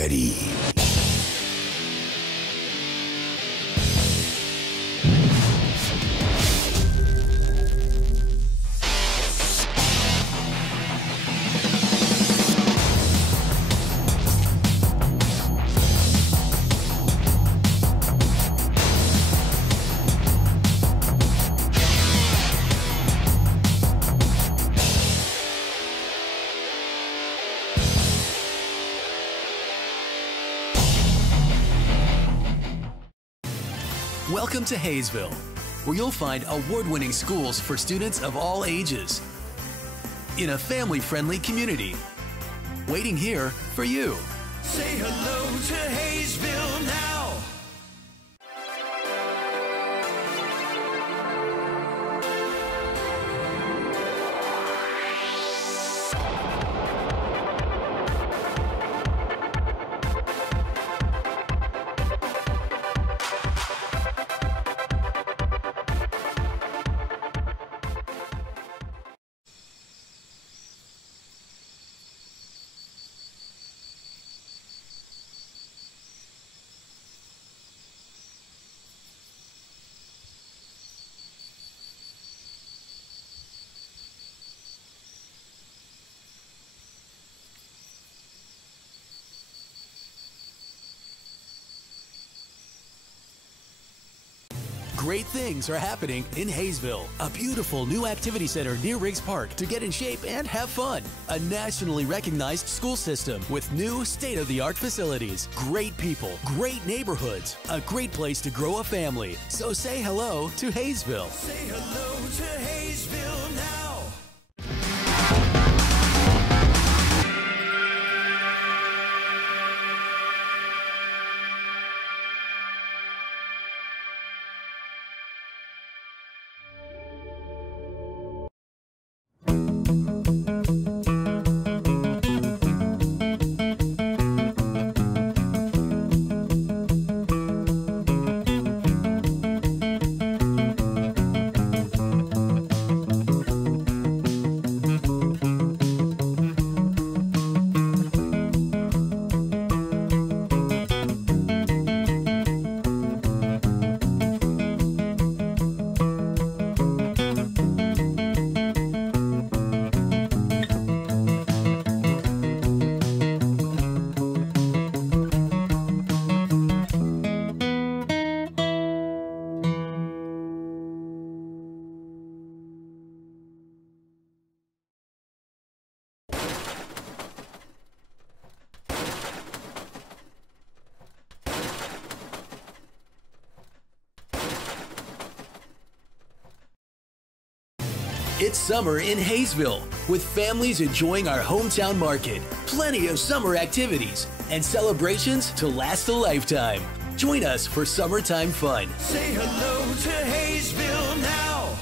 ready. Welcome to Hayesville, where you'll find award-winning schools for students of all ages in a family-friendly community. Waiting here for you. Say hello to Hayesville now. Great things are happening in Hayesville, a beautiful new activity center near Riggs Park to get in shape and have fun. A nationally recognized school system with new state-of-the-art facilities, great people, great neighborhoods, a great place to grow a family. So say hello to Hayesville. Say hello to Hayesville now. It's summer in Hayesville, with families enjoying our hometown market, plenty of summer activities, and celebrations to last a lifetime. Join us for summertime fun. Say hello to Hayesville now.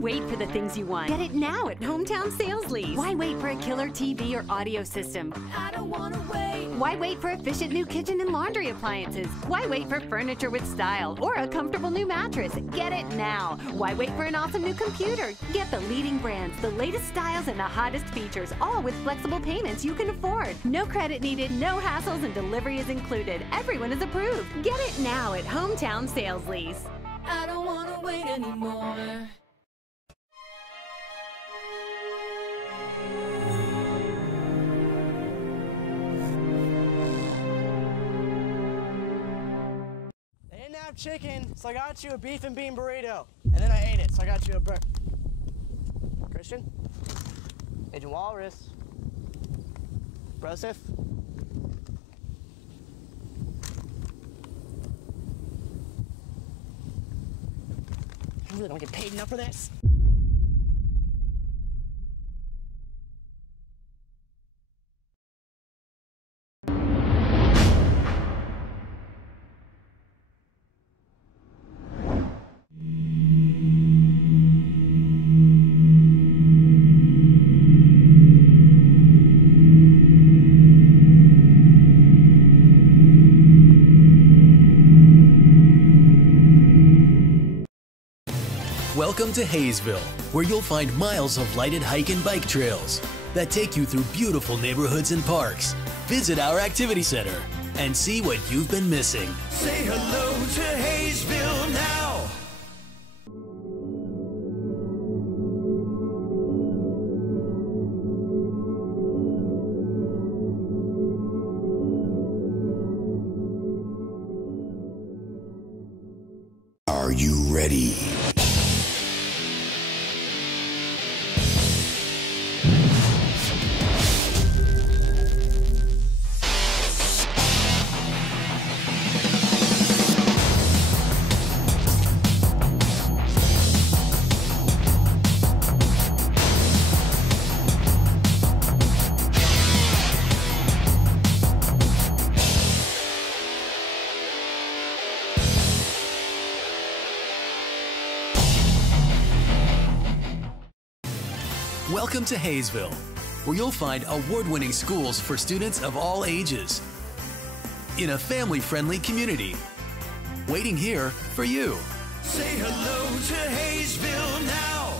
Wait for the things you want. Get it now at Hometown Sales Lease. Why wait for a killer TV or audio system? I don't want to wait. Why wait for efficient new kitchen and laundry appliances? Why wait for furniture with style or a comfortable new mattress? Get it now. Why wait for an awesome new computer? Get the leading brands, the latest styles, and the hottest features, all with flexible payments you can afford. No credit needed, no hassles, and delivery is included. Everyone is approved. Get it now at Hometown Sales Lease. I don't want to wait anymore. Chicken, so I got you a beef and bean burrito. And then I ate it, so I got you a Christian? Agent Walrus. Broseph? I really don't get paid enough for this. Welcome to Hayesville, where you'll find miles of lighted hike and bike trails that take you through beautiful neighborhoods and parks. Visit our activity center and see what you've been missing. Say hello to Hayesville now. Are you ready? Welcome to Hayesville, where you'll find award-winning schools for students of all ages in a family-friendly community. Waiting here for you. Say hello to Hayesville now.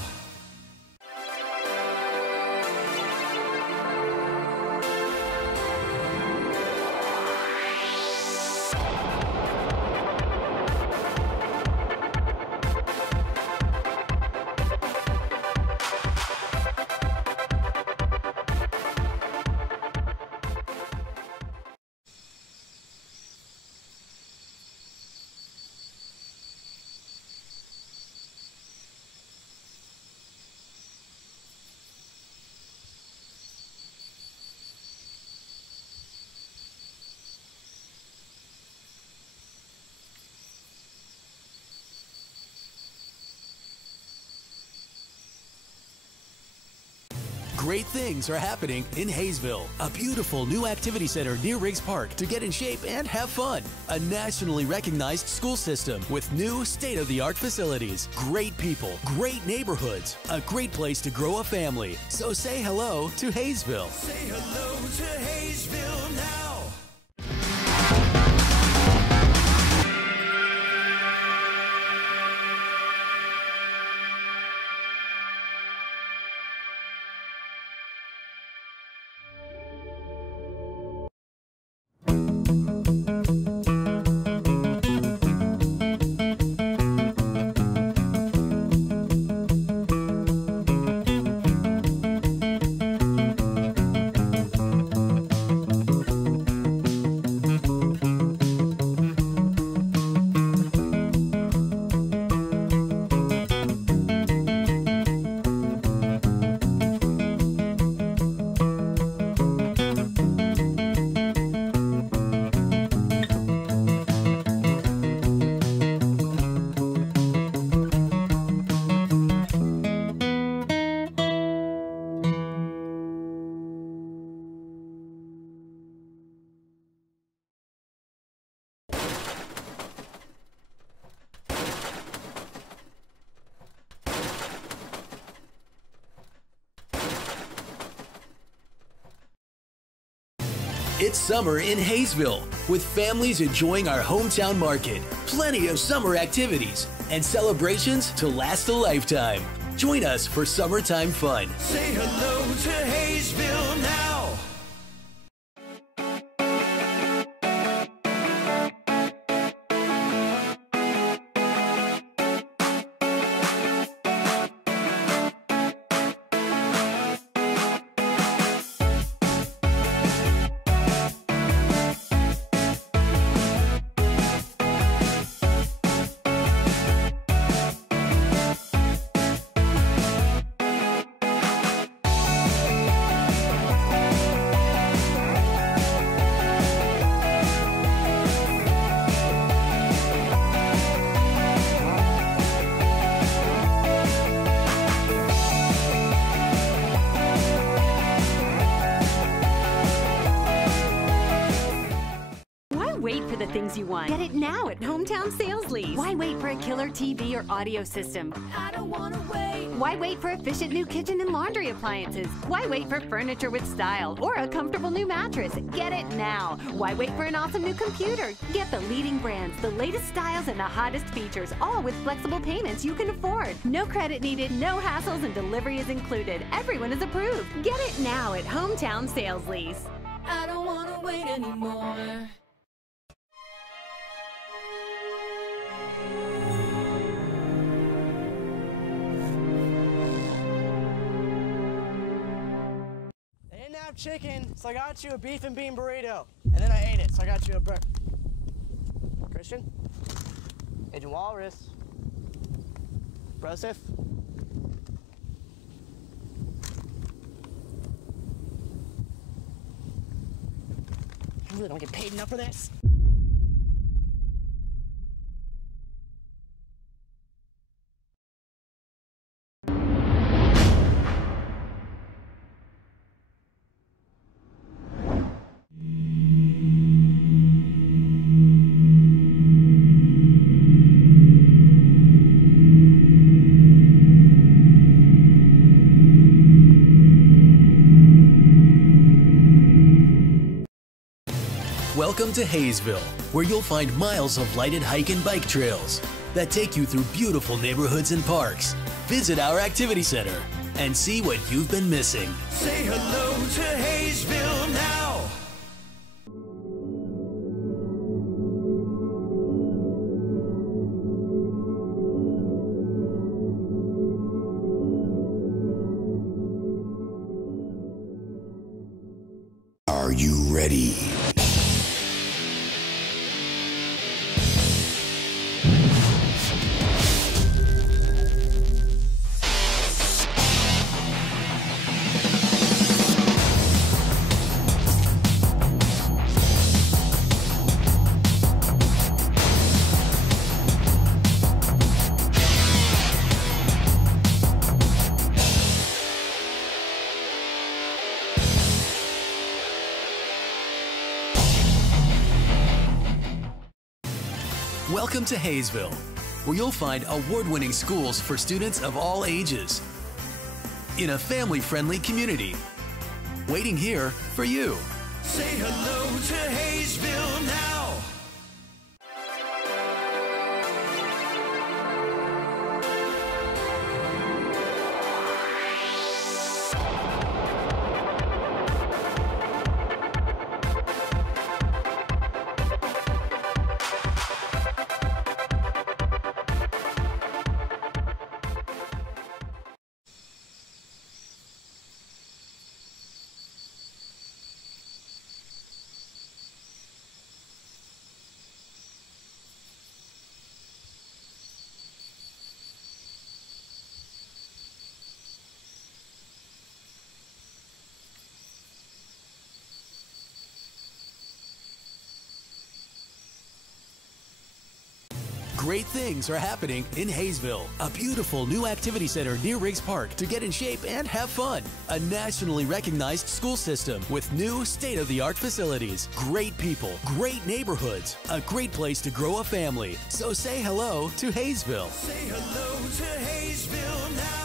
Great things are happening in Hayesville, a beautiful new activity center near Riggs Park to get in shape and have fun. A nationally recognized school system with new state-of-the-art facilities, great people, great neighborhoods, a great place to grow a family. So say hello to Hayesville. Say hello to Hayesville now. It's summer in Hayesville, with families enjoying our hometown market, plenty of summer activities, and celebrations to last a lifetime. Join us for summertime fun. Say hello to Hayesville now. things you want. Get it now at Hometown Sales Lease. Why wait for a killer TV or audio system? I don't wanna wait. Why wait for efficient new kitchen and laundry appliances? Why wait for furniture with style or a comfortable new mattress? Get it now. Why wait for an awesome new computer? Get the leading brands, the latest styles, and the hottest features, all with flexible payments you can afford. No credit needed, no hassles, and delivery is included. Everyone is approved. Get it now at Hometown Sales Lease. I don't wanna wait anymore. They didn't have chicken, so I got you a beef and bean burrito. And then I ate it, so I got you a burger. Christian? Agent Walrus? Broseph? You really don't get paid enough for this? Welcome to Hayesville, where you'll find miles of lighted hike and bike trails that take you through beautiful neighborhoods and parks. Visit our activity center and see what you've been missing. Say hello to Hayesville now. Are you ready? Welcome to Hayesville, where you'll find award-winning schools for students of all ages in a family-friendly community. Waiting here for you. Say hello to Hayesville now. Great things are happening in Hayesville, a beautiful new activity center near Riggs Park to get in shape and have fun. A nationally recognized school system with new state-of-the-art facilities, great people, great neighborhoods, a great place to grow a family. So say hello to Hayesville. Say hello to Hayesville now.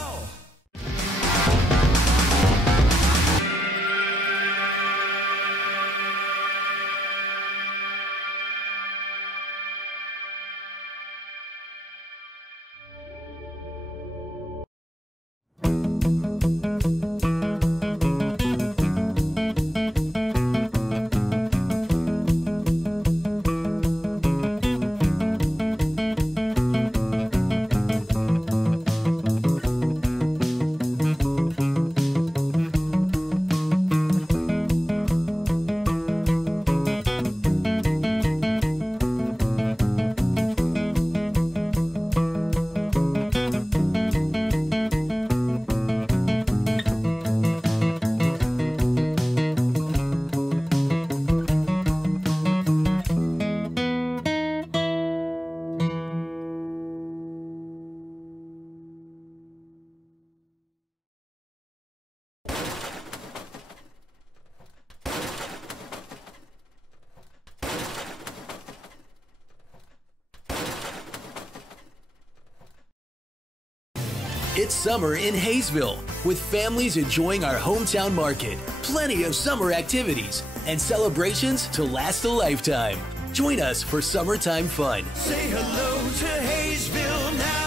It's summer in Hayesville, with families enjoying our hometown market, plenty of summer activities, and celebrations to last a lifetime. Join us for summertime fun. Say hello to Hayesville now.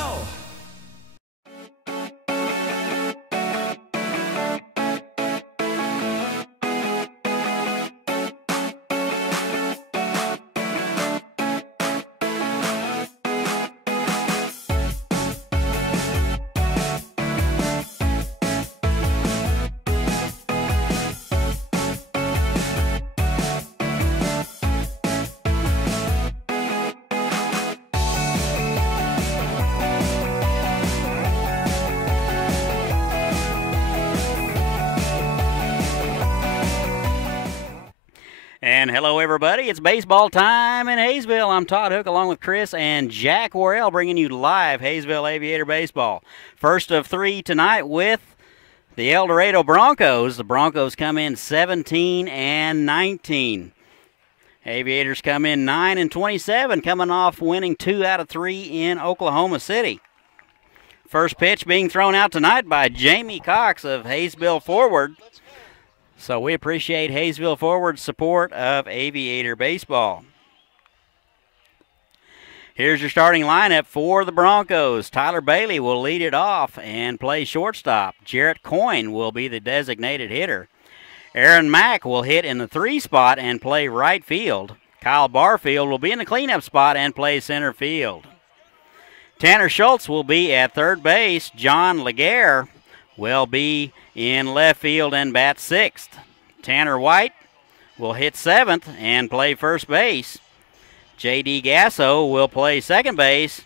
And hello, everybody. It's baseball time in Hayesville. I'm Todd Hook along with Chris and Jack Worrell bringing you live Haysville Aviator baseball. First of three tonight with the El Dorado Broncos. The Broncos come in 17-19. Aviators come in 9-27, coming off winning 2 out of 3 in Oklahoma City. First pitch being thrown out tonight by Jamie Cox of Haysville Forward. So we appreciate Haysville Forward's support of Aviator baseball. Here's your starting lineup for the Broncos. Tyler Bailey will lead it off and play shortstop. Jarrett Coyne will be the designated hitter. Aaron Mack will hit in the 3 spot and play right field. Kyle Barfield will be in the cleanup spot and play center field. Tanner Schultz will be at third base. John Laguerre will be in left field and bat 6th. Tanner White will hit 7th and play first base. J.D. Gasso will play second base,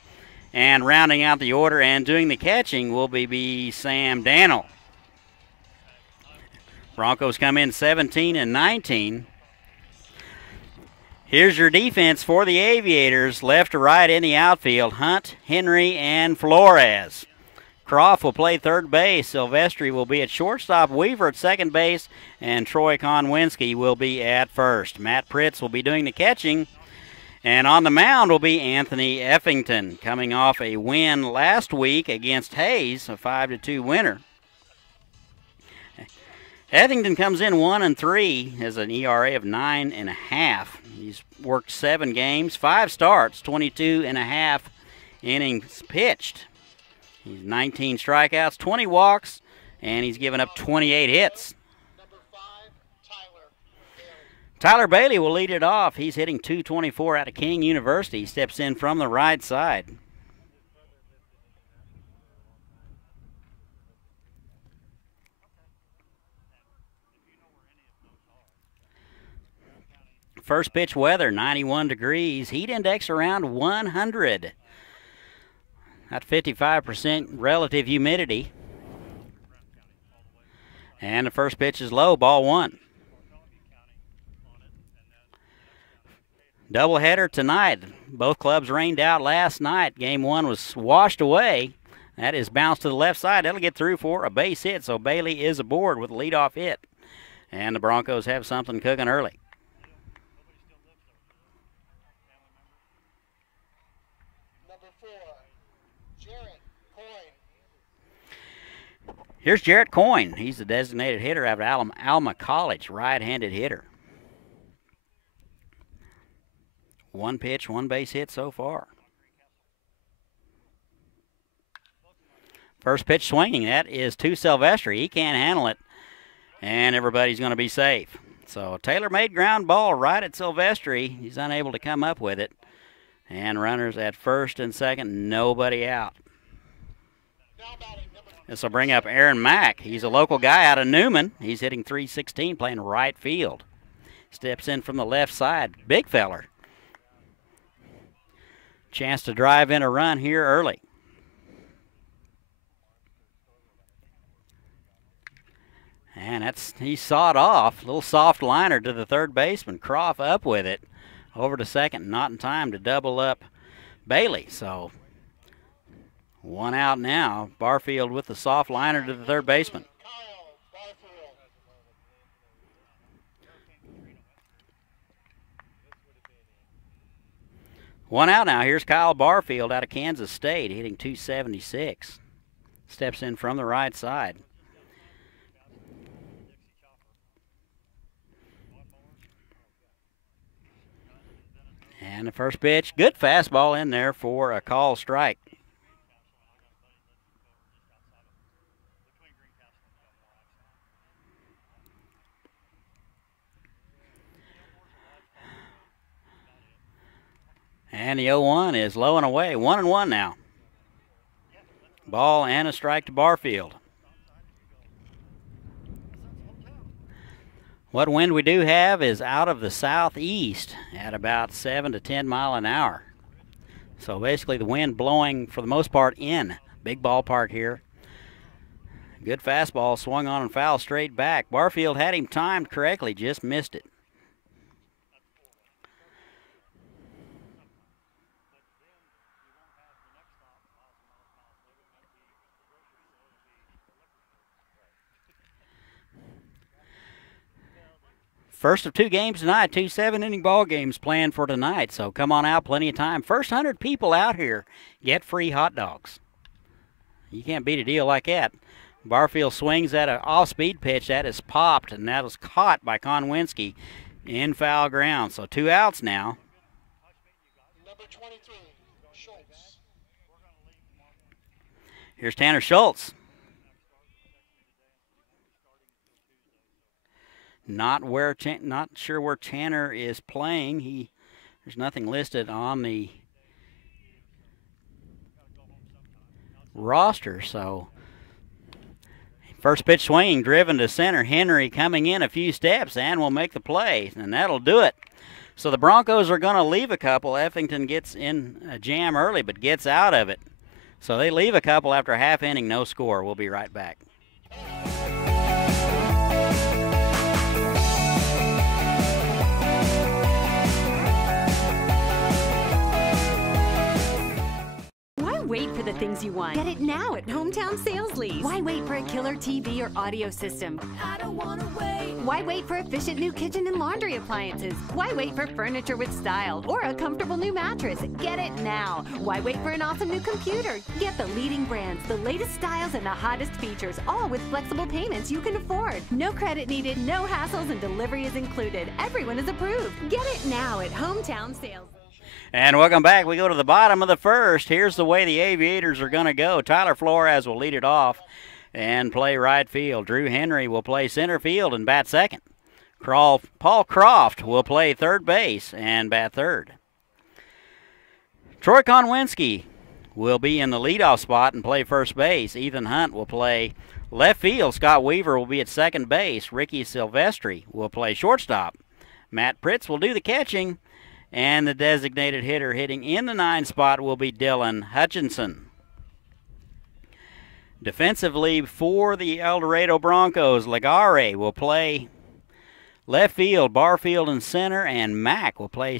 and rounding out the order and doing the catching will be Sam Dannell. Broncos come in 17-19. Here's your defense for the Aviators. Left to right in the outfield, Hunt, Henry, and Flores. Croft will play third base. Silvestri will be at shortstop. Weaver at second base. And Troy Konwinski will be at first. Matt Pritz will be doing the catching. And on the mound will be Anthony Effington, coming off a win last week against Hayes, a 5-2 winner. Effington comes in 1-3, has an ERA of 9.5. He's worked 7 games, 5 starts, 22.5 innings pitched. He's 19 strikeouts, 20 walks, and he's given up 28 hits. Tyler Bailey will lead it off. He's hitting .224 out of King University. He steps in from the right side. First pitch weather, 91 degrees. Heat index around 100. At 55% relative humidity. And the first pitch is low, ball 1. Doubleheader tonight. Both clubs rained out last night. Game 1 was washed away. That is bounced to the left side. That'll get through for a base hit, so Bailey is aboard with a leadoff hit. And the Broncos have something cooking early. Here's Jarrett Coyne. He's the designated hitter out of Alma College, right-handed hitter. 1 pitch, 1 base hit so far. First pitch swinging, that is to Silvestri. He can't handle it, and everybody's going to be safe. So Taylor made ground ball right at Silvestri. He's unable to come up with it. And runners at first and second, nobody out. This will bring up Aaron Mack. He's a local guy out of Newman. He's hitting .316, playing right field. Steps in from the left side. Big feller. Chance to drive in a run here early. And he sawed off. Little soft liner to the third baseman. Croft up with it. Over to second, not in time to double up Bailey. So 1 out now. Barfield with the soft liner to the third baseman. One out now. Here's Kyle Barfield out of Kansas State, hitting .276. Steps in from the right side. And the first pitch, good fastball in there for a call strike. And the 0-1 is low and away. 1-1 now. Ball and a strike to Barfield. What wind we do have is out of the southeast at about 7 to 10 mile an hour. So basically the wind blowing for the most part in. Big ballpark here. Good fastball swung on and foul straight back. Barfield had him timed correctly, just missed it. First of 2 games tonight, 2 7-inning ball games planned for tonight, so come on out, plenty of time. First 100 people out here get free hot dogs. You can't beat a deal like that. Barfield swings at an off-speed pitch. That is popped, and that was caught by Konwinski in foul ground. So 2 outs now. Number 23, Schultz. Here's Tanner Schultz. Not sure where Tanner is playing. There's nothing listed on the roster. So first pitch swinging, driven to center. Henry coming in a few steps and will make the play, and that'll do it. So the Broncos are going to leave a couple. Effington gets in a jam early, but gets out of it. So they leave a couple after a half inning, no score. We'll be right back. Wait for the things you want. Get it now at Hometown Sales Lease. Why wait for a killer TV or audio system? I don't wanna wait. Why wait for efficient new kitchen and laundry appliances? Why wait for furniture with style or a comfortable new mattress? Get it now. Why wait for an awesome new computer? Get the leading brands, the latest styles, and the hottest features, all with flexible payments you can afford. No credit needed, no hassles, and delivery is included. Everyone is approved. Get it now at Hometown Sales. And welcome back. We go to the bottom of the first. Here's the way the Aviators are going to go. Tyler Flores will lead it off and play right field. Drew Henry will play center field and bat second. Paul Croft will play third base and bat third. Troy Konwinski will be in the leadoff spot and play first base. Ethan Hunt will play left field. Scott Weaver will be at second base. Ricky Silvestri will play shortstop. Matt Pritz will do the catching. And the designated hitter hitting in the 9 spot will be Dylan Hutchinson. Defensively for the El Dorado Broncos, Legare will play left field, Barfield in center, and Mack will play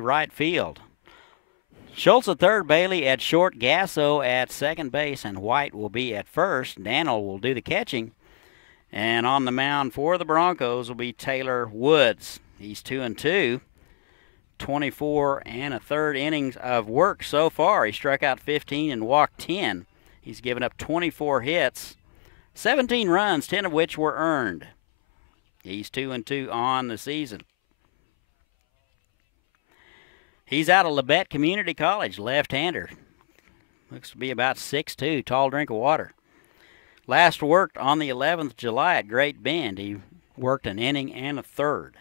right field. Schultz at third, Bailey at short, Gasso at second base, and White will be at first. Daniel will do the catching. And on the mound for the Broncos will be Taylor Woods. He's 2-2. 24 1/3 innings of work so far. He struck out 15 and walked 10. He's given up 24 hits, 17 runs, 10 of which were earned. He's 2-2 on the season. He's out of Labette Community College, left-hander. Looks to be about 6'2", tall drink of water. Last worked on the 11th of July at Great Bend. He worked an inning and a third.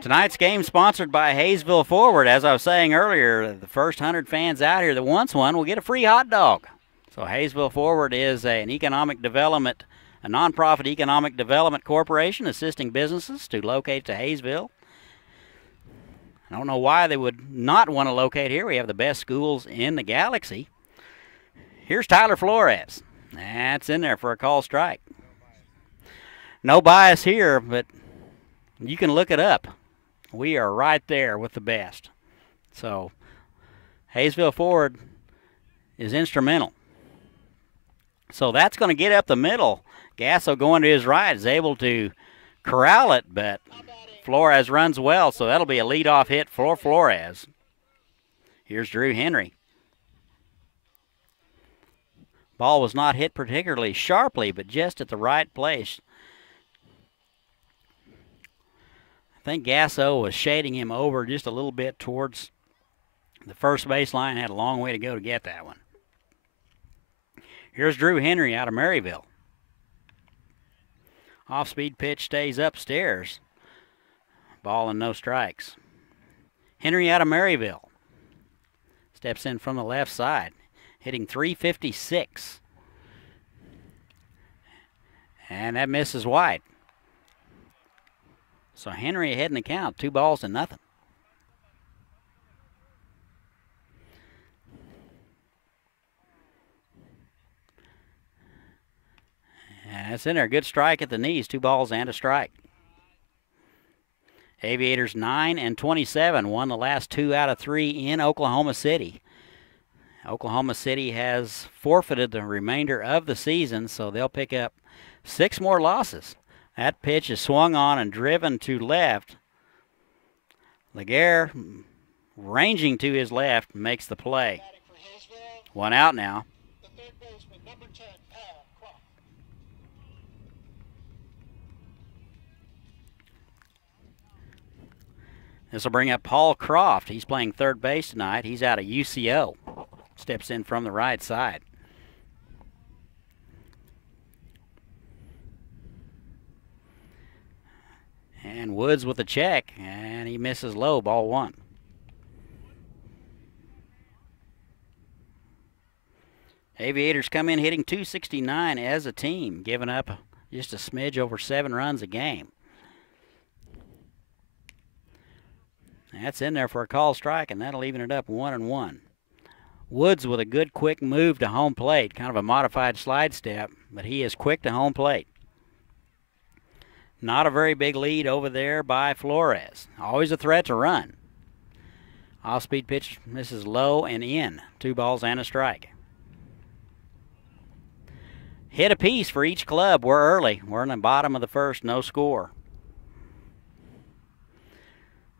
Tonight's game sponsored by Haysville Forward. As I was saying earlier, the first 100 fans out here that wants one will get a free hot dog. So Haysville Forward is a nonprofit economic development corporation assisting businesses to locate to Haysville. I don't know why they would not want to locate here. We have the best schools in the galaxy. Here's Tyler Flores. That's in there for a call strike. No bias here, but you can look it up. We are right there with the best. So Haysville Forward is instrumental. So that's going to get up the middle. Gasso going to his right is able to corral it, but Flores runs well, so that'll be a leadoff hit for Flores. Here's Drew Henry. Ball was not hit particularly sharply, but just at the right place. I think Gasso was shading him over just a little bit towards the first baseline. Had a long way to go to get that one. Here's Drew Henry out of Maryville. Off-speed pitch stays upstairs. Ball and no strikes. Henry out of Maryville. Steps in from the left side, hitting .356. And that misses wide. So Henry ahead in the count, 2-0. That's in there. Good strike at the knees. 2 balls and a strike. Aviators 9-27. Won the last 2 out of 3 in Oklahoma City. Oklahoma City has forfeited the remainder of the season, so they'll pick up 6 more losses. That pitch is swung on and driven to left. Laguerre, ranging to his left, makes the play. 1 out now. The third baseman, number 10, Paul Croft. This will bring up Paul Croft. He's playing third base tonight. He's out of UCO. Steps in from the right side. And Woods with a check, and he misses low, ball 1. Aviators come in hitting .269 as a team, giving up just a smidge over 7 runs a game. That's in there for a call strike, and that'll even it up 1-1. Woods with a good quick move to home plate, kind of a modified slide step, but he is quick to home plate. Not a very big lead over there by Flores. Always a threat to run. Off-speed pitch misses low and in. 2 balls and a strike. Hit apiece for each club. We're early. We're in the bottom of the first, no score.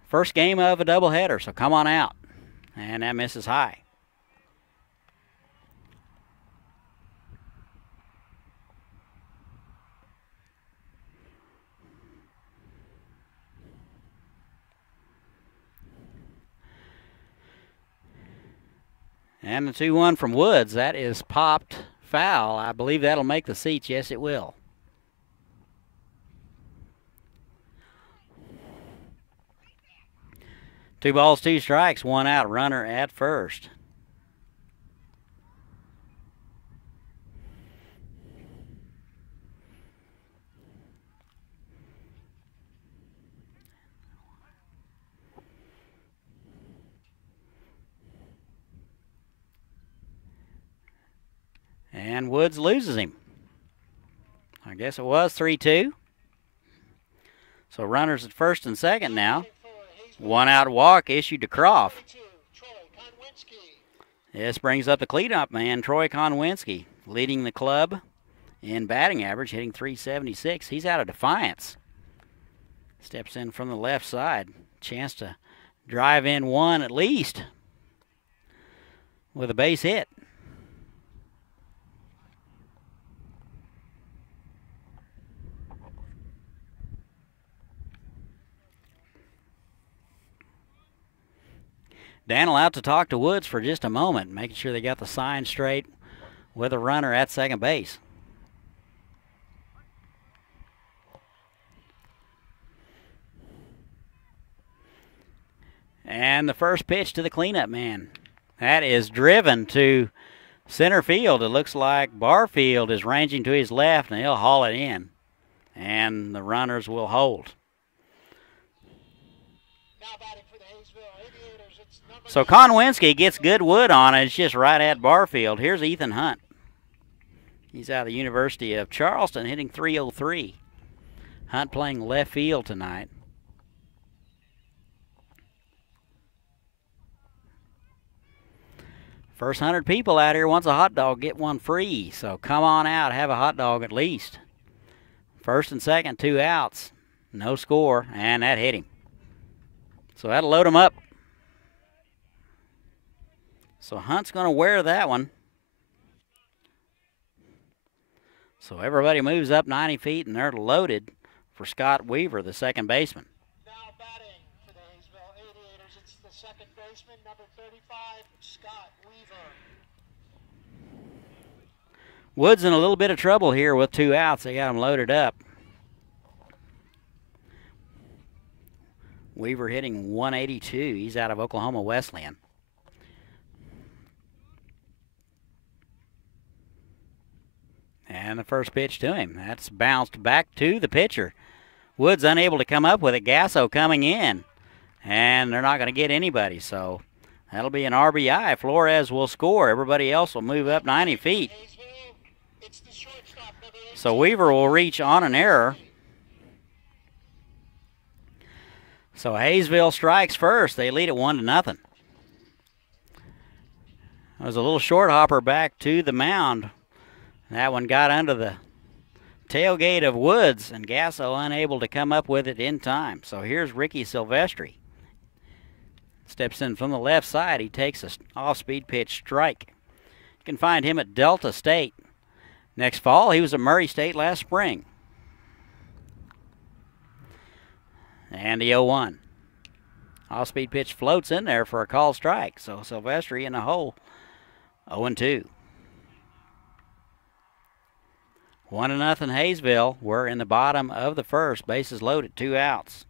First game of a doubleheader, so come on out. And that misses high. And the 2-1 from Woods. That is popped foul. I believe that'll make the seats. Yes, it will. Two balls, 2 strikes, 1 out. Runner at first. And Woods loses him. I guess it was 3-2. So runners at first and second now. 1 out walk issued to Croft. This brings up the cleanup man, Troy Konwinski, leading the club in batting average, hitting .376. He's out of Defiance. Steps in from the left side. Chance to drive in 1 at least with a base hit. Daniel out to talk to Woods for just a moment, making sure they got the sign straight with a runner at second base. And the first pitch to the cleanup man. That is driven to center field. It looks like Barfield is ranging to his left, and he'll haul it in. And the runners will hold. Now batting for the Haysville Aviators, it's number So Konwinski gets good wood on it. It's just right at Barfield. Here's Ethan Hunt. He's out of the University of Charleston, hitting .303. Hunt playing left field tonight. First 100 people out here wants a hot dog, get one free. So come on out, have a hot dog at least. First and second, 2 outs. No score, and that hit him. So that'll load him up. So Hunt's going to wear that one. So everybody moves up 90 feet, and they're loaded for Scott Weaver, the second baseman. Now batting for the Haysville Aviators, it's the second baseman, number 35, Scott Weaver. Woods in a little bit of trouble here with 2 outs. They got him loaded up. Weaver hitting 182. He's out of Oklahoma Wesleyan. And the first pitch to him. That's bounced back to the pitcher. Woods unable to come up with it. Gasso coming in. And they're not going to get anybody, so that'll be an RBI. Flores will score. Everybody else will move up 90 feet. So Weaver will reach on an error. So Hayesville strikes first. They lead it 1-0. It was a little short hopper back to the mound. That one got under the tailgate of Woods, and Gasso unable to come up with it in time. So here's Ricky Silvestri. Steps in from the left side. He takes an off-speed pitch strike. You can find him at Delta State. Next fall, he was at Murray State last spring. And the 0-1. Off-speed pitch floats in there for a called strike. So Silvestri in the hole, 0-2. 1-0 Hayesville. We're in the bottom of the first. Bases loaded, 2 outs.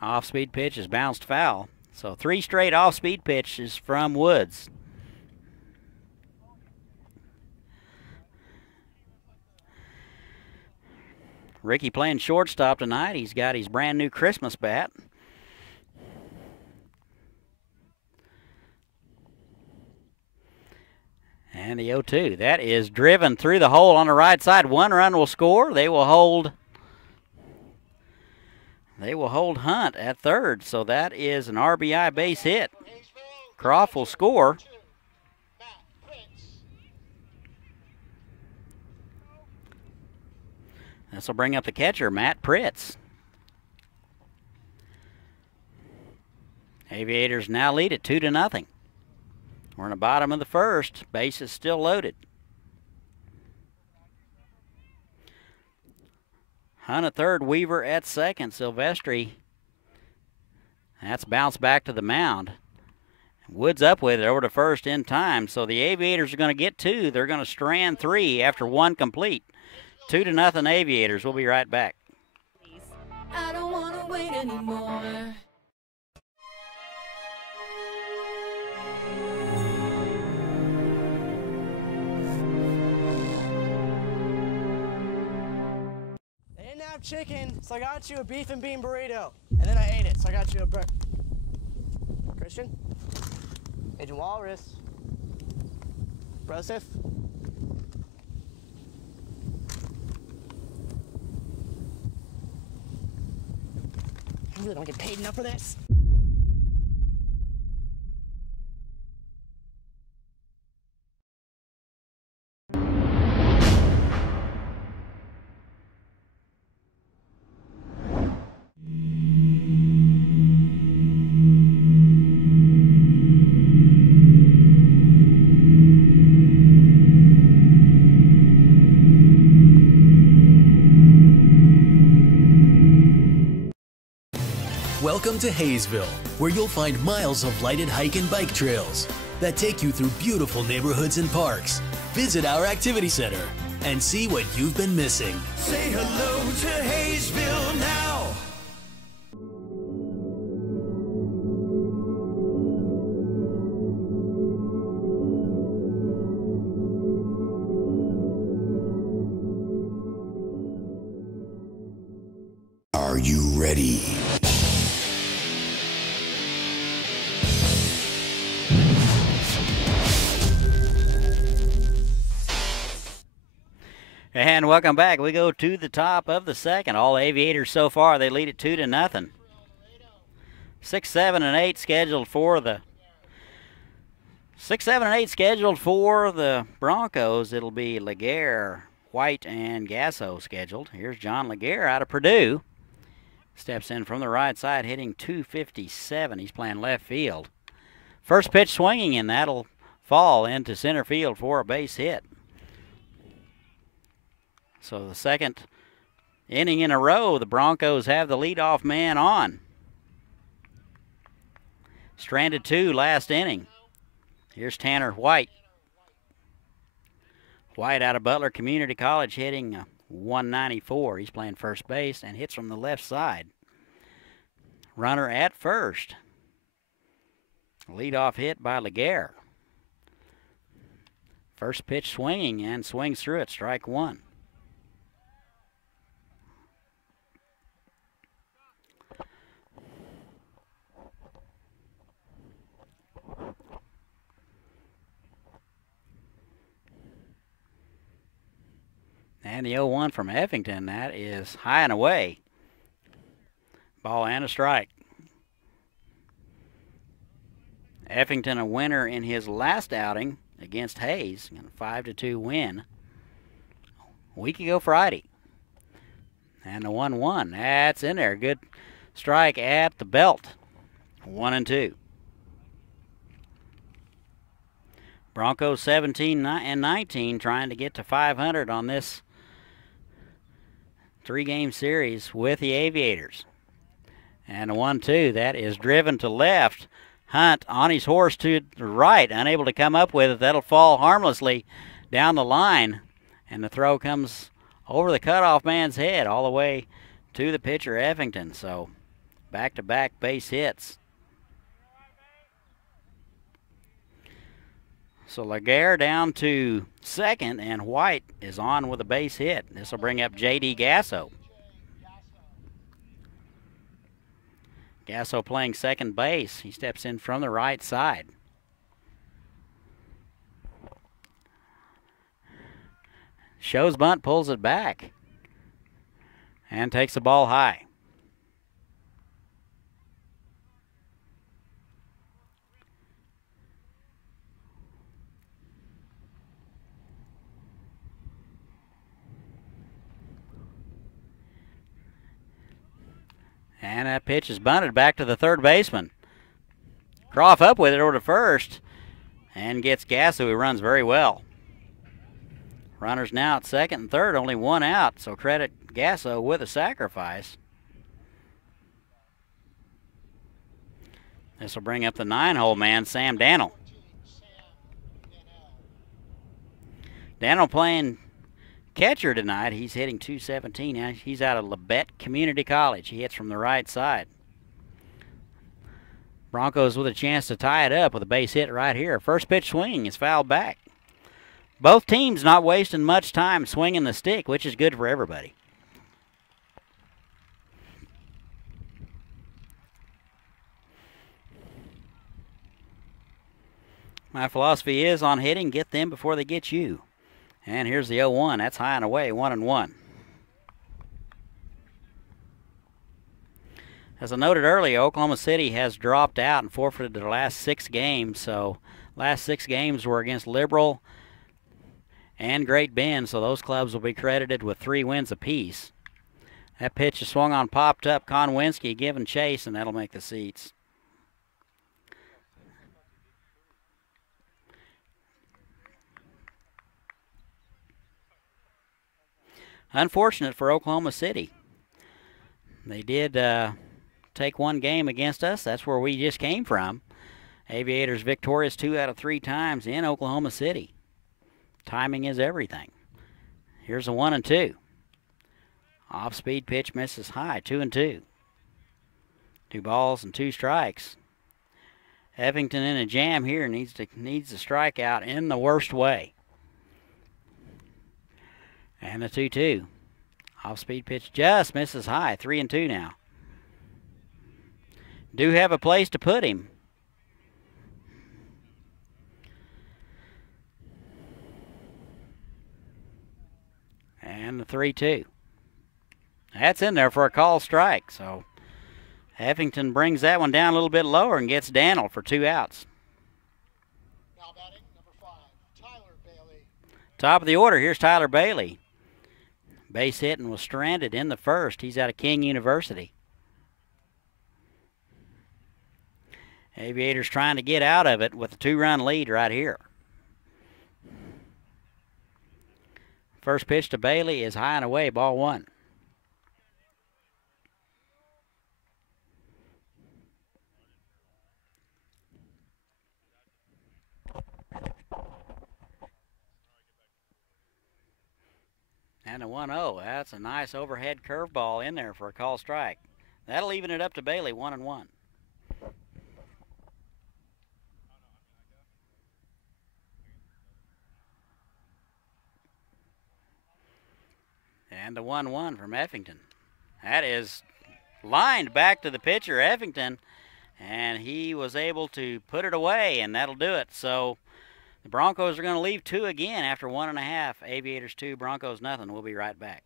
Off-speed pitch is bounced foul. So 3 straight off-speed pitches from Woods. Ricky playing shortstop tonight. He's got his brand new Christmas bat. And the 0-2. That is driven through the hole on the right side. 1 run will score. They will hold Hunt at third. So that is an RBI base hit. Croft will score. This will bring up the catcher, Matt Pritz. Aviators now lead it 2-0. We're in the bottom of the first. Base is still loaded. Hunt at third, Weaver at second. Silvestri, that's bounced back to the mound. Woods up with it over to first in time. So the Aviators are going to get 2. They're going to strand 3 after 1 complete. 2-0 Aviators. We'll be right back. I don't want to wait anymore. They didn't have chicken, so I got you a beef and bean burrito. And then I ate it, so I got you a burger. Christian? Agent Walrus? Broseph? You really don't get paid enough for this? Welcome to Hayesville, where you'll find miles of lighted hike and bike trails that take you through beautiful neighborhoods and parks. Visit our activity center and see what you've been missing. Say hello to Haysville now. Are you ready? And welcome back. We go to the top of the second. All Aviators so far, they lead it 2-0. 6, 7, and 8 scheduled for the 6, 7, and 8 scheduled for the Broncos. It'll be Laguerre, White and Gasso scheduled. Here's John Laguerre out of Purdue. Steps in from the right side, hitting .257. He's playing left field. First pitch swinging, and that'll fall into center field for a base hit. So the second inning in a row, the Broncos have the leadoff man on. Stranded 2 last inning. Here's Tanner White. White out of Butler Community College hitting .194. He's playing first base and hits from the left side. Runner at first. Leadoff hit by Laguerre. First pitch swinging and swings through it. Strike 1. And the 0-1 from Effington, that is high and away. Ball and a strike. Effington a winner in his last outing against Hayes, a 5-2 win a week ago Friday. And the 1-1, that's in there. Good strike at the belt. 1-2. Broncos 17-19, trying to get to 500 on this 3-game series with the Aviators. And a 1-2, that is driven to left. Hunt on his horse to the right, unable to come up with it. That'll fall harmlessly down the line. And the throw comes over the cutoff man's head all the way to the pitcher, Effington. So back-to-back base hits. So Laguerre down to second, and White is on with a base hit. This will bring up J.D. Gasso. Gasso playing second base. He steps in from the right side. Shows bunt, pulls it back, and takes the ball high. And that pitch is bunted back to the third baseman. Croft up with it over to first and gets Gasso, who runs very well. Runners now at second and third, only one out, so credit Gasso with a sacrifice. This will bring up the 9-hole man, Sam Dannell. Dannell playing catcher tonight. He's hitting .217. Now he's out of Labette Community College. He hits from the right side. Broncos with a chance to tie it up with a base hit right here. First pitch swing is fouled back. Both teams not wasting much time swinging the stick, which is good for everybody. My philosophy is on hitting, get them before they get you. And here's the 0-1. That's high and away, 1-1. As I noted earlier, Oklahoma City has dropped out and forfeited their last 6 games. So last 6 games were against Liberal and Great Bend, so those clubs will be credited with 3 wins apiece. That pitch is swung on, popped up. Konwinski giving chase, and that'll make the seats. Unfortunate for Oklahoma City. They did take 1 game against us. That's where we just came from. Aviators victorious 2 out of 3 times in Oklahoma City. Timing is everything. Here's a 1-2. Off-speed pitch misses high, 2-2. 2 balls and 2 strikes. Effington in a jam here, needs to strike out in the worst way. And a 2-2. Off-speed pitch just misses high, 3-2 now. Do have a place to put him. And the 3-2. That's in there for a call strike. So Effington brings that one down a little bit lower and gets Dannell for 2 outs. Now batting, number 5, Tyler Bailey. Top of the order, here's Tyler Bailey. Base hit and was stranded in the first. He's out of King University. Aviators trying to get out of it with a 2-run lead right here. First pitch to Bailey is high and away, ball 1. And a 1-0. That's a nice overhead curveball in there for a call strike. That'll even it up to Bailey, 1-1. And the 1-1 from Effington. That is lined back to the pitcher, Effington, and he was able to put it away, and that'll do it. So the Broncos are going to leave 2 again after 1.5. Aviators 2, Broncos nothing. We'll be right back.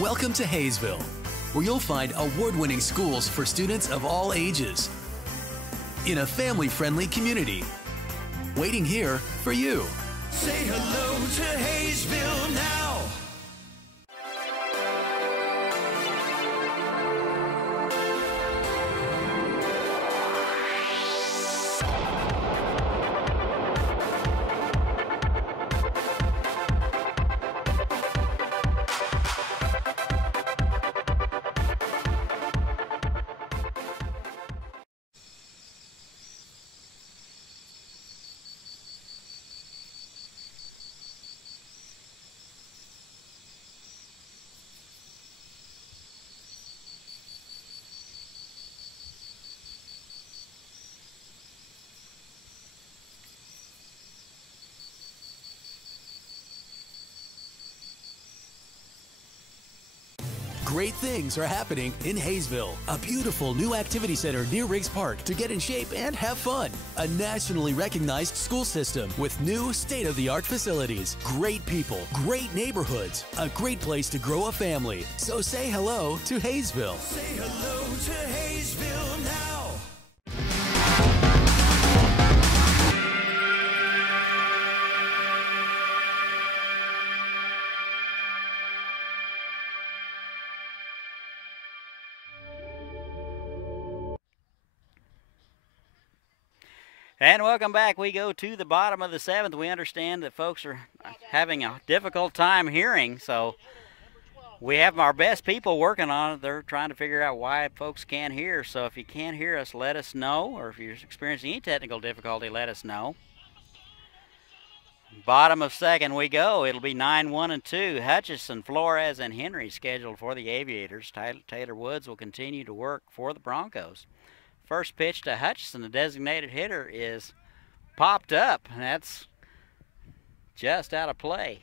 Welcome to Hayesville, where you'll find award-winning schools for students of all ages in a family-friendly community. Waiting here for you. Say hello to Hayesville now. Great things are happening in Hayesville, a beautiful new activity center near Riggs Park to get in shape and have fun. A nationally recognized school system with new state-of-the-art facilities, great people, great neighborhoods, a great place to grow a family. So say hello to Hayesville. Say hello to Hayesville now. And welcome back. We go to the bottom of the 7th. We understand that folks are having a difficult time hearing, so we have our best people working on it. They're trying to figure out why folks can't hear. So if you can't hear us, let us know, or if you're experiencing any technical difficulty, let us know. Bottom of 2nd we go. It'll be 9-1 and 2. Hutchison, Flores, and Henry scheduled for the Aviators. Taylor Woods will continue to work for the Broncos. First pitch to Hutchison, the designated hitter, is popped up. That's just out of play.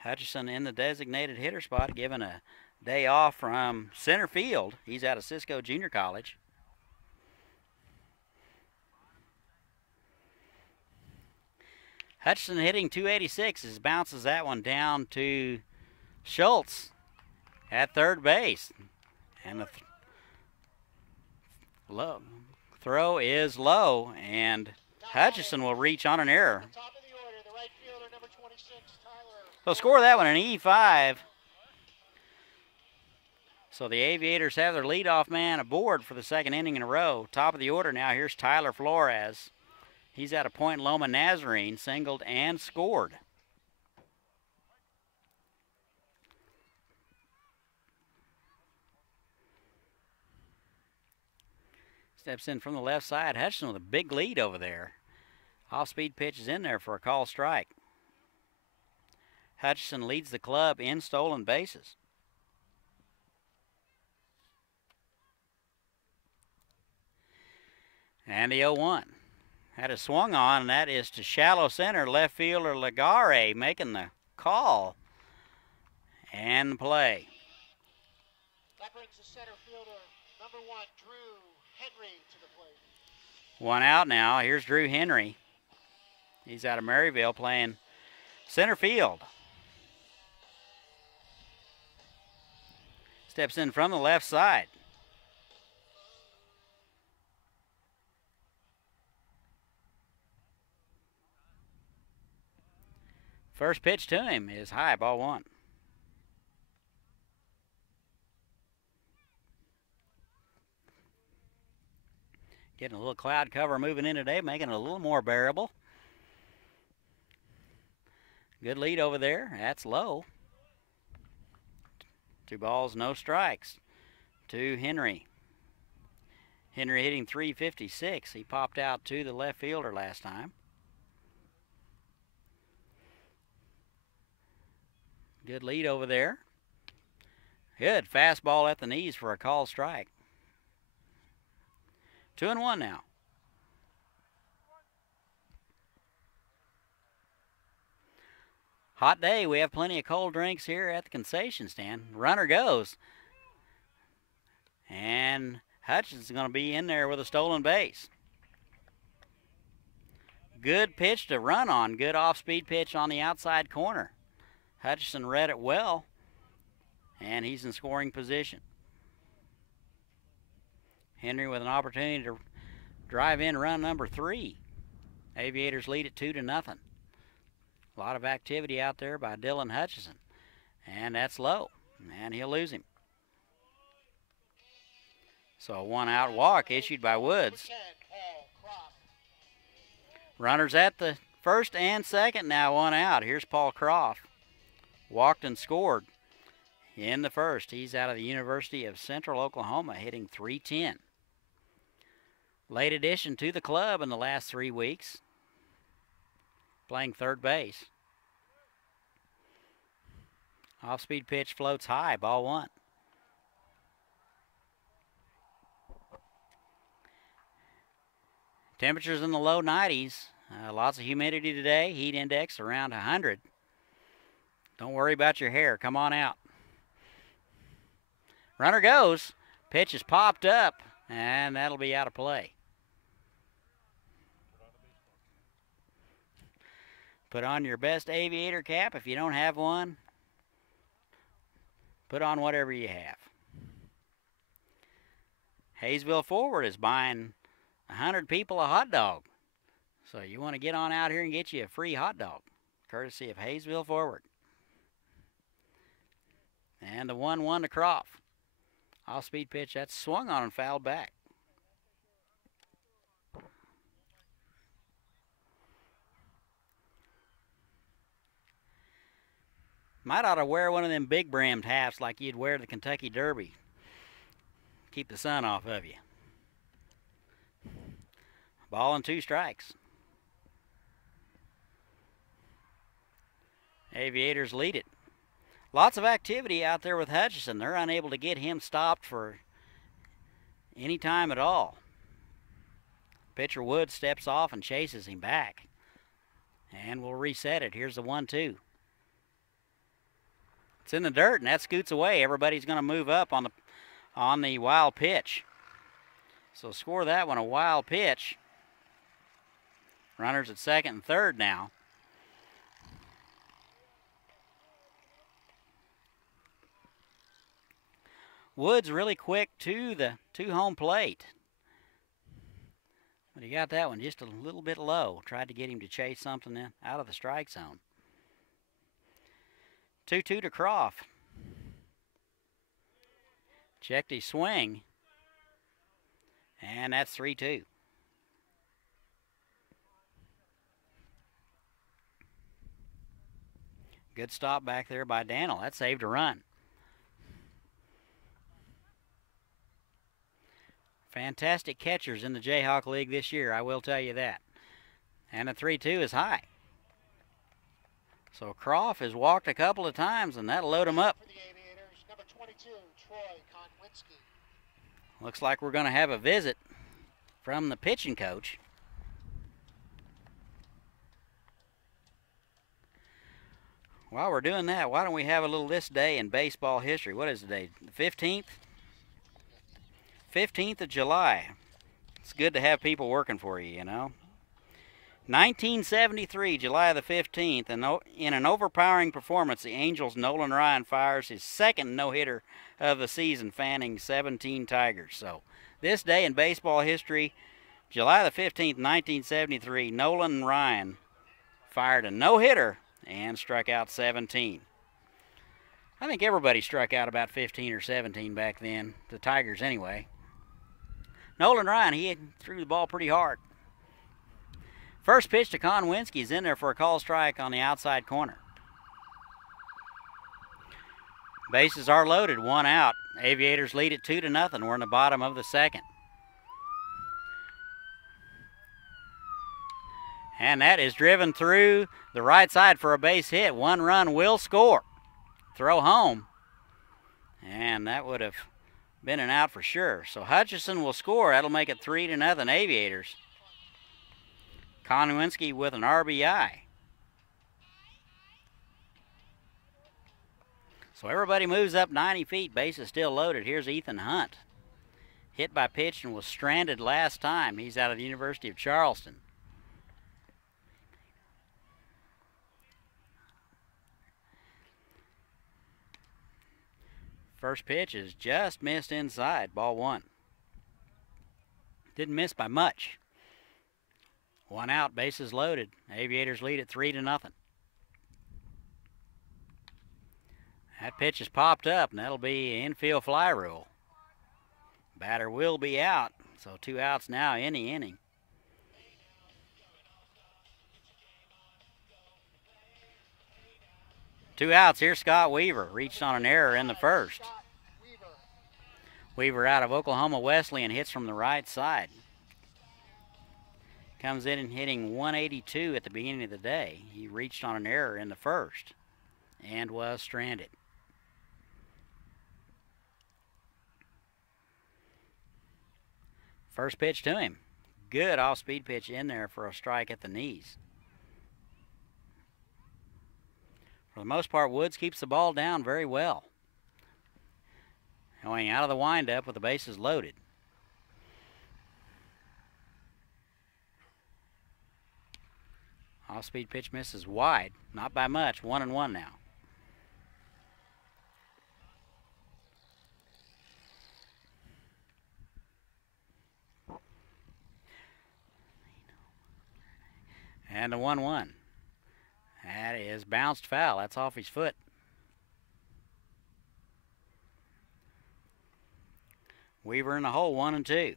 Hutchison in the designated hitter spot, given a day off from center field. He's out of Cisco Junior College. Hutchison hitting .286 bounces that one down to Schultz at third base. And the throw is low, and Hutchison will reach on an error. So score that one an E5. So the Aviators have their leadoff man aboard for the 2nd inning in a row. Top of the order now, here's Tyler Flores. He's out of Point Loma Nazarene, singled and scored. Steps in from the left side. Hutchison with a big lead over there. Off-speed pitch is in there for a call strike. Hutchison leads the club in stolen bases. And the 0-1. Had a swung on, and that is to shallow center. Left fielder Legare making the call and the play. number 1, Drew Henry to the plate. One out now. Here's Drew Henry. He's out of Maryville playing center field. Steps in from the left side. First pitch to him is high, ball 1. Getting a little cloud cover moving in today, making it a little more bearable. Good lead over there. That's low. 2 balls, no strikes to Henry. Henry hitting .356. He popped out to the left fielder last time. Good lead over there. Good fastball at the knees for a called strike. 2-1 now. Hot day. We have plenty of cold drinks here at the concession stand. Runner goes. And Hutchinson's going to be in there with a stolen base. Good pitch to run on. Good off-speed pitch on the outside corner. Hutchinson read it well, and he's in scoring position. Henry with an opportunity to drive in run number 3. Aviators lead it 2-0. A lot of activity out there by Dylan Hutchison, and that's low, and he'll lose him. So a 1-out walk issued by Woods. Runners at the first and second now, 1 out. Here's Paul Croft. Walked and scored in the first. He's out of the University of Central Oklahoma, hitting .310. Late addition to the club in the last 3 weeks, playing third base. Off-speed pitch floats high, ball 1. Temperatures in the low 90s. Lots of humidity today. Heat index around 100. Don't worry about your hair. Come on out. Runner goes. Pitch is popped up, and that'll be out of play. Put on your best aviator cap. If you don't have one, put on whatever you have. Hayesville Forward is buying 100 people a hot dog. So you want to get on out here and get you a free hot dog, courtesy of Hayesville Forward. And the 1-1 to Croft. Off-speed pitch, that's swung on and fouled back. Might ought to wear one of them big brimmed hats like you'd wear the Kentucky Derby. Keep the sun off of you. Ball and 2 strikes. Aviators lead it. Lots of activity out there with Hutchison. They're unable to get him stopped for any time at all. Pitcher Woods steps off and chases him back. And we'll reset it. Here's the 1-2. It's in the dirt, and that scoots away. Everybody's going to move up on the wild pitch. So score that one a wild pitch. Runners at second and third now. Woods really quick to home plate. But he got that one just a little bit low. Tried to get him to chase something out of the strike zone. 2-2 to Croft. Checked his swing. And that's 3-2. Good stop back there by Daniel. That saved a run. Fantastic catchers in the Jayhawk League this year, I will tell you that. And the 3-2 is high. So Croft has walked a couple of times, and that'll load him up. For the Aviators, number 22, Troy Konwinski. Looks like we're going to have a visit from the pitching coach. While we're doing that, why don't we have a little this day in baseball history? What is today? The 15th? 15th of July. It's good to have people working for you, you know. 1973, July the 15th, and in an overpowering performance, the Angels' Nolan Ryan fires his second no-hitter of the season, fanning 17 Tigers. So, this day in baseball history, July the 15th, 1973, Nolan Ryan fired a no-hitter and struck out 17. I think everybody struck out about 15 or 17 back then, the Tigers anyway. Nolan Ryan, he threw the ball pretty hard. First pitch to Konwinski is in there for a call strike on the outside corner. Bases are loaded, 1 out. Aviators lead it 2-0. We're in the bottom of the second. And that is driven through the right side for a base hit. 1 run will score. Throw home. And that would have been an out for sure. So Hutchison will score. That'll make it 3-0 Aviators. Konwinski with an RBI. So everybody moves up 90 feet. Base is still loaded. Here's Ethan Hunt. Hit by pitch and was stranded last time. He's out of the University of Charleston. First pitch is just missed inside. Ball 1. Didn't miss by much. 1 out, bases loaded. Aviators lead at 3-0. That pitch is popped up, and that'll be infield fly rule. Batter will be out, so 2 outs now in the inning. Two outs. Here's Scott Weaver. Reached on an error in the first. Weaver out of Oklahoma Wesleyan hits from the right side. Comes in and hitting 182 at the beginning of the day. He reached on an error in the first and was stranded. First pitch to him. Good off-speed pitch in there for a strike at the knees. For the most part, Woods keeps the ball down very well. Going out of the windup with the bases loaded. Off-speed pitch misses wide. Not by much. 1-1 now. And a 1-1. That is bounced foul. That's off his foot. Weaver in the hole, 1-2.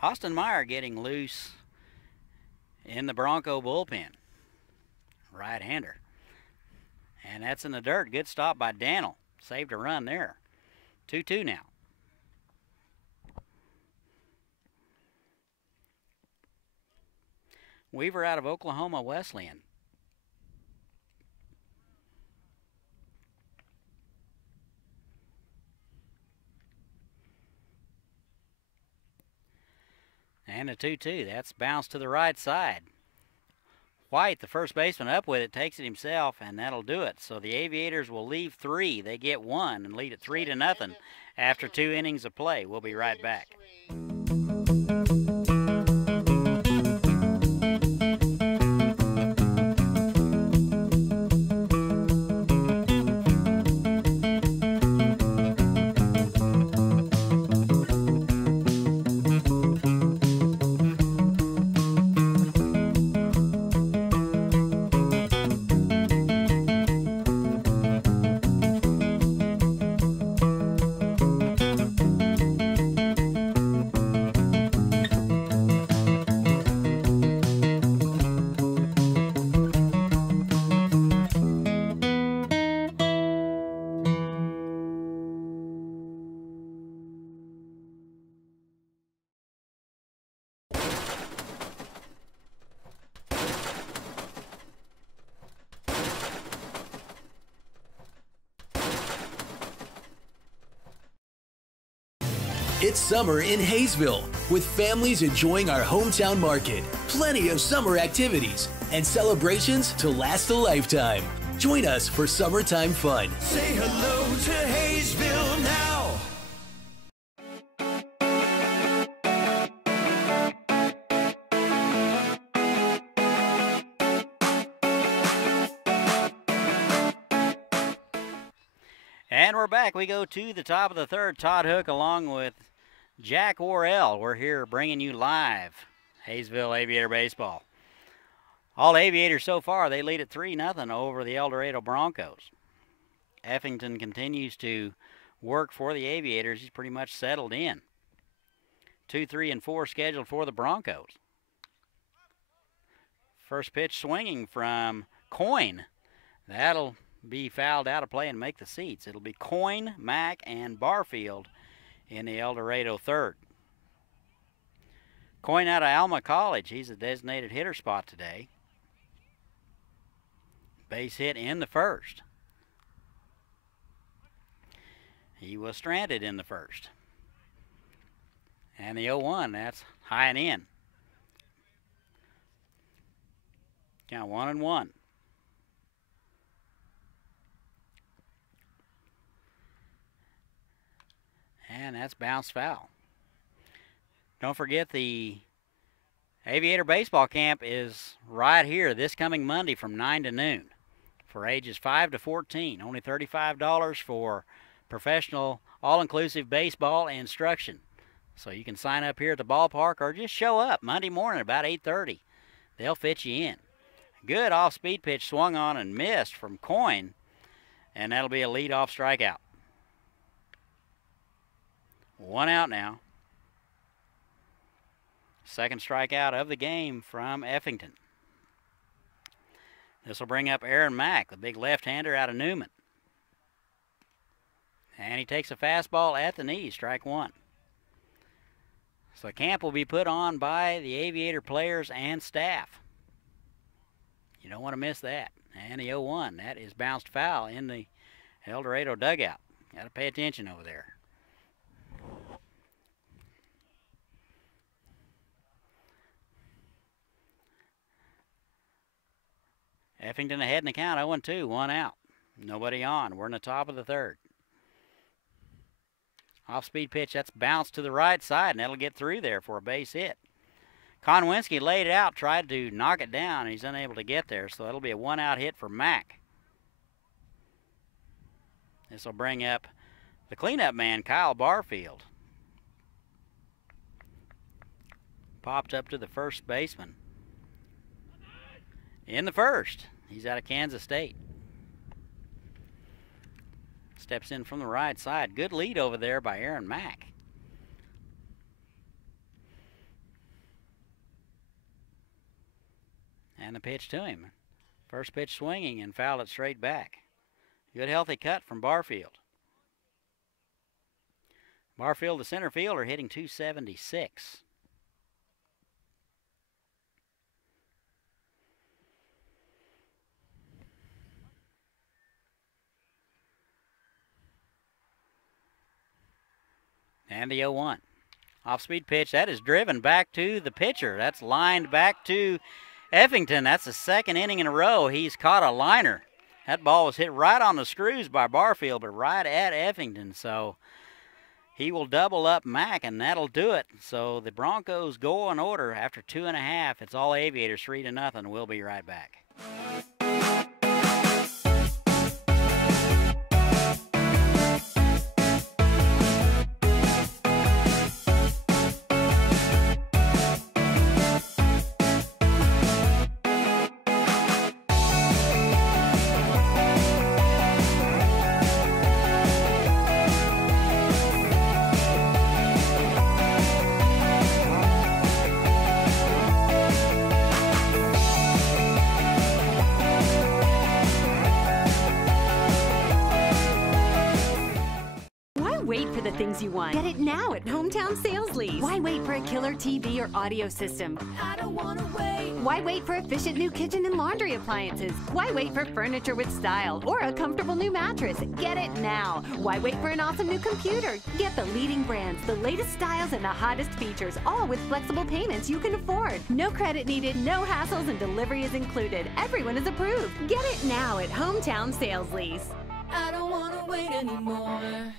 Austin Meyer getting loose in the Bronco bullpen. Right-hander. And that's in the dirt. Good stop by Daniel. Saved a run there. 2-2 now. Weaver out of Oklahoma Wesleyan. And a 2-2. That's bounced to the right side. White, the first baseman, up with it, takes it himself, and that'll do it. So the Aviators will leave 3. They get 1 and lead it 3-0 after 2 innings of play. We'll be right back. It's summer in Hayesville, with families enjoying our hometown market, plenty of summer activities, and celebrations to last a lifetime. Join us for summertime fun. Say hello to Hayesville now. And we're back. We go to the top of the third. Todd Hook along with Jack Worrell. We're here bringing you live Haysville Aviator Baseball. All Aviators so far, they lead at 3-0 over the El Dorado Broncos. Effington continues to work for the Aviators. He's pretty much settled in. 2, 3, and 4 scheduled for the Broncos. First pitch swinging from Coyne. That'll be fouled out of play and make the seats. It'll be Coyne, Mack, and Barfield in the El Dorado third. Coyne out of Alma College. He's a designated hitter spot today. Base hit in the first. He was stranded in the first. And the 0-1, that's high and in. Count 1-1. And that's bounced foul. Don't forget the Aviator Baseball Camp is right here this coming Monday from 9 to noon for ages 5 to 14. Only $35 for professional all-inclusive baseball instruction. So you can sign up here at the ballpark or just show up Monday morning about 8:30. They'll fit you in. Good off-speed pitch swung on and missed from Coyne, and that'll be a lead-off strikeout. 1 out now. Second strikeout of the game from Effington. This will bring up Aaron Mack, the big left-hander out of Newman. And he takes a fastball at the knee, strike 1. So camp will be put on by the Aviator players and staff. You don't want to miss that. And the 0-1, that is bounced foul in the El Dorado dugout. Got to pay attention over there. Effington ahead in the count, 0-2, 1 out. Nobody on. We're in the top of the third. Off-speed pitch, that's bounced to the right side, and that'll get through there for a base hit. Konwinski laid it out, tried to knock it down, and he's unable to get there, so that'll be a 1-out hit for Mack. This will bring up the cleanup man, Kyle Barfield. Popped up to the first baseman. In the first. He's out of Kansas State. Steps in from the right side. Good lead over there by Aaron Mack. And the pitch to him. First pitch swinging and fouled it straight back. Good healthy cut from Barfield. Barfield, the center fielder, hitting .276. And the 0-1. Off-speed pitch, that is driven back to the pitcher. That's lined back to Effington. That's the second inning in a row. He's caught a liner. That ball was hit right on the screws by Barfield, but right at Effington. So he will double up Mack, and that'll do it. So the Broncos go in order after 2.5. It's all Aviators 3-0. We'll be right back. for the things you want? Get it now at Hometown Sales Lease. Why wait for a killer TV or audio system? I don't wanna wait. Why wait for efficient new kitchen and laundry appliances? Why wait for furniture with style or a comfortable new mattress? Get it now. Why wait for an awesome new computer? Get the leading brands, the latest styles, and the hottest features, all with flexible payments you can afford. No credit needed, no hassles, and delivery is included. Everyone is approved. Get it now at Hometown Sales Lease. I don't wanna wait anymore.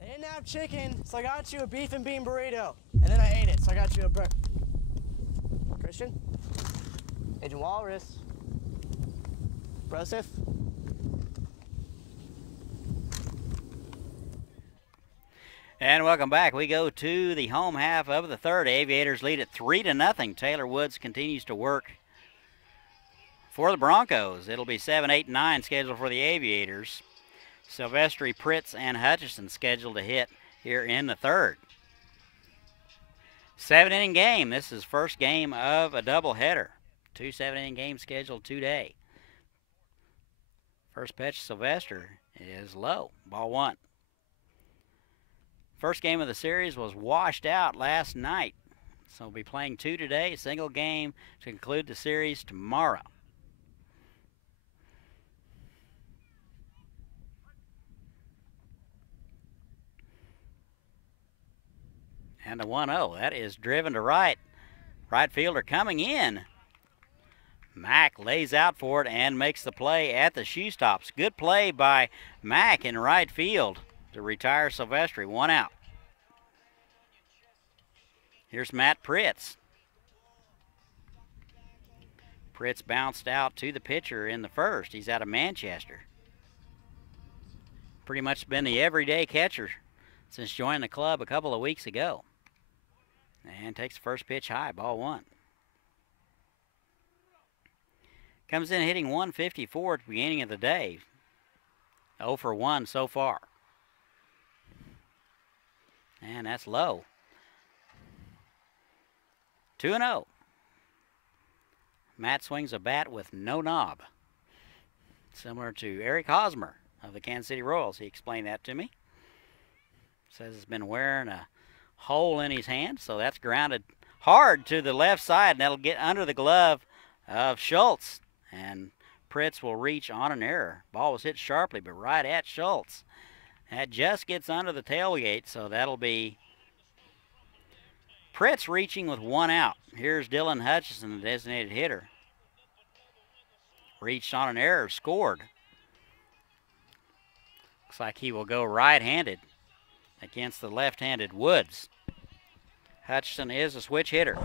They didn't have chicken, so I got you a beef and bean burrito. And then I ate it, so I got you a Christian? Agent Walrus. Broseph? And welcome back. We go to the home half of the third. Aviators lead at 3-0. Taylor Woods continues to work for the Broncos. It'll be 7, 8, and 9 scheduled for the Aviators. Silvestri, Pritz, and Hutchison scheduled to hit here in the third. 7-inning game. This is first game of a doubleheader. 2 7-inning games scheduled today. First pitch, Silvestri, is low. Ball 1. First game of the series was washed out last night. So we'll be playing 2 today, single game to conclude the series tomorrow. And the 1-0, that is driven to right. Right fielder coming in. Mack lays out for it and makes the play at the shoe stops. Good play by Mack in right field to retire Silvestri. 1 out. Here's Matt Pritz. Pritz bounced out to the pitcher in the first. He's out of Manchester. Pretty much been the everyday catcher since joining the club a couple of weeks ago. And takes the first pitch high, ball 1. Comes in hitting 154 at the beginning of the day. 0 for 1 so far. And that's low. 2-0. Matt swings a bat with no knob. Similar to Eric Hosmer of the Kansas City Royals. He explained that to me. Says he's been wearing a hole in his hand, so that's grounded hard to the left side, and that'll get under the glove of Schultz. And Pritz will reach on an error. Ball was hit sharply, but right at Schultz. That just gets under the tailgate, so that'll be Pritz reaching with 1 out. Here's Dylan Hutchison, the designated hitter. Reached on an error, scored. Looks like he will go right-handed against the left-handed Woods. Hutchison is a switch hitter.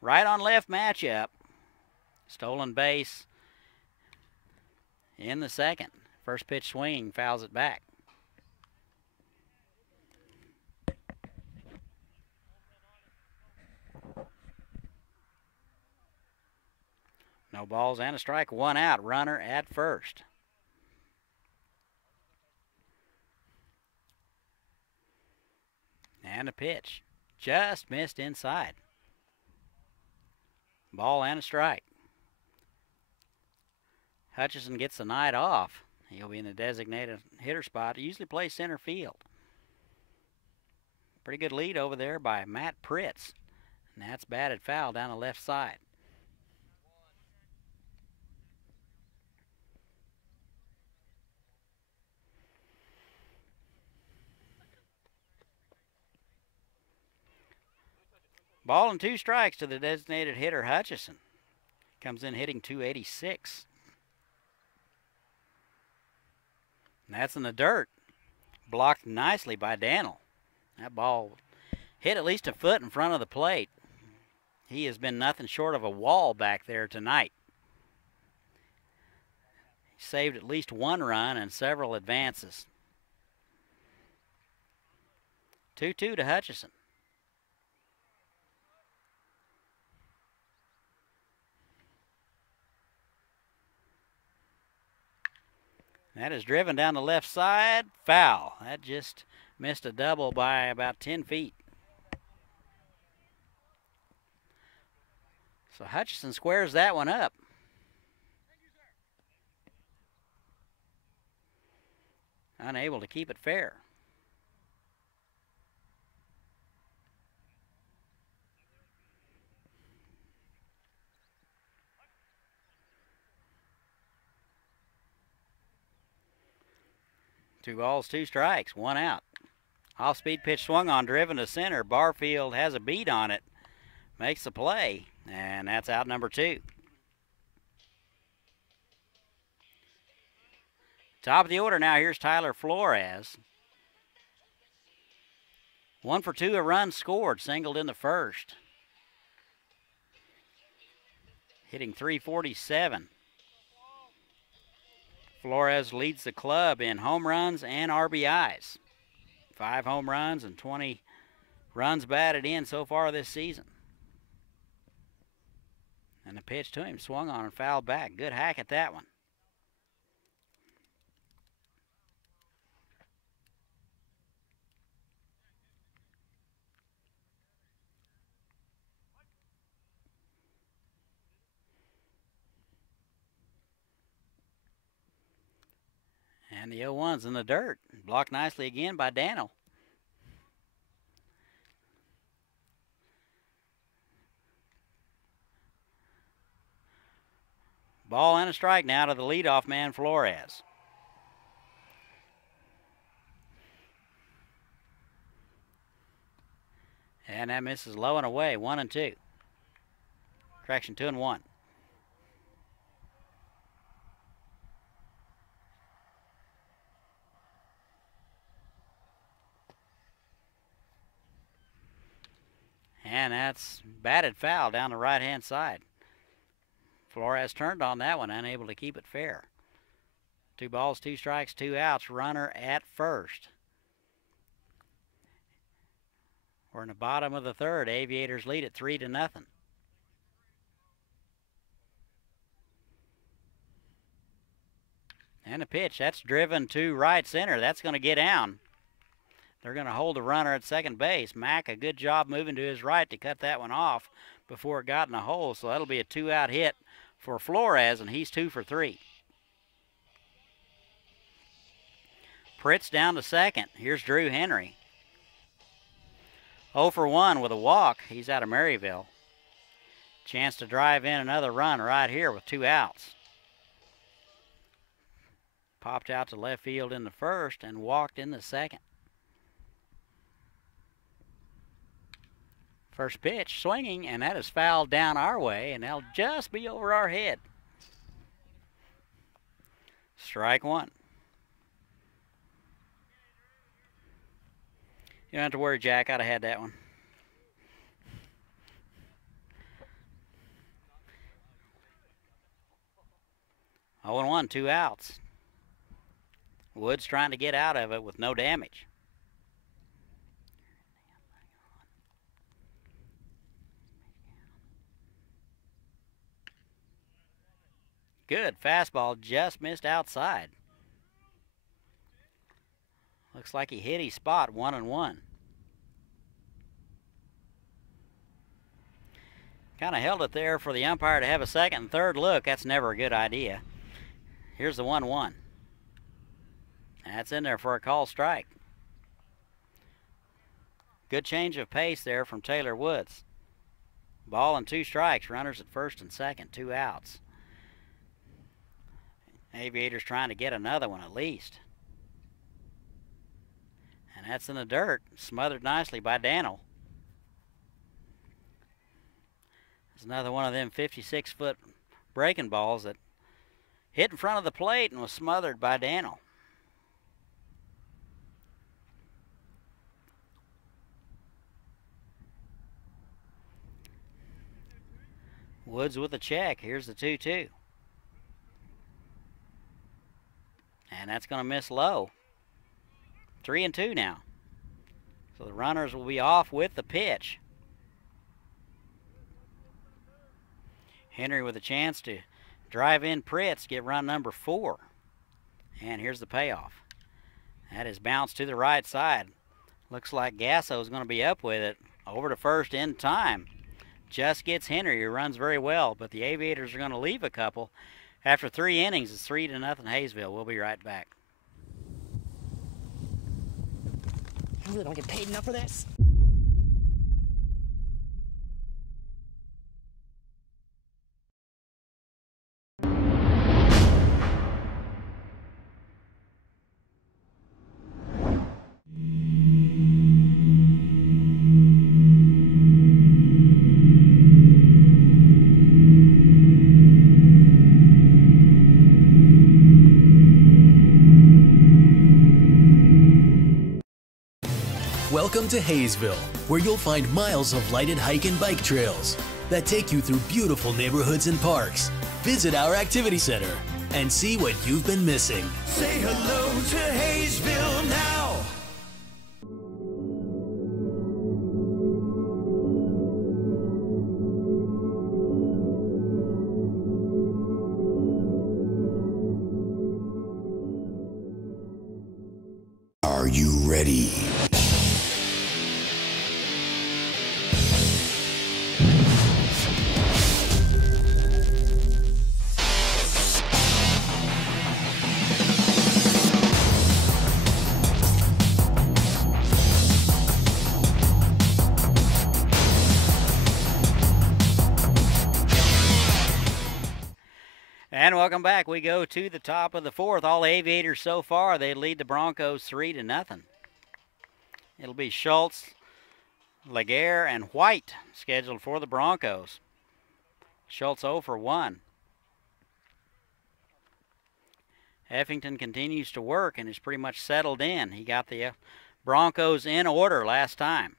Right on left matchup. Stolen base in the second. First pitch swing, fouls it back. No balls and a strike, 1 out. Runner at first. And a pitch. Just missed inside. Ball and a strike. Hutchison gets the night off. He'll be in the designated hitter spot. He usually plays center field. Pretty good lead over there by Matt Pritz. And that's batted foul down the left side. Ball and 2 strikes to the designated hitter, Hutchison. Comes in hitting 286. And that's in the dirt. Blocked nicely by Daniel. That ball hit at least a foot in front of the plate. He has been nothing short of a wall back there tonight. He saved at least 1 run and several advances. 2-2 to Hutchison. That is driven down the left side. Foul. That just Missed a double by about 10 feet. So Hutchison squares that one up. Unable to keep it fair. Two balls, two strikes, one out. Off-speed pitch swung on, driven to center. Barfield has a beat on it. Makes the play, and that's out number 2. Top of the order now, here's Tyler Flores. 1 for 2, a run scored, singled in the first. Hitting .347. Flores leads the club in home runs and RBIs. 5 home runs and 20 runs batted in so far this season. And the pitch to him swung on and fouled back. Good hack at that one. And the 0-1's in the dirt. Blocked nicely again by Daniel. Ball and a strike now to the leadoff man, Flores. And that misses low and away, 1-2. Traction 2-1. And that's batted foul down the right-hand side. Flores turned on that one, unable to keep it fair. 2 balls, 2 strikes, 2 outs. Runner at first. We're in the bottom of the third. Aviators lead at 3-0. And a pitch. That's driven to right center. That's going to get down. They're going to hold the runner at second base. Mack, a good job moving to his right to cut that one off before it got in the hole. So that'll be a 2-out hit for Flores, and he's 2 for 3. Pritz down to second. Here's Drew Henry. 0 for 1 with a walk. He's out of Maryville. Chance to drive in another run right here with 2 outs. Popped out to left field in the first and walked in the second. First pitch swinging, and that is fouled down our way, and that'll just be over our head. Strike 1. You don't have to worry, Jack. I'd have had that one. Oh and 1, 2 outs. Woods trying to get out of it with no damage. Good fastball, just missed outside. Looks like he hit his spot, 1-1. Kind of held it there for the umpire to have a second and third look. That's never a good idea. Here's the 1-1. That's in there for a call strike. Good change of pace there from Taylor Woods. Ball and 2 strikes, runners at first and second, 2 outs. Aviators trying to get another one at least. And that's in the dirt, smothered nicely by Daniel. It's another one of them 56-foot breaking balls that hit in front of the plate and was smothered by Daniel. Woods with a check. Here's the 2-2. And that's going to miss low. 3-2 now. So the runners will be off with the pitch. Henry with a chance to drive in Pritz, get run number 4. And here's the payoff. That is bounced to the right side. Looks like Gasso's going to be up with it. Over to first in time. Just gets Henry, who runs very well, but the Aviators are going to leave a couple. After 3 innings, it's 3-0 Hayesville. We'll be right back. I really don't get paid enough for this. Welcome to Hayesville, where you'll find miles of lighted hike and bike trails that take you through beautiful neighborhoods and parks. Visit our activity center and see what you've been missing. Say hello to Haysville now. Are you ready? And welcome back. We go to the top of the 4th. All Aviators so far, they lead the Broncos 3-0. It'll be Schultz, Laguerre, and White scheduled for the Broncos. Schultz 0 for 1. Effington continues to work and is pretty much settled in. He got the Broncos in order last time.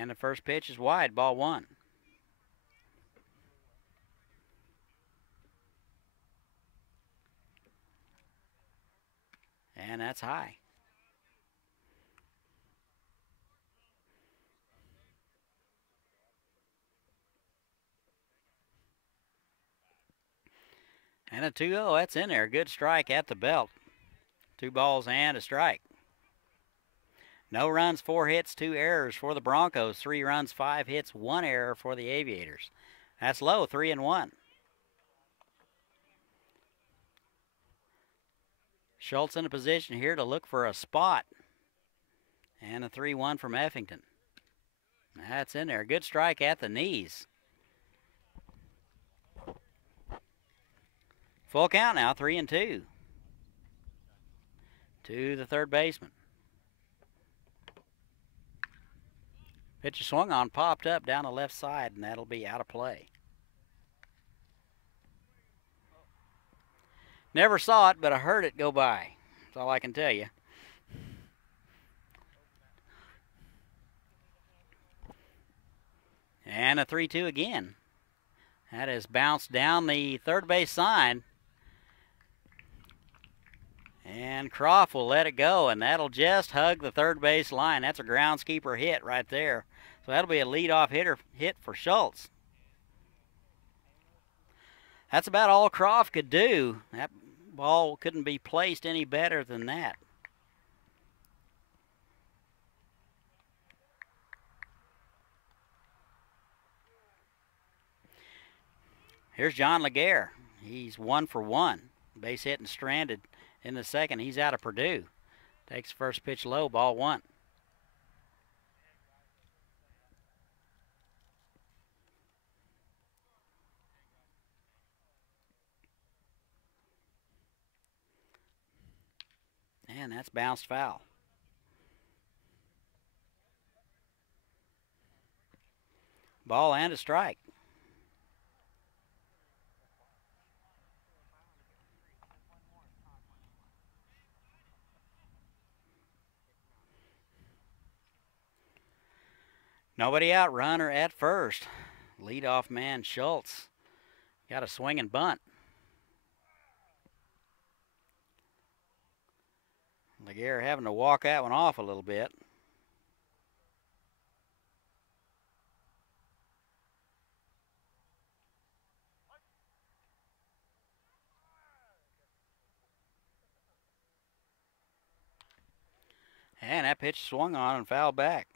And the first pitch is wide, ball 1. And that's high. And a 2-0, that's in there. Good strike at the belt. 2 balls and a strike. No runs, 4 hits, 2 errors for the Broncos. 3 runs, 5 hits, 1 error for the Aviators. That's low, 3-1. Schultz in a position here to look for a spot. And a 3-1 from Effington. That's in there. Good strike at the knees. Full count now, 3-2. To the third baseman. Pitcher swung on, popped up down the left side, and that'll be out of play. Never saw it, but I heard it go by. That's all I can tell you. And a 3-2 again. That has bounced down the third base sign. And Croft will let it go, and that'll just hug the third base line. That's a groundskeeper hit right there. So that'll be a leadoff hit for Schultz. That's about all Croft could do. That ball couldn't be placed any better than that. Here's John Laguerre. He's 1 for 1. Base hit and stranded in the second. He's out of Purdue. Takes first pitch low, ball 1. And that's bounced foul. Ball and a strike. Nobody out, runner at first. Leadoff man Schultz got a swing and bunt. Laguerre having to walk that one off a little bit. And that pitch swung on and fouled back.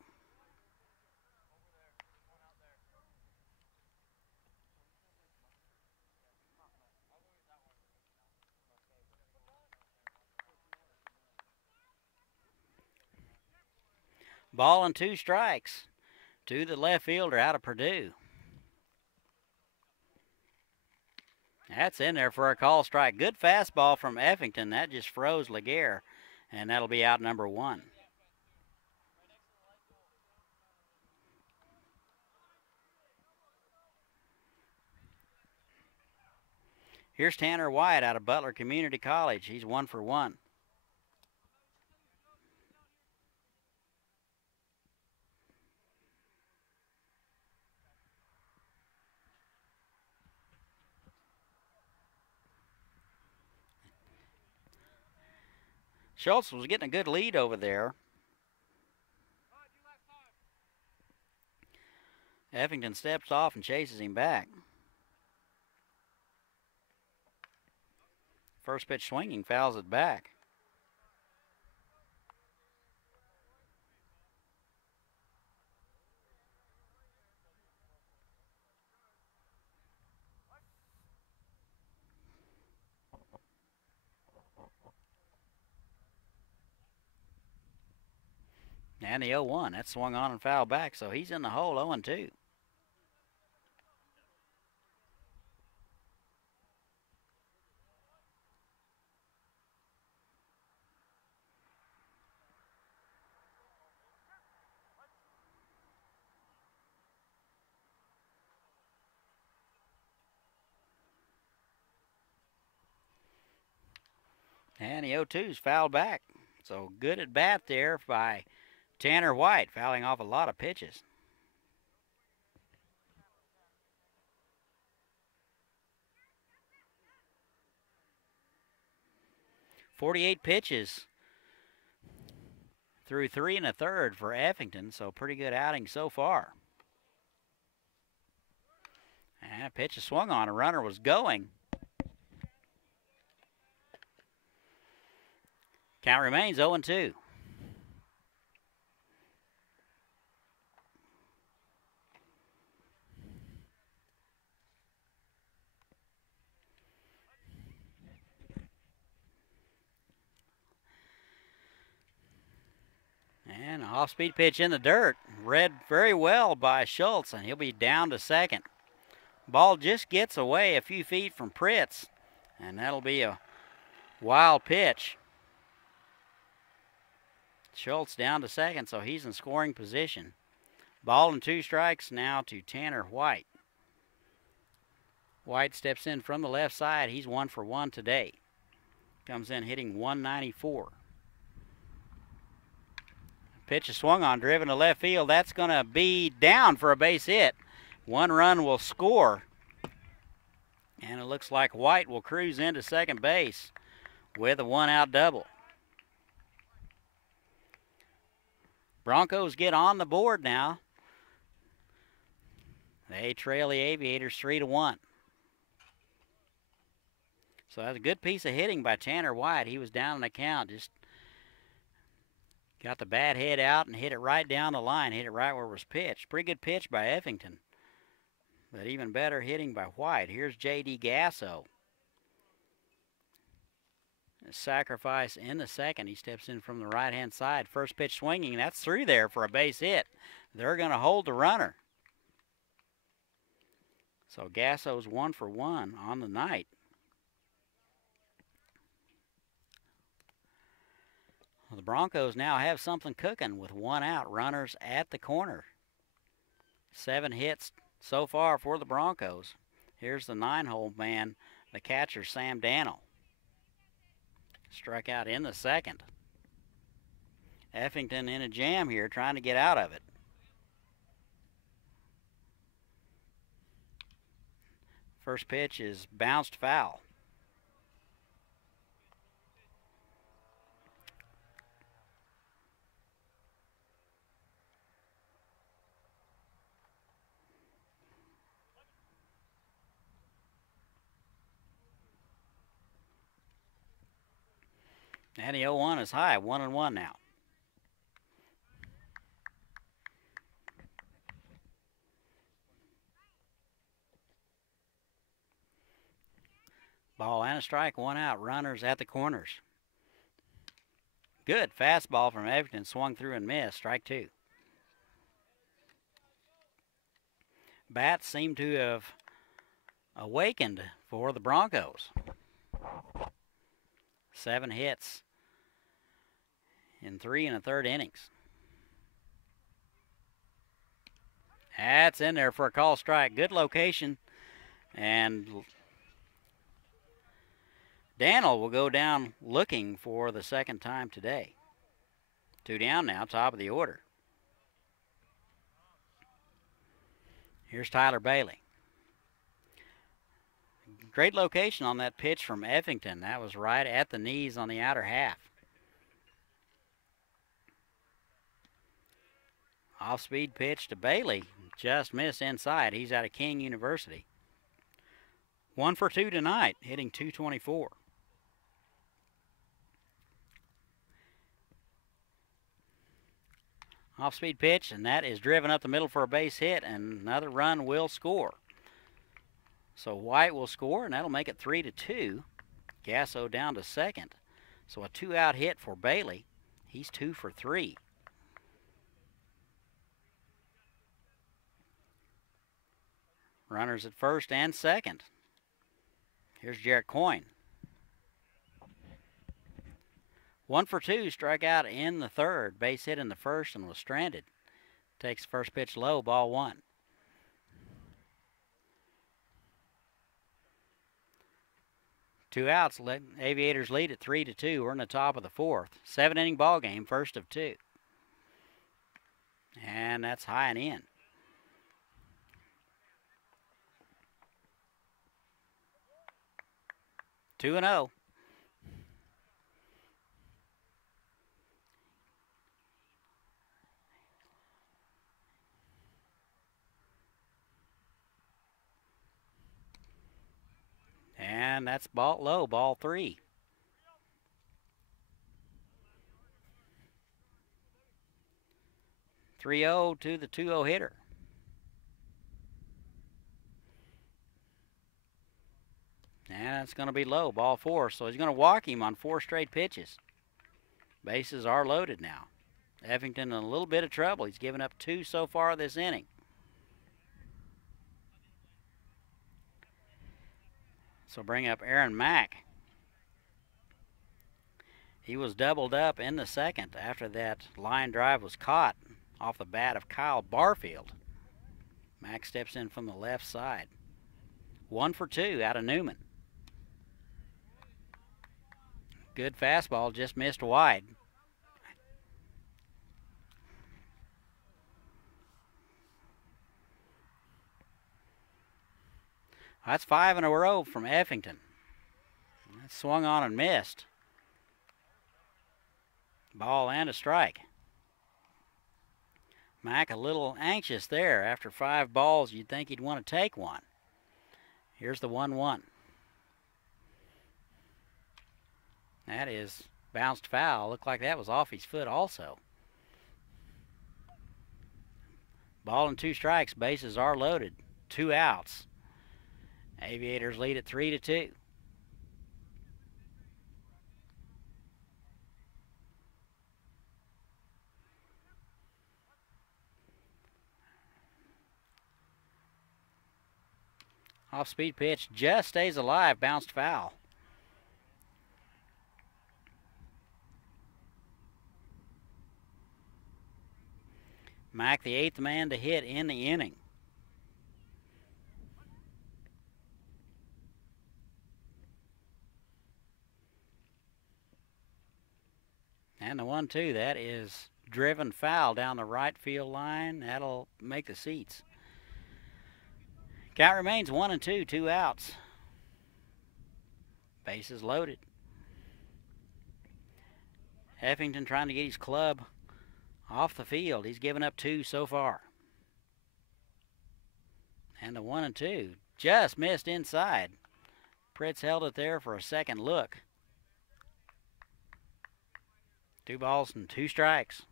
Ball and 2 strikes to the left fielder out of Purdue. That's in there for a call strike. Good fastball from Effington. That just froze Laguerre, and that'll be out number 1. Here's Tanner White out of Butler Community College. He's 1 for 1. Schultz was getting a good lead over there. Effington steps off and chases him back. First pitch swinging, fouls it back. And the 0-1, that swung on and fouled back, so he's in the hole 0-2. And the 0-2's fouled back. So good at bat there by Tanner White, fouling off a lot of pitches. .48 pitches through 3 1/3 for Effington, so pretty good outing so far. And a pitch is swung on, a runner was going. Count remains 0-2. And an off-speed pitch in the dirt. Read very well by Schultz, and he'll be down to second. Ball just gets away a few feet from Pritz, and that'll be a wild pitch. Schultz down to second, so he's in scoring position. Ball and 2 strikes now to Tanner White. White steps in from the left side. He's 1 for 1 today. Comes in hitting .194. Pitch is swung on, driven to left field. That's going to be down for a base hit. 1 run will score. And it looks like White will cruise into second base with a 1-out double. Broncos get on the board now. They trail the Aviators 3-1. So that's a good piece of hitting by Tanner White. He was down in the count, just got the bad head out and hit it right down the line, hit it right where it was pitched. Pretty good pitch by Effington, but even better hitting by White. Here's J.D. Gasso. A sacrifice in the second. He steps in from the right-hand side. First pitch swinging. That's through there for a base hit. They're going to hold the runner. So Gasso's 1 for 1 on the night. Well, the Broncos now have something cooking with 1 out. Runners at the corner. 7 hits so far for the Broncos. Here's the 9-hole man, the catcher, Sam Dannell. Struck out in the second. Effington in a jam here, trying to get out of it. First pitch is bounced foul. And the 0-1 is high, 1-1 now. Ball and a strike, 1 out. Runners at the corners. Good fastball from Evington, swung through and missed. Strike 2. Bats seem to have awakened for the Broncos. 7 hits in 3 1/3 innings. That's in there for a call strike. Good location. And Daniel will go down looking for the second time today. 2 down now, top of the order. Here's Tyler Bailey. Great location on that pitch from Effington. That was right at the knees on the outer half. Off-speed pitch to Bailey. Just missed inside. He's out of King University. 1 for 2 tonight, hitting .224. Off-speed pitch, and that is driven up the middle for a base hit, and another run will score. So White will score, and that'll make it 3-2. Gasso down to second. So a 2-out hit for Bailey. He's 2 for 3. Runners at first and second. Here's Jarrett Coyne. 1 for 2, strikeout in the third. Base hit in the first and was stranded. Takes first pitch low, ball 1. Two outs, Aviators lead at 3-2. We're in the top of the fourth. 7-inning ball game, first of 2. And that's high and in. Two and 0. And that's ball low, ball 3. (3-0) to the 2-0 hitter. And that's going to be low, ball 4. So he's going to walk him on 4 straight pitches. Bases are loaded now. Effington in a little bit of trouble. He's given up 2 so far this inning. So bring up Aaron Mack. He was doubled up in the second after that line drive was caught off the bat of Kyle Barfield. Mack steps in from the left side. 1 for 2 out of Newman. Good fastball, just missed wide. That's 5 in a row from Effington. That swung on and missed. Ball and a strike. Mack a little anxious there. After 5 balls, you'd think he'd want to take one. Here's the 1-1. That is bounced foul. Looked like that was off his foot also. Ball and 2 strikes. Bases are loaded. 2 outs. Aviators lead at 3-2. Off-speed pitch just stays alive, bounced foul. Mack, the 8th man to hit in the inning. And the 1-2, that is driven foul down the right field line. That'll make the seats. Count remains 1-2, 2 outs. Bases loaded. Effington trying to get his club off the field. He's given up 2 so far. And the 1-2 just missed inside. Pritz held it there for a second look. 2 balls and 2 strikes.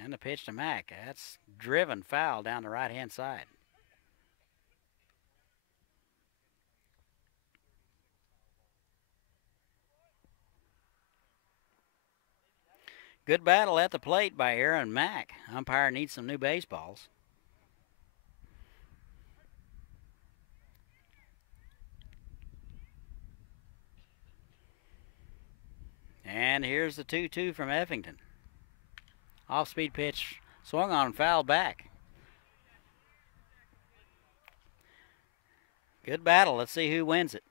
And the pitch to Mack. That's driven foul down the right-hand side. Good battle at the plate by Aaron Mack. Umpire needs some new baseballs. And here's the 2-2 from Effington. Off-speed pitch swung on and fouled back. Good battle. Let's see who wins it.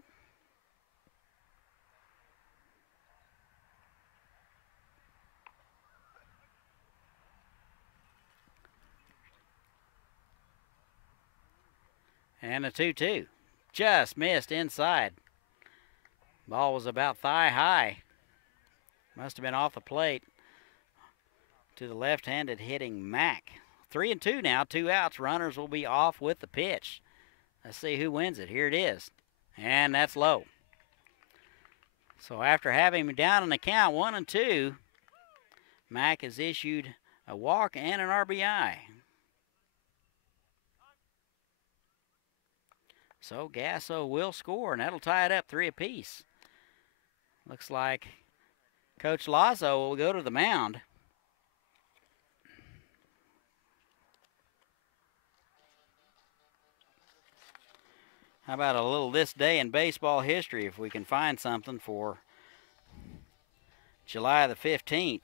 And a 2-2. Just missed inside. Ball was about thigh high. Must have been off the plate to the left-handed hitting Mack. 3-2 now, 2 outs. Runners will be off with the pitch. Let's see who wins it. Here it is. And that's low. So after having him down in the count 1-2, Mack has issued a walk and an RBI. So Gasso will score, and that'll tie it up 3 apiece. Looks like Coach Lazo will go to the mound. How about a little this day in baseball history, if we can find something for July the 15th.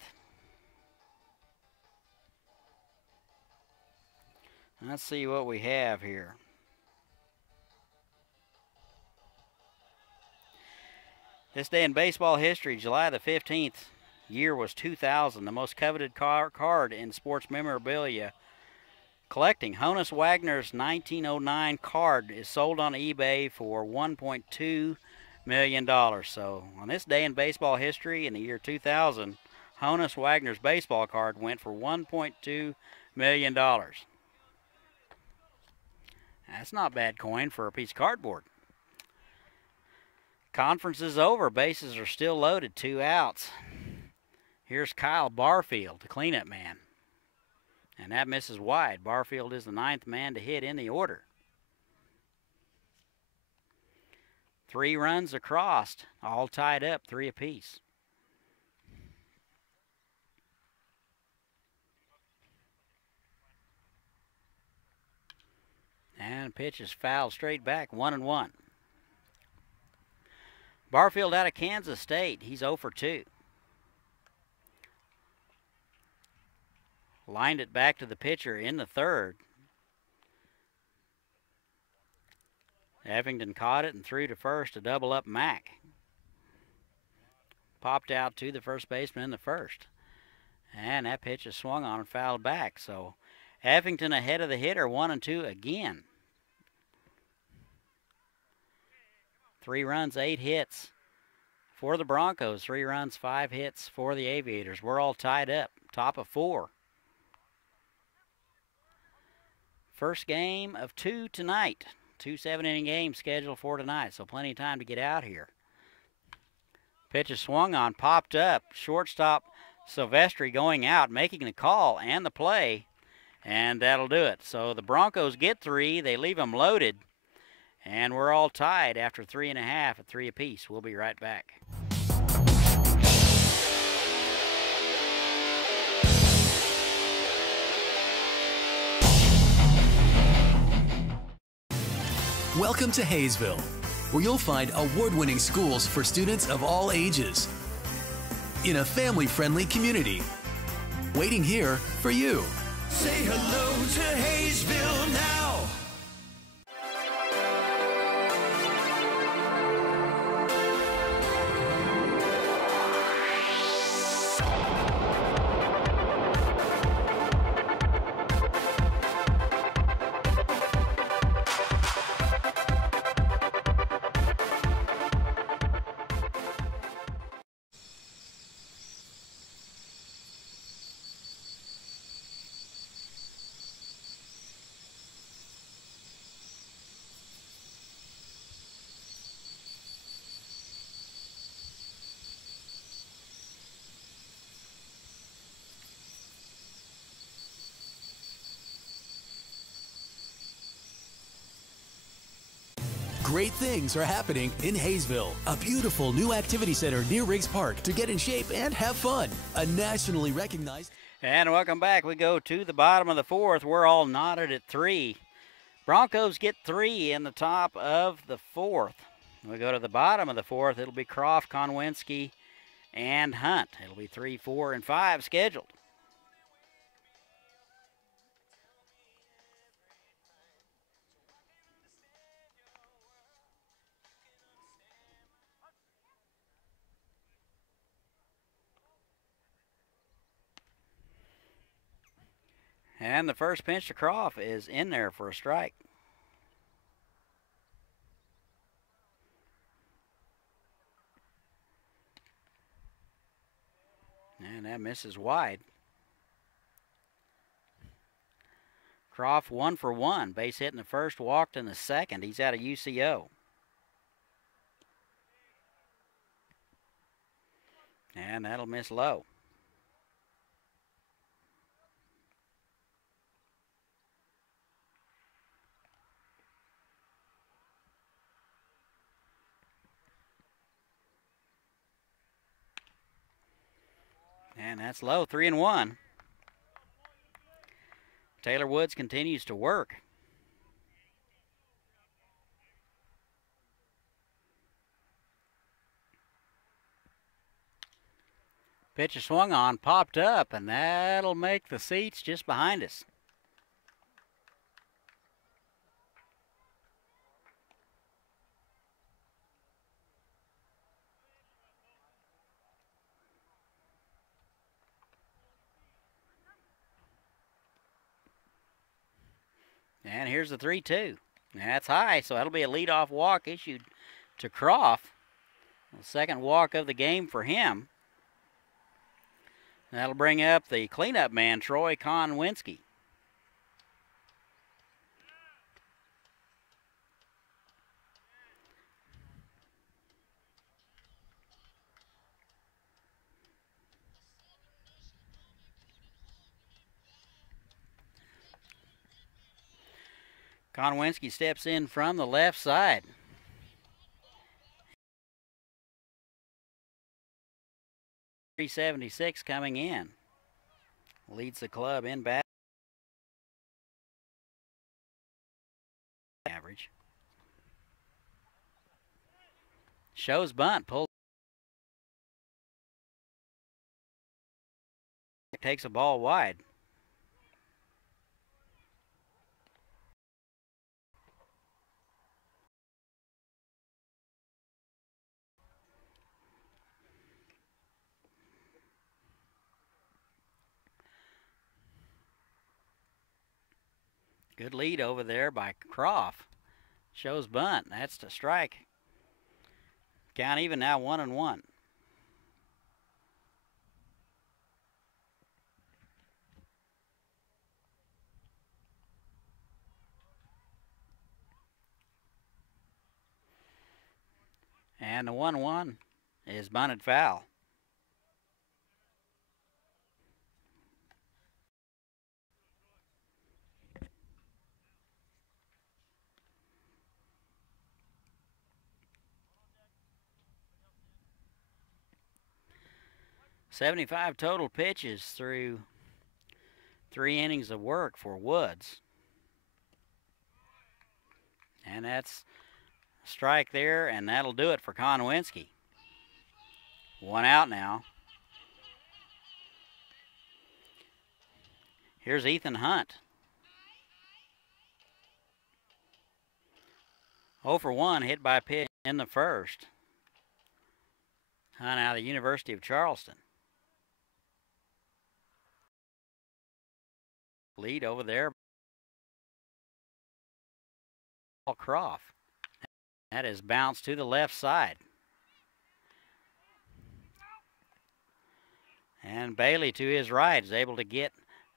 Let's see what we have here. This day in baseball history, July the 15th, year was 2000. The most coveted card in sports memorabilia collecting. Honus Wagner's 1909 card is sold on eBay for $1.2 million. So on this day in baseball history, in the year 2000, Honus Wagner's baseball card went for $1.2 million. That's not bad coin for a piece of cardboard. Conference is over. Bases are still loaded. 2 outs. Here's Kyle Barfield, the cleanup man. And that misses wide. Barfield is the 9th man to hit in the order. 3 runs across, all tied up, 3 apiece. And pitch is fouled straight back, 1-1. Barfield out of Kansas State. He's 0 for 2. Lined it back to the pitcher in the 3rd. Effington caught it and threw to first to double up Mack. Popped out to the first baseman in the 1st. And that pitch is swung on and fouled back. So Effington ahead of the hitter, 1-2 again. 3 runs, 8 hits for the Broncos. 3 runs, 5 hits for the Aviators. We're all tied up, top of 4. First game of 2 tonight. 2 7-inning games scheduled for tonight, so plenty of time to get out here. Pitch is swung on, popped up. Shortstop Silvestri going out, making the call and the play, and that'll do it. So the Broncos get 3. They leave them loaded. And we're all tied after 3.5 at 3 apiece. We'll be right back. Welcome to Hayesville, where you'll find award-winning schools for students of all ages. In a family-friendly community. Waiting here for you. Say hello to Hayesville now. Great things are happening in Hayesville, a beautiful new activity center near Riggs Park to get in shape and have fun. A nationally recognized... And welcome back. We go to the bottom of the fourth. We're all knotted at 3. Broncos get 3 in the top of the fourth. We go to the bottom of the fourth. It'll be Croft, Konwinski, and Hunt. It'll be 3, 4, and 5 scheduled. And the first pitch to Croft is in there for a strike. And that misses wide. Croft 1 for 1. Base hit in the first, walked in the second. He's out of UCO. And that'll miss low. And that's low, 3-1. Taylor Woods continues to work. Pitch is swung on, popped up, and that'll make the seats just behind us. And here's the 3-2. That's high, so that'll be a leadoff walk issued to Croft. The second walk of the game for him. That'll bring up the cleanup man, Troy Konwinski. Konwinski steps in from the left side. .376 coming in. Leads the club in bat. Average. Shows bunt. Pulls. Takes a ball wide. Good lead over there by Croft. Shows bunt. That's the strike. Count even now, 1-1. And the 1-1 is bunted foul. .75 total pitches through 3 innings of work for Woods. And that's a strike there, and that'll do it for Konwinski. 1 out now. Here's Ethan Hunt. 0 for 1, hit by pitch in the first. Hunt out of the University of Charleston. Lead over there. Croft. That is bounced to the left side. And Bailey to his right is able to get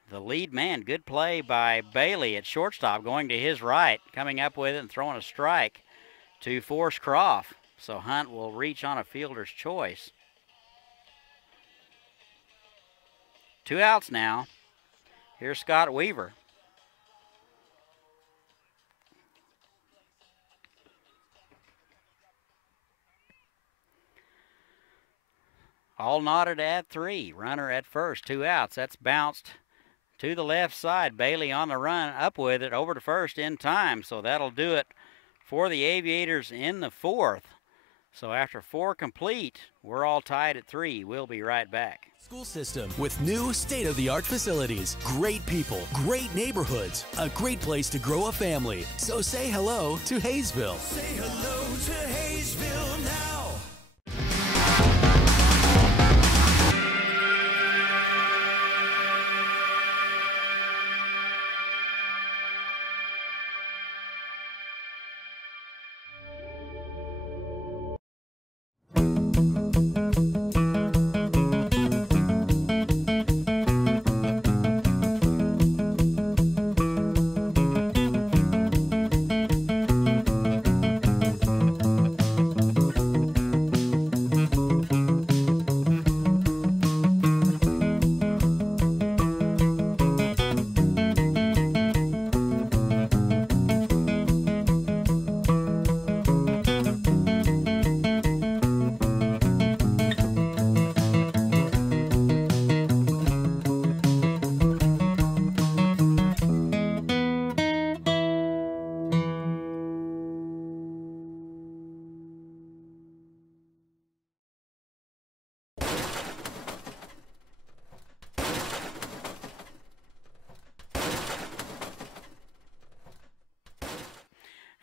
the lead man. Good play by Bailey at shortstop, going to his right, coming up with it and throwing a strike to force Croft. So Hunt will reach on a fielder's choice. 2 outs now. Here's Scott Weaver. All knotted at 3. Runner at first, 2 outs. That's bounced to the left side. Bailey on the run, up with it, over to first in time. So that'll do it for the Aviators in the 4th. So after 4 complete, we're all tied at 3. We'll be right back. School system with new state-of-the-art facilities, great people, great neighborhoods, a great place to grow a family. So say hello to Hayesville. Say hello to Hayesville now.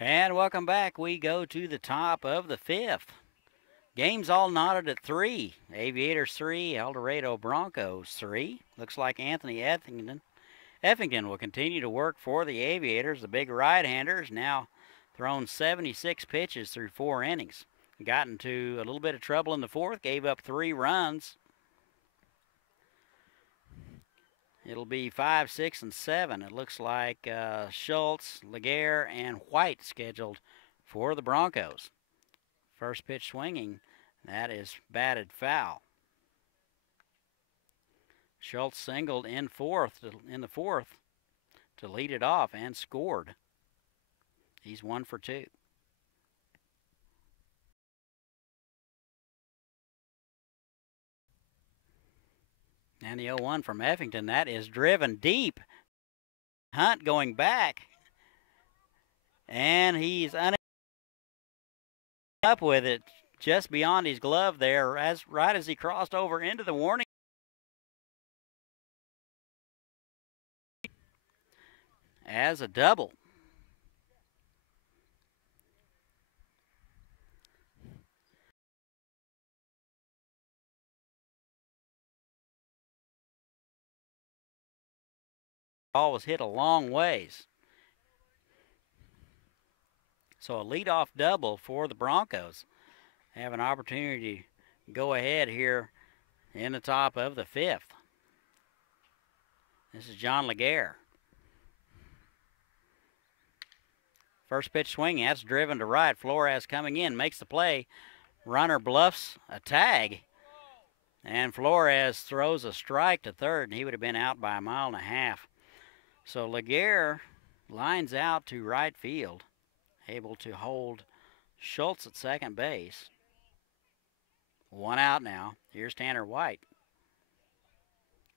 And welcome back. We go to the top of the 5th. Game's all knotted at 3. Aviators 3, El Dorado Broncos 3. Looks like Anthony Effington will continue to work for the Aviators. The big right-hander's now thrown 76 pitches through 4 innings. Got into a little bit of trouble in the 4th, gave up 3 runs. It'll be 5, 6, and 7. It looks like Schultz, Laguerre, and White scheduled for the Broncos. First pitch swinging, that is batted foul. Schultz singled in the 4th to lead it off and scored. He's 1 for 2. And the 0-1 from Effington, that is driven deep. Hunt going back. And he's unable to up with it just beyond his glove there, right as he crossed over into the warning. As a double. Ball was hit a long ways. So a leadoff double for the Broncos. Have an opportunity to go ahead here in the top of the 5th. This is John Laguerre. First pitch swinging, that's driven to right. Flores coming in, makes the play. Runner bluffs a tag. And Flores throws a strike to third, and he would have been out by 1.5 miles. So Laguerre lines out to right field, able to hold Schultz at second base. 1 out now. Here's Tanner White.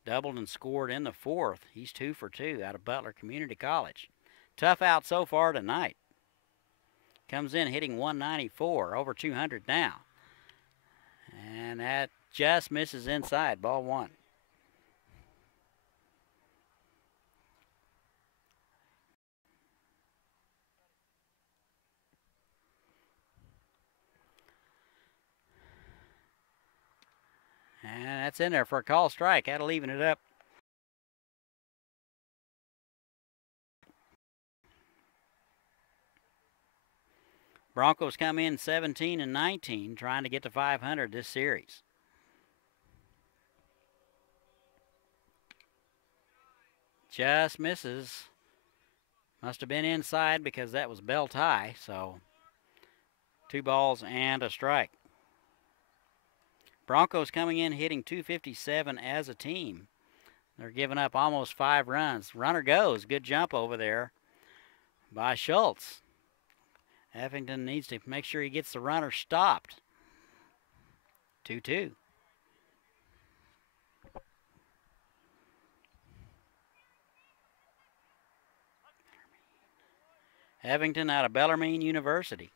Doubled and scored in the 4th. He's 2 for 2 out of Butler Community College. Tough out so far tonight. Comes in hitting 194, over 200 now. And that just misses inside, ball 1. And that's in there for a call strike. That'll even it up. Broncos come in 17 and 19, trying to get to 500 this series. Just misses. Must have been inside because that was belt high, so 2 balls and a strike. Broncos coming in hitting .257 as a team. They're giving up almost 5 runs. Runner goes. Good jump over there by Schultz. Effington needs to make sure he gets the runner stopped. 2-2. Evington out of Bellarmine University.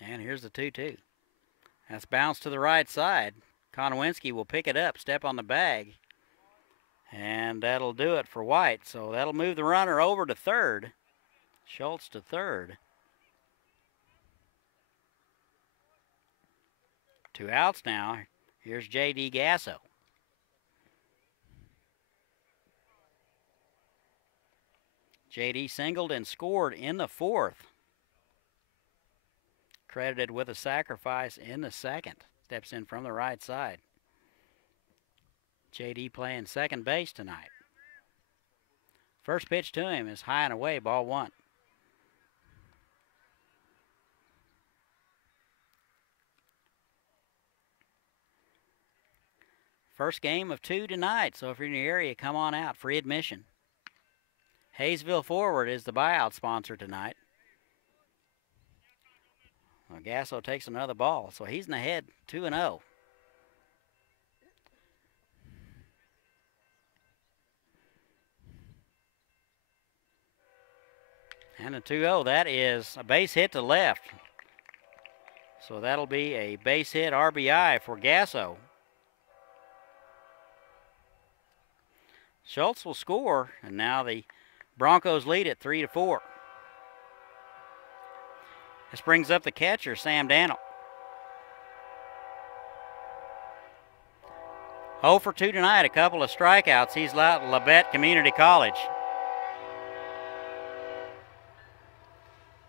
And here's the 2-2. That's bounced to the right side. Konowinski will pick it up, step on the bag. And that'll do it for White. So that'll move the runner over to third. Schultz to third. 2 outs now. Here's J.D. Gasso. J.D. singled and scored in the 4th. Credited with a sacrifice in the 2nd. Steps in from the right side. J.D. playing second base tonight. First pitch to him is high and away, ball 1. First game of 2 tonight, so if you're in the area, come on out, free admission. Hayesville Forward is the buyout sponsor tonight. Well, Gasso takes another ball, so he's in the head, 2-0. And a 2-0, that is a base hit to left. So that'll be a base hit RBI for Gasso. Schultz will score, and now the Broncos lead it 3-4. This brings up the catcher, Sam Dannell. 0 for 2 tonight, a couple of strikeouts. He's out at Labette Community College.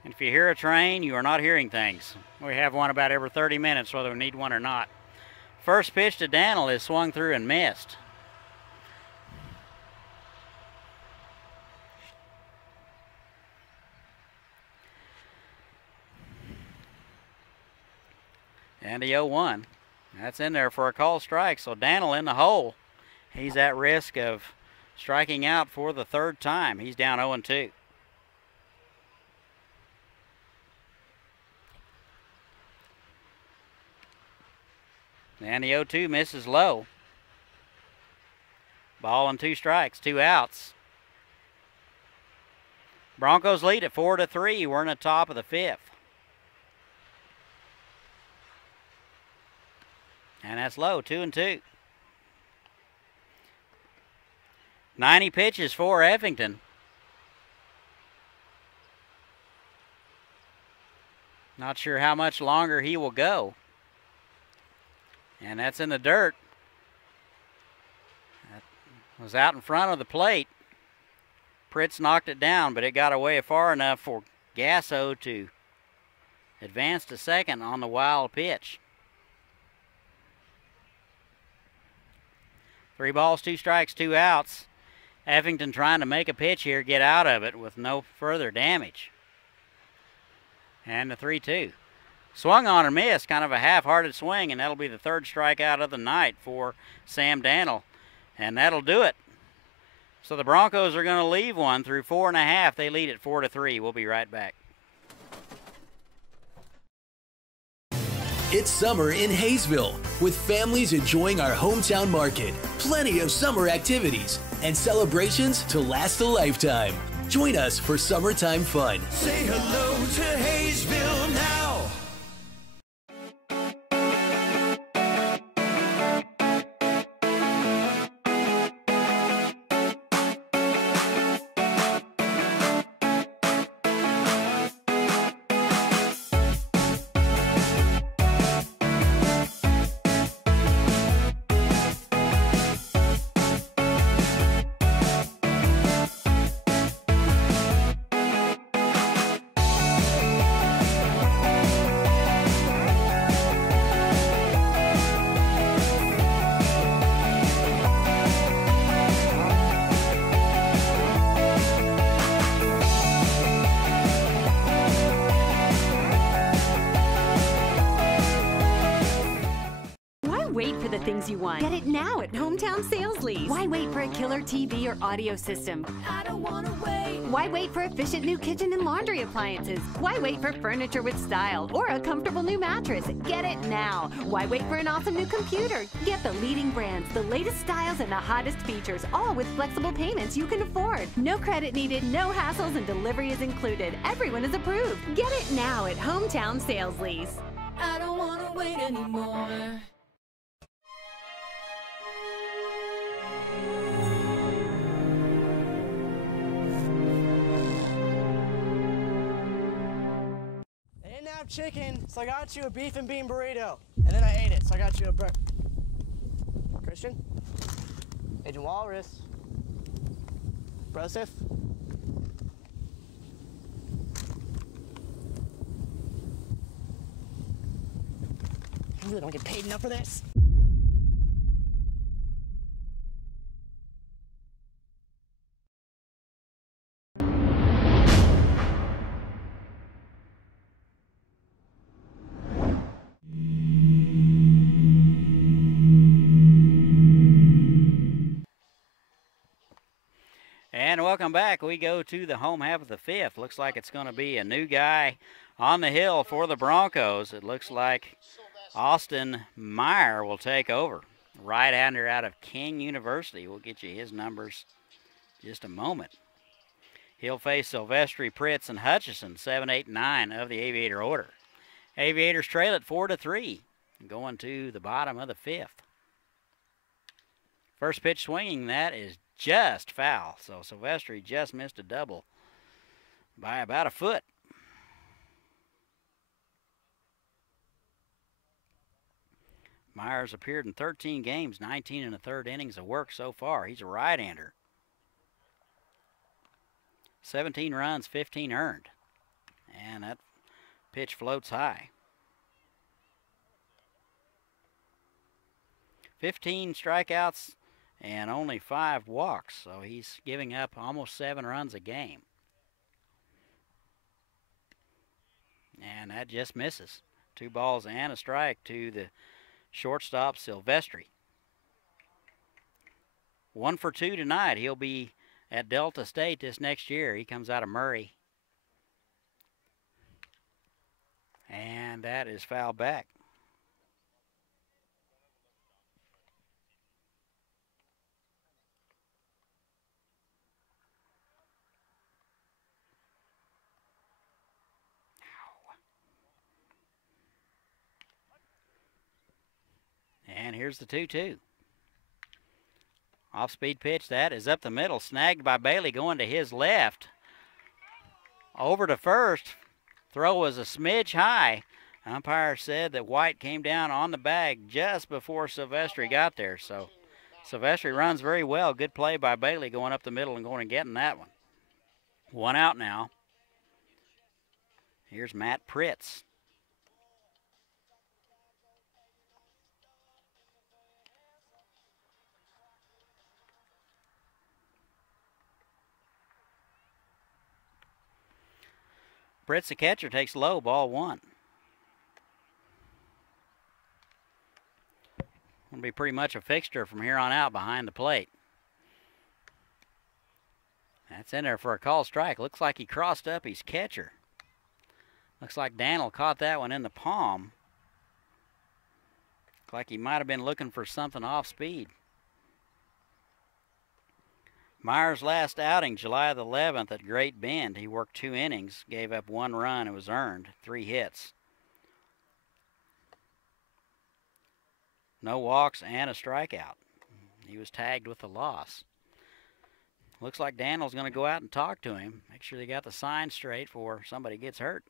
And if you hear a train, you are not hearing things. We have one about every 30 minutes, whether we need one or not. First pitch to Dannell is swung through and missed. And the 0-1. That's in there for a called strike. So Dannell in the hole. He's at risk of striking out for the 3rd time. He's down 0-2. And the 0-2 misses low. Ball and 2 strikes, 2 outs. Broncos lead at 4-3. We're in the top of the 5th. And that's low, 2-2. 90 pitches for Effington. Not sure how much longer he will go. And that's in the dirt. That was out in front of the plate. Pritz knocked it down, but it got away far enough for Gasso to advance to second on the wild pitch. 3 balls, 2 strikes, 2 outs. Effington trying to make a pitch here, get out of it with no further damage. And the 3-2. Swung on and missed, kind of a half-hearted swing, and that'll be the 3rd strikeout of the night for Sam Dannell. And that'll do it. So the Broncos are going to leave one through 4.5. They lead at 4-3. We'll be right back. It's summer in Hayesville, with families enjoying our hometown market, plenty of summer activities, and celebrations to last a lifetime. Join us for summertime fun. Say hello to Hayesville now. want. Get it now at Hometown Sales Lease. Why wait for a killer TV or audio system? I don't wanna wait. Why wait for efficient new kitchen and laundry appliances? Why wait for furniture with style or a comfortable new mattress? Get it now. Why wait for an awesome new computer? Get the leading brands, the latest styles, and the hottest features, all with flexible payments you can afford. No credit needed, no hassles, and delivery is included. Everyone is approved. Get it now at Hometown Sales Lease. I don't wanna wait anymore. They didn't have chicken, so I got you a beef and bean burrito. And then I ate it, so I got you a Christian? Agent Walrus. Broseph? You really don't get paid enough for this? And welcome back. We go to the home half of the fifth. Looks like it's going to be a new guy on the hill for the Broncos. It looks like Austin Meyer will take over. Right-hander out of King University. We'll get you his numbers in just a moment. He'll face Silvestri, Pritz, and Hutchison, 7, 8, 9 of the Aviator order. Aviators trail at 4-3, going to the bottom of the fifth. First pitch swinging, that is just foul. So Silvestri just missed a double by about a foot. Myers appeared in 13 games, 19 1/3 innings of work so far. He's a right-hander. 17 runs, 15 earned. And that pitch floats high. 15 strikeouts and only 5 walks, so he's giving up almost 7 runs a game. And that just misses. 2 balls and a strike to the shortstop, Silvestri. 1 for 2 tonight. He'll be at Delta State this next year. He comes out of Murray. And that is fouled back. And here's the 2-2. Off-speed pitch, that is up the middle, snagged by Bailey going to his left. Over to first. Throw was a smidge high. Umpire said that White came down on the bag just before Silvestri got there. So Silvestri runs very well. Good play by Bailey going up the middle and going and getting that one. 1 out now. Here's Matt Pritz. Pritz, the catcher, takes low, ball 1. Going to be pretty much a fixture from here on out behind the plate. That's in there for a call strike. Looks like he crossed up his catcher. Looks like Daniel caught that one in the palm. Looks like he might have been looking for something off speed. Myers' last outing, July the 11th at Great Bend. He worked 2 innings, gave up 1 run. It was earned, 3 hits. No walks and a strikeout. He was tagged with a loss. Looks like Daniel's going to go out and talk to him. Make sure they got the sign straight before somebody gets hurt.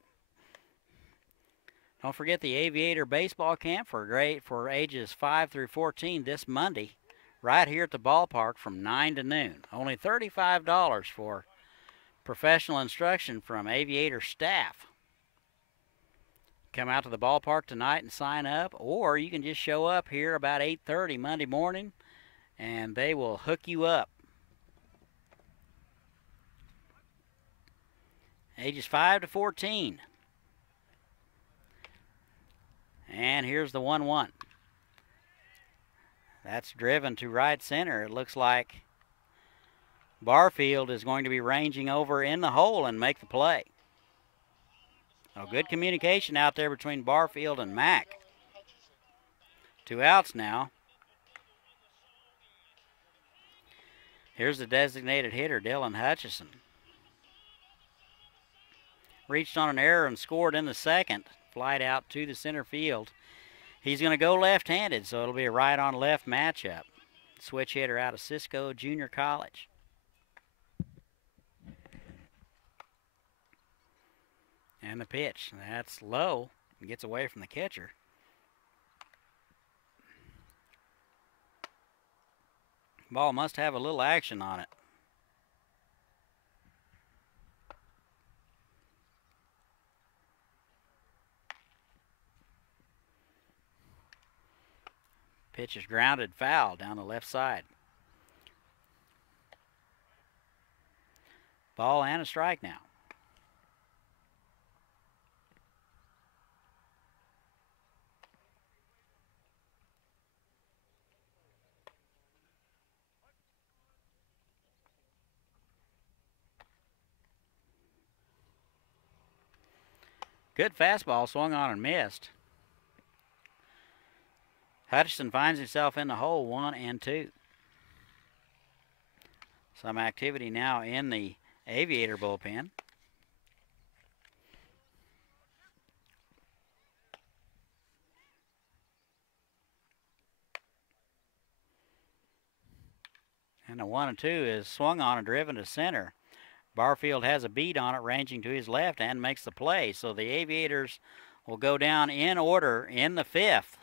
Don't forget the Aviator baseball camp for ages 5 through 14 this Monday, right here at the ballpark from 9 to noon. Only $35 for professional instruction from Aviator staff. Come out to the ballpark tonight and sign up, or you can just show up here about 8:30 Monday morning, and they will hook you up. Ages 5 to 14. And here's the 1-1. That's driven to right center. It looks like Barfield is going to be ranging over in the hole and make the play. Oh, good communication out there between Barfield and Mack. 2 outs now. Here's the designated hitter, Dylan Hutchison. Reached on an error and scored in the second. Flight out to the center field. He's going to go left-handed, so it'll be a right-on-left matchup. Switch hitter out of Cisco Junior College. And the pitch. That's low. Gets away from the catcher. Ball must have a little action on it. Pitch is grounded foul down the left side. Ball and a strike now. Good fastball swung on and missed. Hutchison finds himself in the hole, 1-2. Some activity now in the Aviator bullpen. And the 1-2 is swung on and driven to center. Barfield has a beat on it, ranging to his left, and makes the play. So the Aviators will go down in order in the 5th.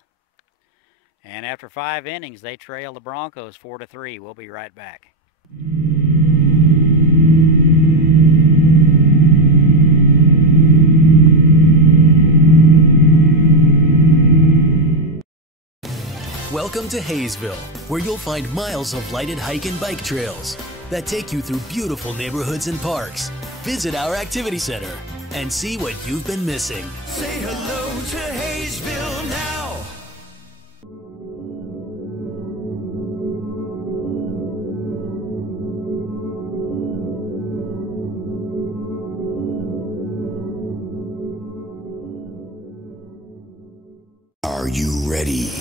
And after 5 innings, they trail the Broncos 4-3. We'll be right back. Welcome to Hayesville, where you'll find miles of lighted hike and bike trails that take you through beautiful neighborhoods and parks. Visit our activity center and see what you've been missing. Say hello to Haysville now. Are you ready?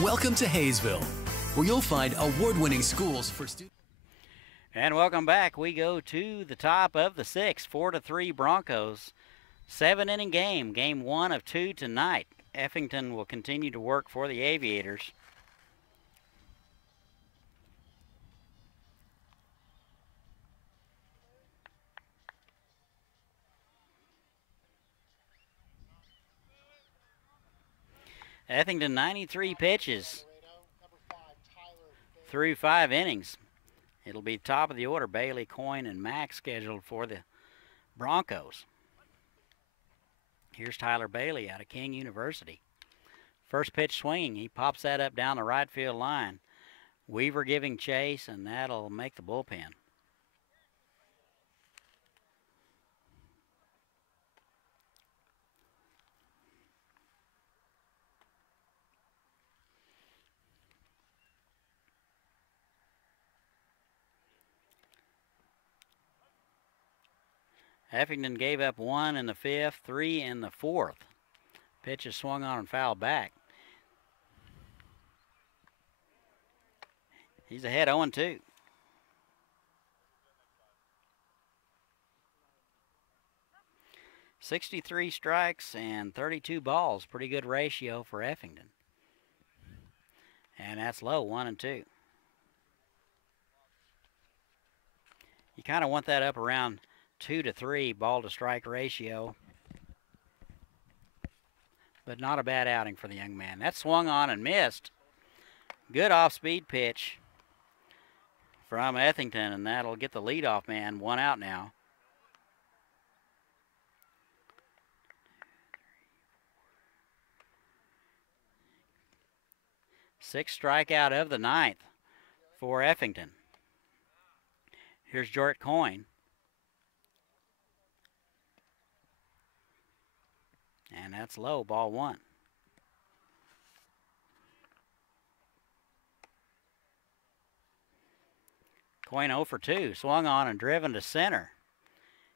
Welcome to Hayesville, where you'll find award-winning schools for students. And welcome back. We go to the top of the 6th, 4-3 Broncos. 7-inning game, game 1 of 2 tonight. Effington will continue to work for the Aviators. Effington 93 pitches through 5 innings. It'll be top of the order. Bailey, Coyne, and Mack scheduled for the Broncos. Here's Tyler Bailey out of King University. First pitch swinging. He pops that up down the right field line. Weaver giving chase, and that'll make the bullpen. Effington gave up 1 in the 5th, 3 in the 4th. Pitch is swung on and fouled back. He's ahead 0-2. .63 strikes and 32 balls. Pretty good ratio for Effington. And that's low, 1-2. You kind of want that up around 2-3 ball to strike ratio. but not a bad outing for the young man. That swung on and missed. Good off-speed pitch from Ethington, and that'll get the leadoff man one out now. Sixth strikeout of the ninth for Effington. Here's Jarrett Coyne. And that's low, ball one. Coyne 0 for 2, swung on and driven to center.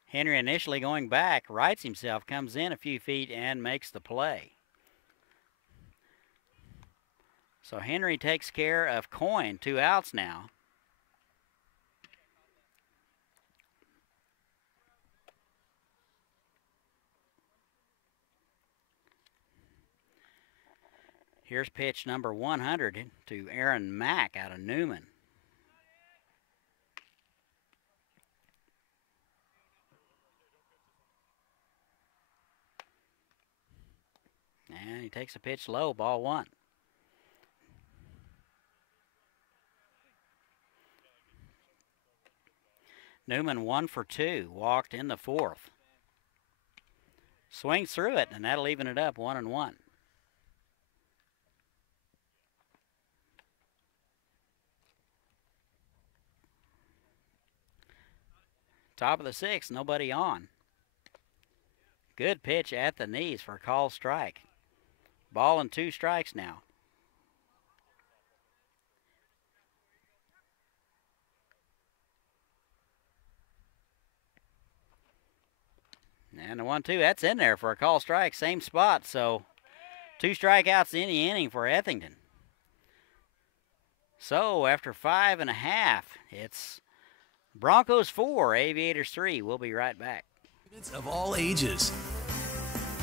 Henry initially going back, rights himself, comes in a few feet and makes the play. So Henry takes care of Coyne, 2 outs now. Here's pitch number 100 to Aaron Mack out of Newman. And he takes a pitch low, ball one. Newman 1 for 2, walked in the fourth. Swings through it, and that'll even it up 1-1. Top of the sixth, nobody on. Good pitch at the knees for a call strike. Ball and 2 strikes now. And the 1-2, that's in there for a call strike, same spot. So 2 strikeouts in the inning for Ethington. So after 5 1/2, it's Broncos 4, Aviators 3. We'll be right back. Of all ages,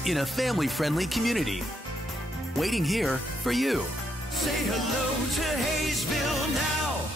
in a family-friendly community, waiting here for you. Say hello to Hayesville now.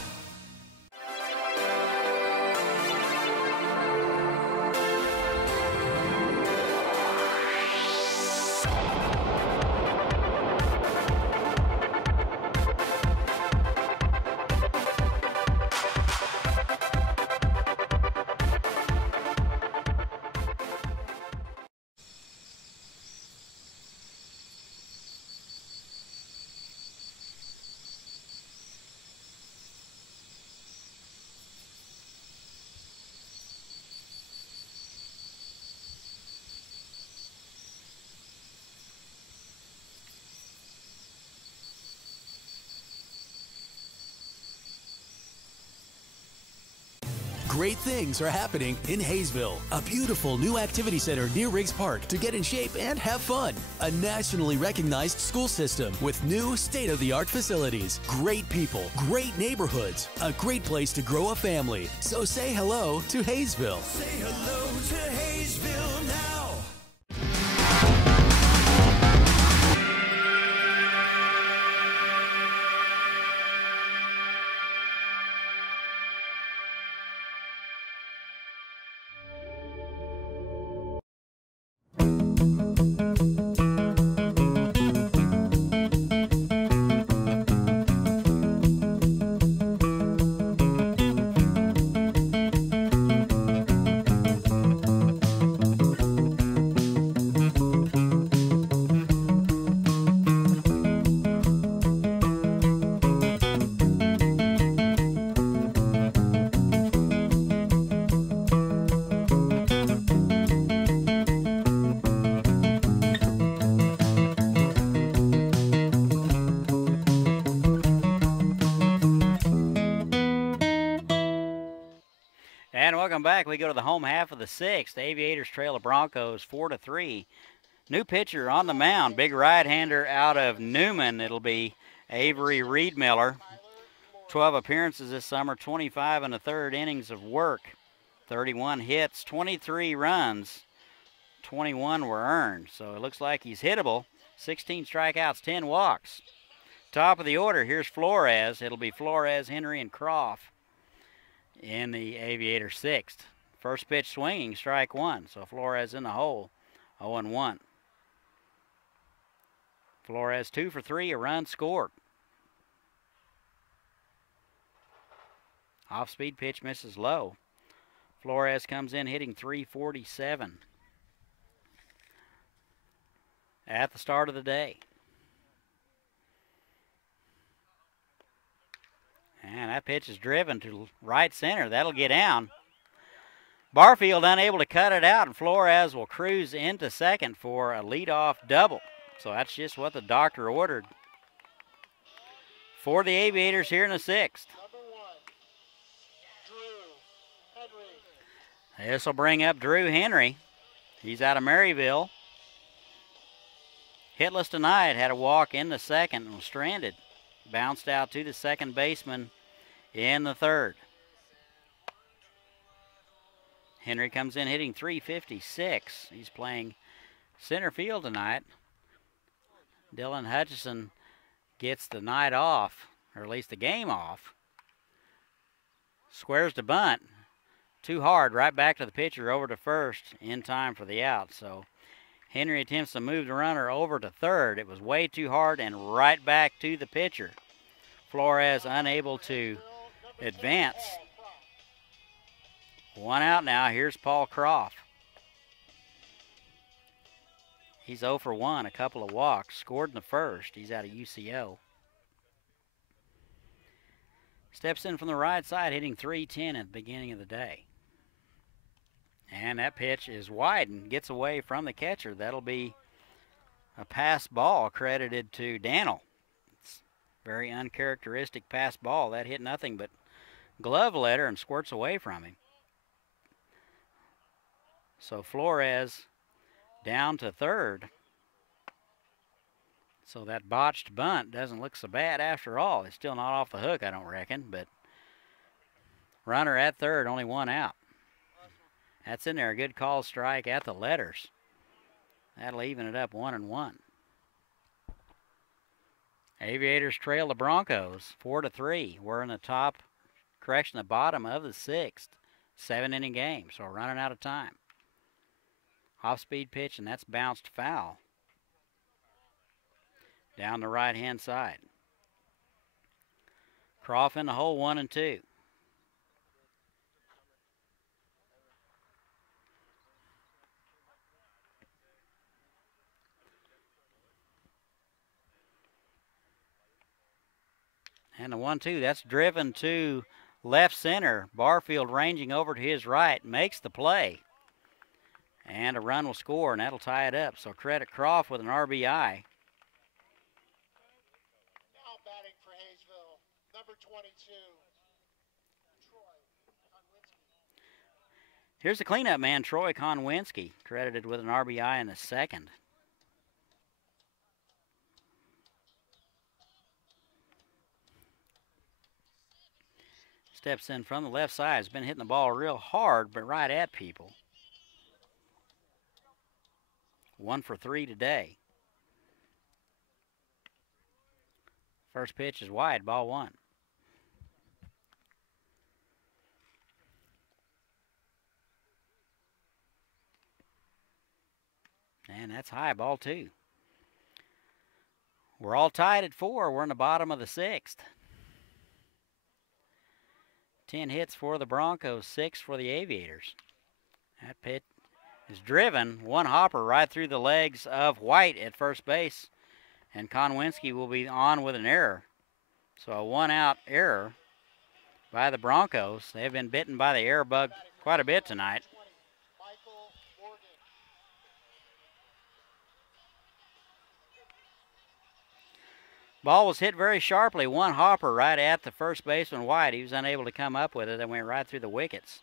Great things are happening in Hayesville, a beautiful new activity center near Riggs Park to get in shape and have fun. A nationally recognized school system with new state-of-the-art facilities, great people, great neighborhoods, a great place to grow a family. So say hello to Hayesville. Say hello to Hayesville now. Welcome back. We go to the home half of the sixth. Aviators trail the Broncos 4-3. New pitcher on the mound, big right-hander out of Newman. It'll be Avery Reedmiller. 12 appearances this summer, 25 1/3 innings of work, 31 hits, 23 runs, 21 were earned. So it looks like he's hittable. 16 strikeouts, 10 walks. Top of the order, here's Flores. It'll be Flores, Henry, and Croft in the Aviator sixth. First pitch swinging, strike one. So Flores in the hole, 0-1. Flores 2 for 3, a run scored. Off-speed pitch misses low. Flores comes in hitting .347 at the start of the day. And that pitch is driven to right center. That'll get down. Barfield unable to cut it out, and Flores will cruise into second for a leadoff double. So that's just what the doctor ordered for the Aviators here in the sixth. This will bring up Drew Henry. He's out of Maryville. Hitless tonight, had a walk in the second and was stranded. Bounced out to the second baseman in the third. Henry comes in hitting .356. He's playing center field tonight. Dylan Hutchison gets the night off, or at least the game off. Squares to bunt. Too hard, right back to the pitcher over to first in time for the out. So Henry attempts to move the runner over to third. It was way too hard and right back to the pitcher. Flores unable to advance. One out now. Here's Paul Croft. He's 0 for 1, a couple of walks. Scored in the first. He's out of UCO. Steps in from the right side, hitting .310 at the beginning of the day. And that pitch is wide and gets away from the catcher. That'll be a pass ball credited to Daniel. It's very uncharacteristic pass ball. That hit nothing but glove letter and squirts away from him. So Flores down to third. So that botched bunt doesn't look so bad after all. It's still not off the hook, I don't reckon, but runner at third, only one out. That's in there, a good call strike at the letters. That'll even it up 1-1. Aviators trail the Broncos 4-3. We're in the the bottom of the sixth. 7-inning game, so we're running out of time. Off-speed pitch, and that's bounced foul. Down the right-hand side. Croft in the hole, 1-2. And the 1-2, that's driven to left center. Barfield ranging over to his right, makes the play. And a run will score, and that'll tie it up. So credit Croft with an RBI. Now batting for Hayesville, number 22, Troy Konwinski. Here's the cleanup man, Troy Konwinski, credited with an RBI in the second. Steps in from the left side. Has been hitting the ball real hard, but right at people. 1 for 3 today. First pitch is wide, ball 1. And that's high, ball 2. We're all tied at 4. We're in the bottom of the sixth. 10 hits for the Broncos, 6 for the Aviators. That pitch is driven, one hopper right through the legs of White at first base, and Konwinski will be on with an error. So a one-out error by the Broncos. They've been bitten by the air bug quite a bit tonight. Ball was hit very sharply, one hopper right at the first baseman White. He was unable to come up with it and went right through the wickets.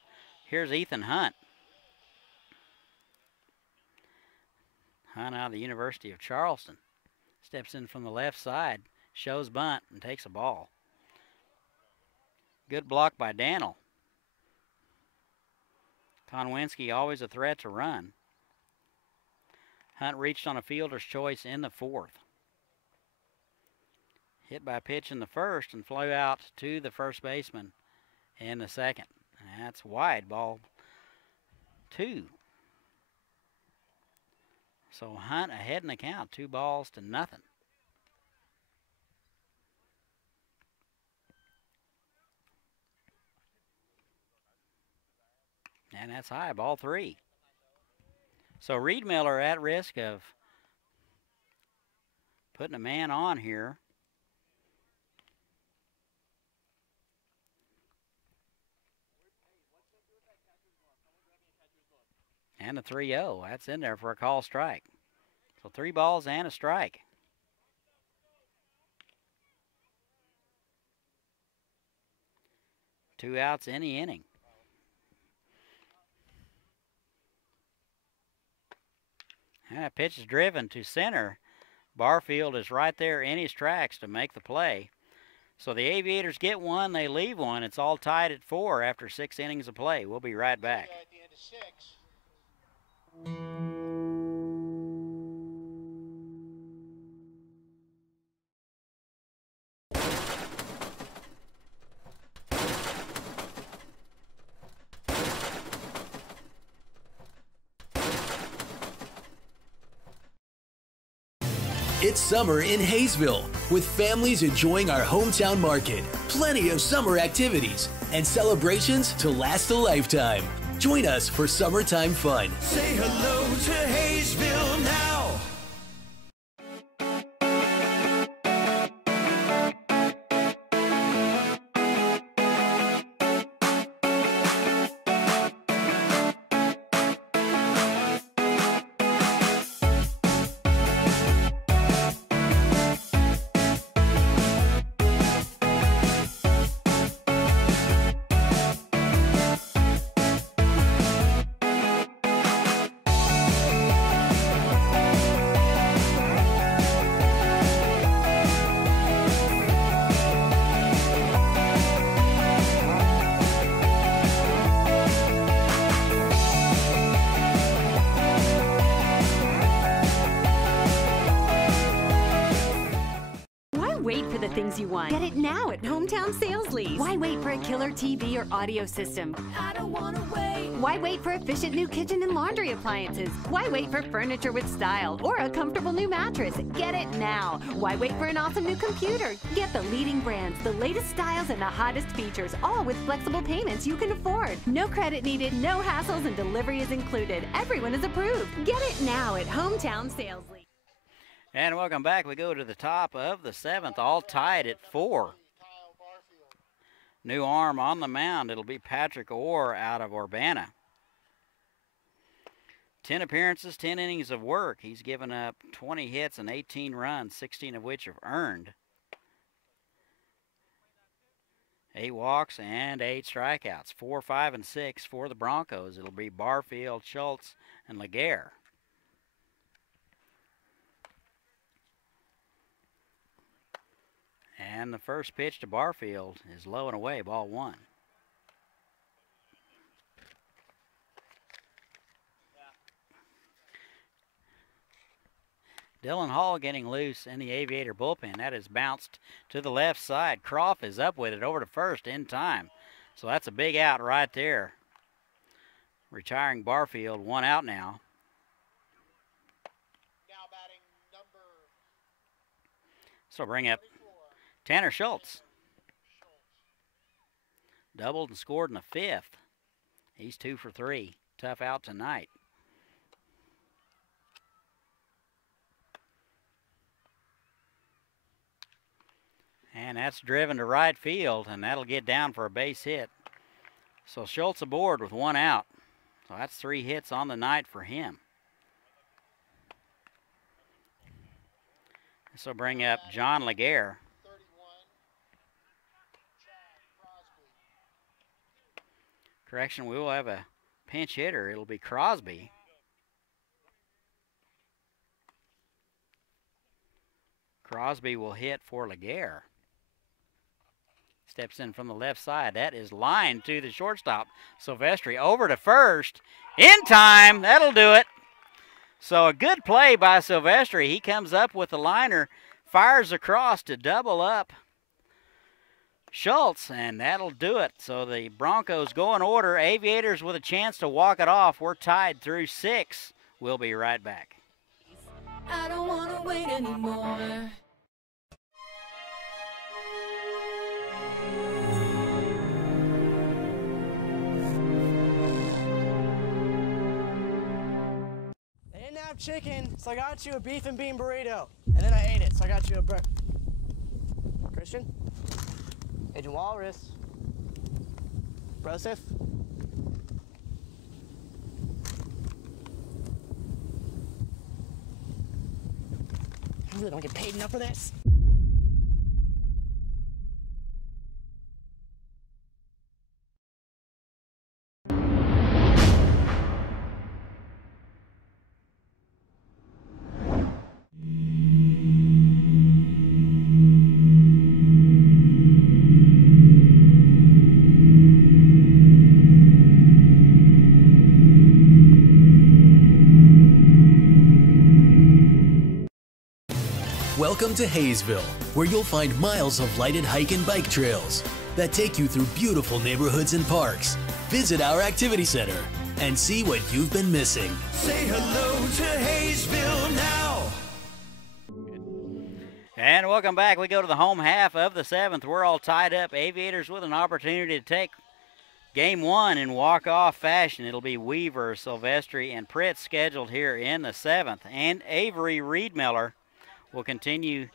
Here's Ethan Hunt. Hunt out of the University of Charleston. Steps in from the left side, shows bunt, and takes a ball. Good block by Daniel. Konwinski always a threat to run. Hunt reached on a fielder's choice in the fourth. Hit by a pitch in the first and flew out to the first baseman in the second. And that's wide, ball 2. So Hunt ahead in the count, 2-0. And that's high, ball 3. So Reed Miller at risk of putting a man on here. And a 3-0. That's in there for a call strike. So 3 balls and a strike. Two outs in the inning. And that pitch is driven to center. Barfield is right there in his tracks to make the play. So the Aviators get one, they leave one. It's all tied at 4 after 6 innings of play. We'll be right back. At the end of 6. It's summer in Hayesville, with families enjoying our hometown market, plenty of summer activities, and celebrations to last a lifetime. Join us for summertime fun. Say hello to Haysville now. Wait for the things you want. Get it now at Hometown Sales Lease. Why wait for a killer TV or audio system? I don't wanna wait. Why wait for efficient new kitchen and laundry appliances? Why wait for furniture with style or a comfortable new mattress? Get it now. Why wait for an awesome new computer? Get the leading brands, the latest styles, and the hottest features, all with flexible payments you can afford. No credit needed, no hassles, and delivery is included. Everyone is approved. Get it now at Hometown Sales Lease. And welcome back. We go to the top of the 7th, all tied at 4. New arm on the mound. It'll be Patrick Orr out of Urbana. 10 appearances, 10 innings of work. He's given up 20 hits and 18 runs, 16 of which have earned. 8 walks and 8 strikeouts. 4, 5, and 6 for the Broncos. It'll be Barfield, Schultz, and Laguerre. And the first pitch to Barfield is low and away, ball 1. Dylan Hall getting loose in the Aviator bullpen. That is bounced to the left side. Croft is up with it over to first in time. So that's a big out right there. Retiring Barfield, 1 out now. Now batting number So bring up Tanner Schultz. Doubled and scored in the 5th. He's 2 for 3. Tough out tonight. And that's driven to right field, and that'll get down for a base hit. So Schultz aboard with 1 out. So that's 3 hits on the night for him. So bring up John Laguerre. Correction, we will have a pinch hitter. It'll be Crosby. Crosby will hit for Laguerre. Steps in from the left side. That is lined to the shortstop. Silvestri over to first. In time. That'll do it. So a good play by Silvestri. He comes up with the liner, fires across to double up Schultz, and that'll do it. So the Broncos go in order. Aviators with a chance to walk it off. We're tied through 6. We'll be right back. I don't wanna wait anymore. have chicken, so I got you a beef and bean burrito. And then I ate it, so I got you a burger. Christian? Agent Walrus? Broseph? I really don't get paid enough for this. Welcome to Hayesville, where you'll find miles of lighted hike and bike trails that take you through beautiful neighborhoods and parks. Visit our activity center and see what you've been missing. Say hello to Haysville now. And welcome back. We go to the home half of the 7th. We're all tied up. Aviators with an opportunity to take game 1 in walk-off fashion. It'll be Weaver, Silvestri, and Pritz scheduled here in the 7th. And Avery Reedmiller will continue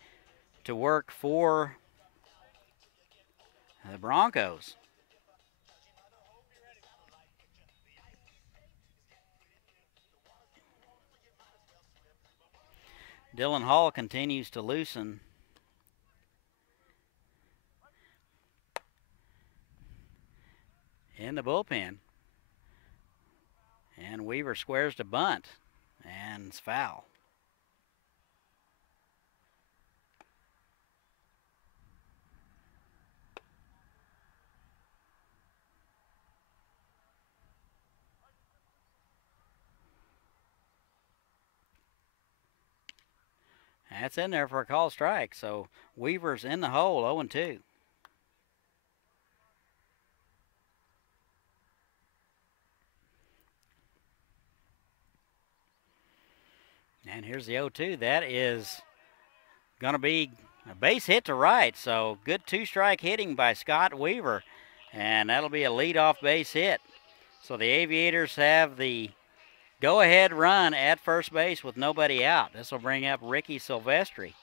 to work for the Broncos. Dylan Hall continues to loosen. In the bullpen. And Weaver squares to bunt. And it's foul. That's in there for a call strike, so Weaver's in the hole, 0-2. And here's the 0-2. That is going to be a base hit to right, so good two-strike hitting by Scott Weaver, and that'll be a leadoff base hit. So the Aviators have the go-ahead run at first base with nobody out. This will bring up Ricky Silvestri.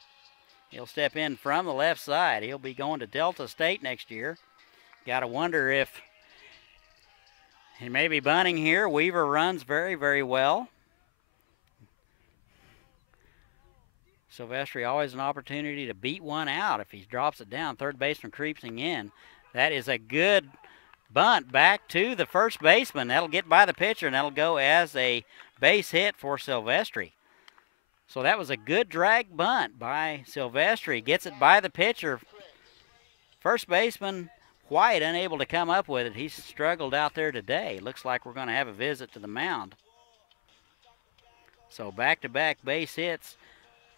He'll step in from the left side. He'll be going to Delta State next year. Got to wonder if he may be bunting here. Weaver runs very, very well. Silvestri always an opportunity to beat one out if he drops it down. Third baseman creeping in. That is a good bunt back to the first baseman. That'll get by the pitcher, and that'll go as a base hit for Silvestri. So that was a good drag bunt by Silvestri. Gets it by the pitcher. First baseman White unable to come up with it. He's struggled out there today. Looks like we're going to have a visit to the mound. So back-to-back base hits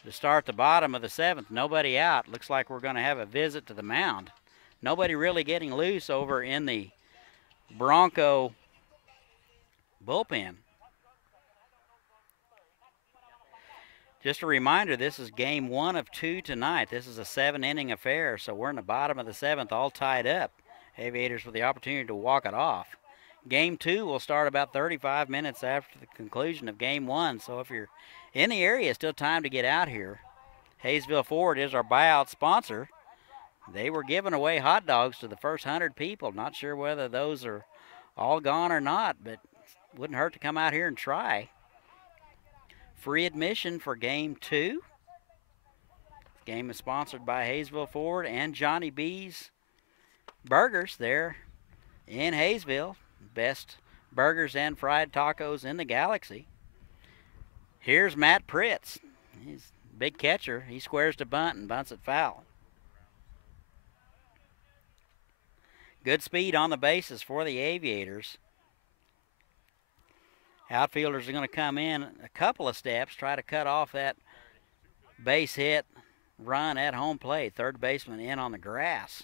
to start the bottom of the 7th. Nobody out. Looks like we're going to have a visit to the mound. Nobody really getting loose over in the Bronco bullpen. Just a reminder, this is game 1 of 2 tonight. This is a 7-inning affair, so we're in the bottom of the 7th, all tied up. Aviators with the opportunity to walk it off. Game 2 will start about 35 minutes after the conclusion of game 1, so if you're in the area, still time to get out here. Hayesville Ford is our buyout sponsor. They were giving away hot dogs to the first 100 people. Not sure whether those are all gone or not, but wouldn't hurt to come out here and try. Free admission for game 2. This game is sponsored by Hayesville Ford and Johnny B's Burgers there in Hayesville. Best burgers and fried tacos in the galaxy. Here's Matt Pritz. He's a big catcher. He squares to bunt and bunts it foul. Good speed on the bases for the Aviators. Outfielders are going to come in a couple of steps, try to cut off that base hit run at home plate. Third baseman in on the grass.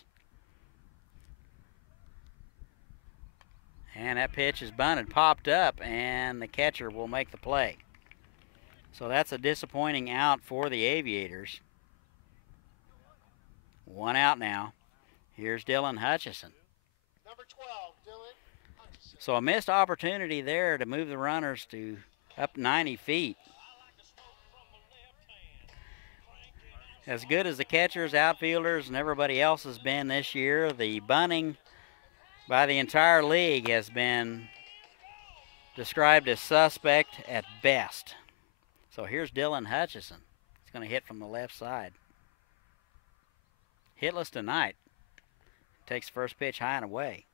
And that pitch is bunted, popped up, and the catcher will make the play. So that's a disappointing out for the Aviators. One out now. Here's Dylan Hutchison. Number 12, Dylan Hutchison. So a missed opportunity there to move the runners to up 90 feet. As good as the catchers, outfielders, and everybody else has been this year, the bunting by the entire league has been described as suspect at best. So here's Dylan Hutchison. He's going to hit from the left side. Hitless tonight. Takes the first pitch high and away.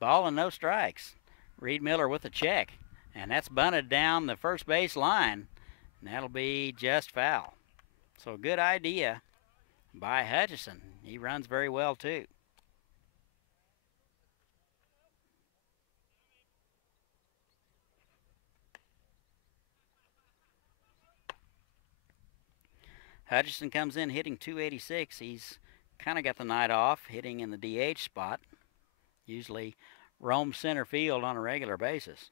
Ball and no strikes. Reed Miller with a check. And that's bunted down the first base line. And that'll be just foul. So a good idea by Hutchison. He runs very well too. Hutchison comes in hitting .286. He's kind of got the night off, hitting in the DH spot. Usually roams center field on a regular basis.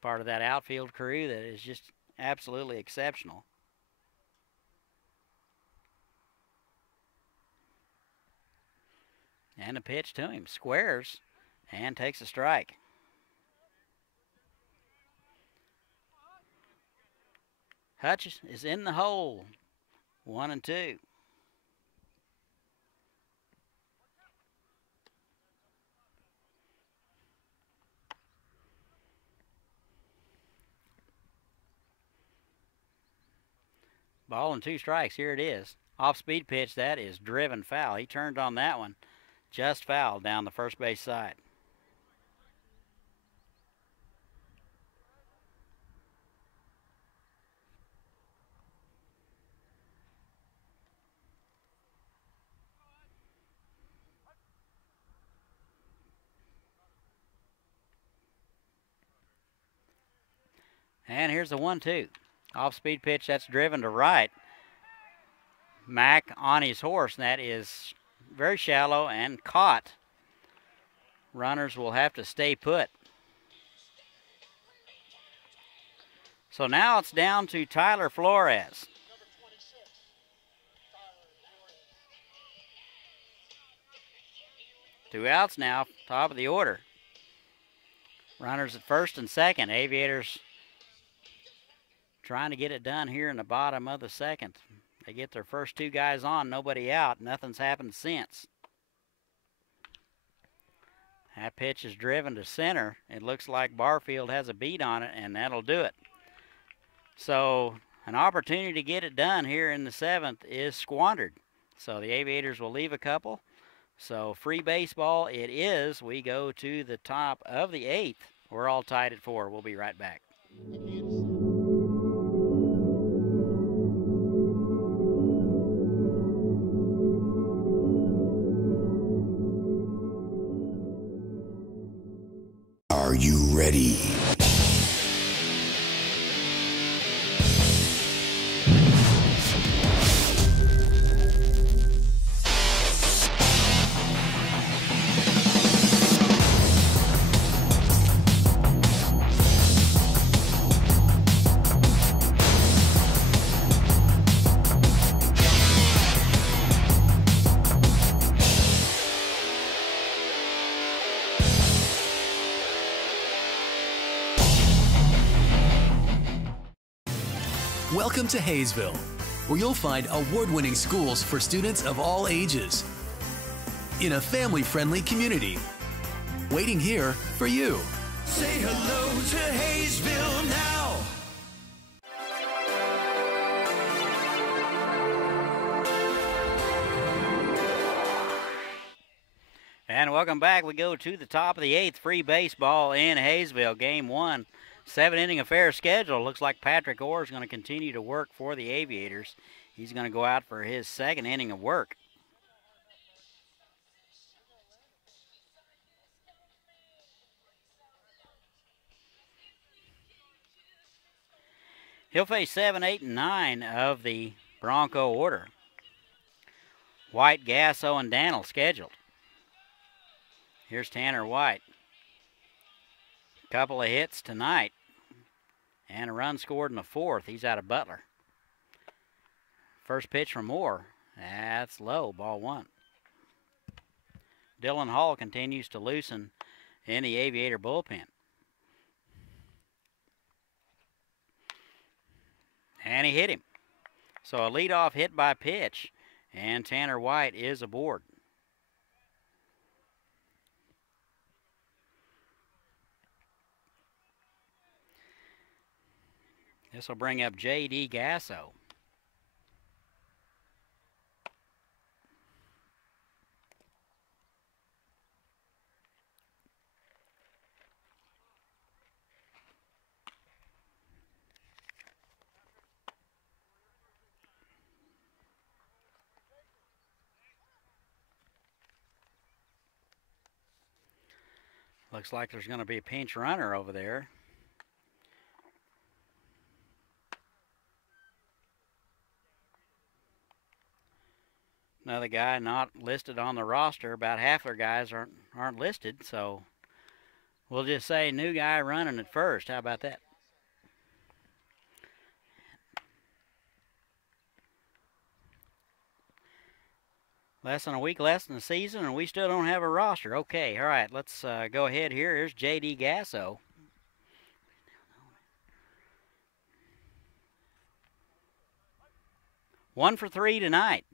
Part of that outfield crew that is just absolutely exceptional. And a pitch to him. Squares and takes a strike. Hutchison is in the hole. 1-2. Ball and 2 strikes. Here it is. Off-speed pitch. That is driven foul. He turned on that one. Just foul down the first base side. And here's the 1-2. Off-speed pitch, that's driven to right. Mack on his horse, and that is very shallow and caught. Runners will have to stay put. So now it's down to Tyler Flores. Two outs now, top of the order. Runners at first and second. Aviators trying to get it done here in the bottom of the second. They get their first two guys on, nobody out. Nothing's happened since. That pitch is driven to center. It looks like Barfield has a beat on it, and that'll do it. So an opportunity to get it done here in the seventh is squandered. So the Aviators will leave a couple. So free baseball it is. We go to the top of the eighth. We're all tied at 4. We'll be right back. Are you ready? Welcome to Hayesville, where you'll find award-winning schools for students of all ages in a family-friendly community. Waiting here for you. Say hello to Haysville now. And welcome back. We go to the top of the eighth. Free baseball in Hayesville. Game 1. 7-inning affair schedule. Looks like Patrick Orr is going to continue to work for the Aviators. He's going to go out for his second inning of work. He'll face 7, 8, and 9 of the Bronco order. White, Gasso, and Daniel scheduled. Here's Tanner White. Couple of hits tonight. And a run scored in the fourth. He's out of Butler. First pitch from Moore. That's low, ball 1. Dylan Hall continues to loosen in the Aviator bullpen. And he hit him. So a leadoff hit by pitch, and Tanner White is aboard. This will bring up J.D. Gasso. Looks like there's going to be a pinch runner over there. Another guy not listed on the roster. About half their guys aren't listed, so we'll just say new guy running at first. How about that? Less than a week less than the season, and we still don't have a roster. Okay, all right, let's go ahead here. Here's J.D. Gasso. One for 3 tonight.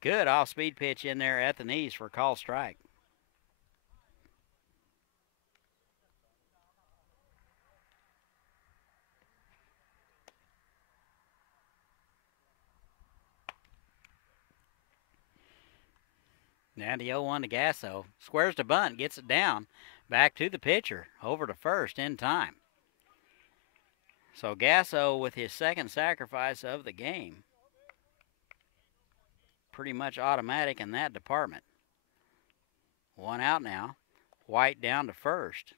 Good off-speed pitch in there at the knees for a call strike. Now the 0-1 to Gasso. Squares to bunt, gets it down. Back to the pitcher, over to first in time. So Gasso with his second sacrifice of the game. Pretty much automatic in that department. One out now. White down to first.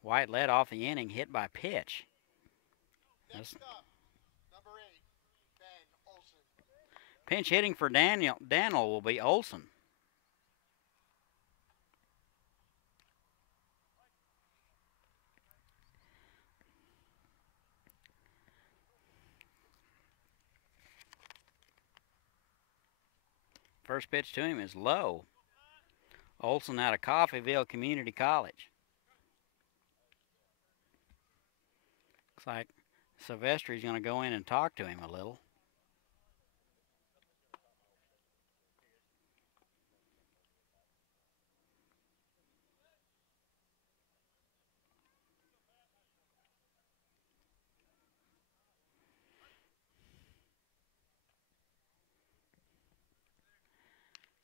White led off the inning, hit by pitch. Next up, number 8, Ben Olson. Pinch hitting for Daniel will be Olson. First pitch to him is low. Olson out of Coffeyville Community College. Looks like Silvestri's going to go in and talk to him a little.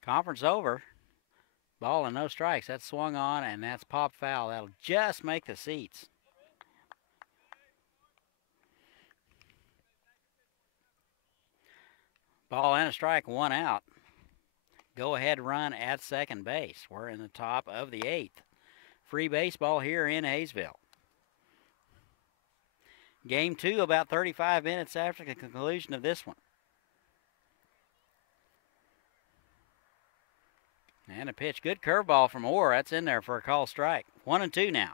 Conference over. Ball and no strikes. That's swung on, and that's pop foul. That'll just make the seats. Ball and a strike, 1 out. Go ahead run at second base. We're in the top of the 8th. Free baseball here in Hayesville. Game 2 about 35 minutes after the conclusion of this one. And a pitch. Good curveball from Orr. That's in there for a call strike. 1-2 now.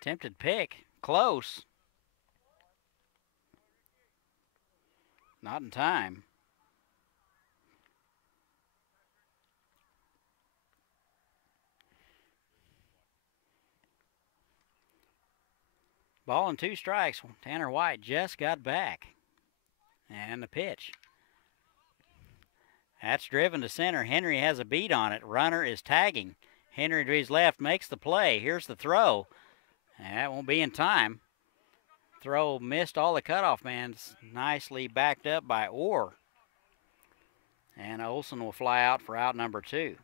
Attempted pick. Close. Not in time. Ball and 2 strikes. Tanner White just got back. And the pitch. That's driven to center. Henry has a beat on it. Runner is tagging. Henry to his left makes the play. Here's the throw. That won't be in time. Throw missed all the cutoff man. Nicely backed up by Orr. And Olson will fly out for out number 2.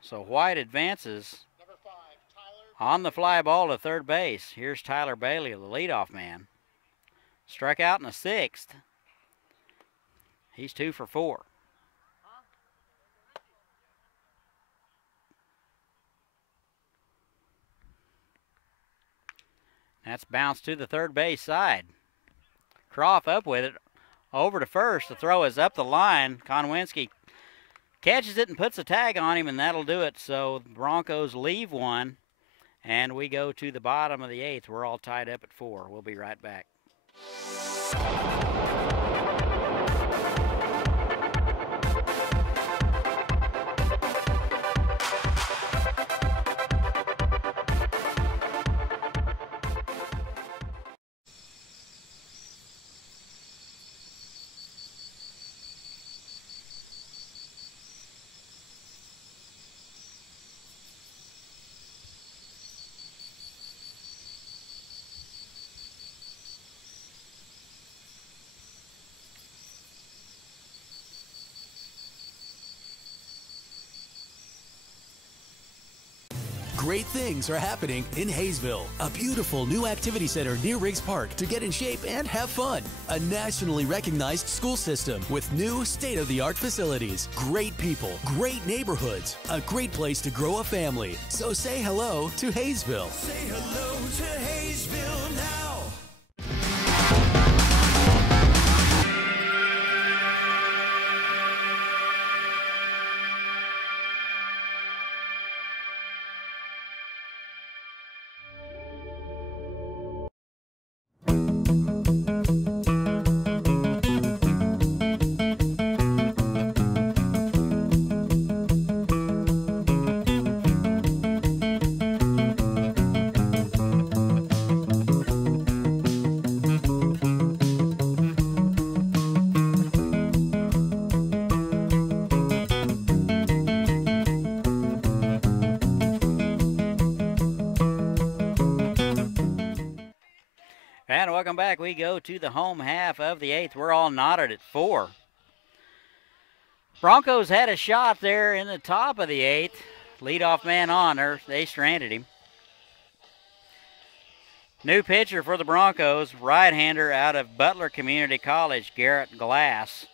So White advances Number 5, Tyler. on the fly ball to third base. Here's Tyler Bailey, the leadoff man. Struck out in the 6th. He's 2 for 4. That's bounced to the third base side. Croft up with it, over to first. The throw is up the line. Konwinski catches it and puts a tag on him, and that'll do it. So the Broncos leave one, and we go to the bottom of the 8th. We're all tied up at 4. We'll be right back. Great things are happening in Hayesville, a beautiful new activity center near Riggs Park to get in shape and have fun. A nationally recognized school system with new state-of-the-art facilities, great people, great neighborhoods, a great place to grow a family. So say hello to Hayesville. Say hello to Hayesville now. And welcome back. We go to the home half of the 8th. We're all knotted at 4. Broncos had a shot there in the top of the 8th. Leadoff man on there. They stranded him. New pitcher for the Broncos, right-hander out of Butler Community College, Garrett Glass.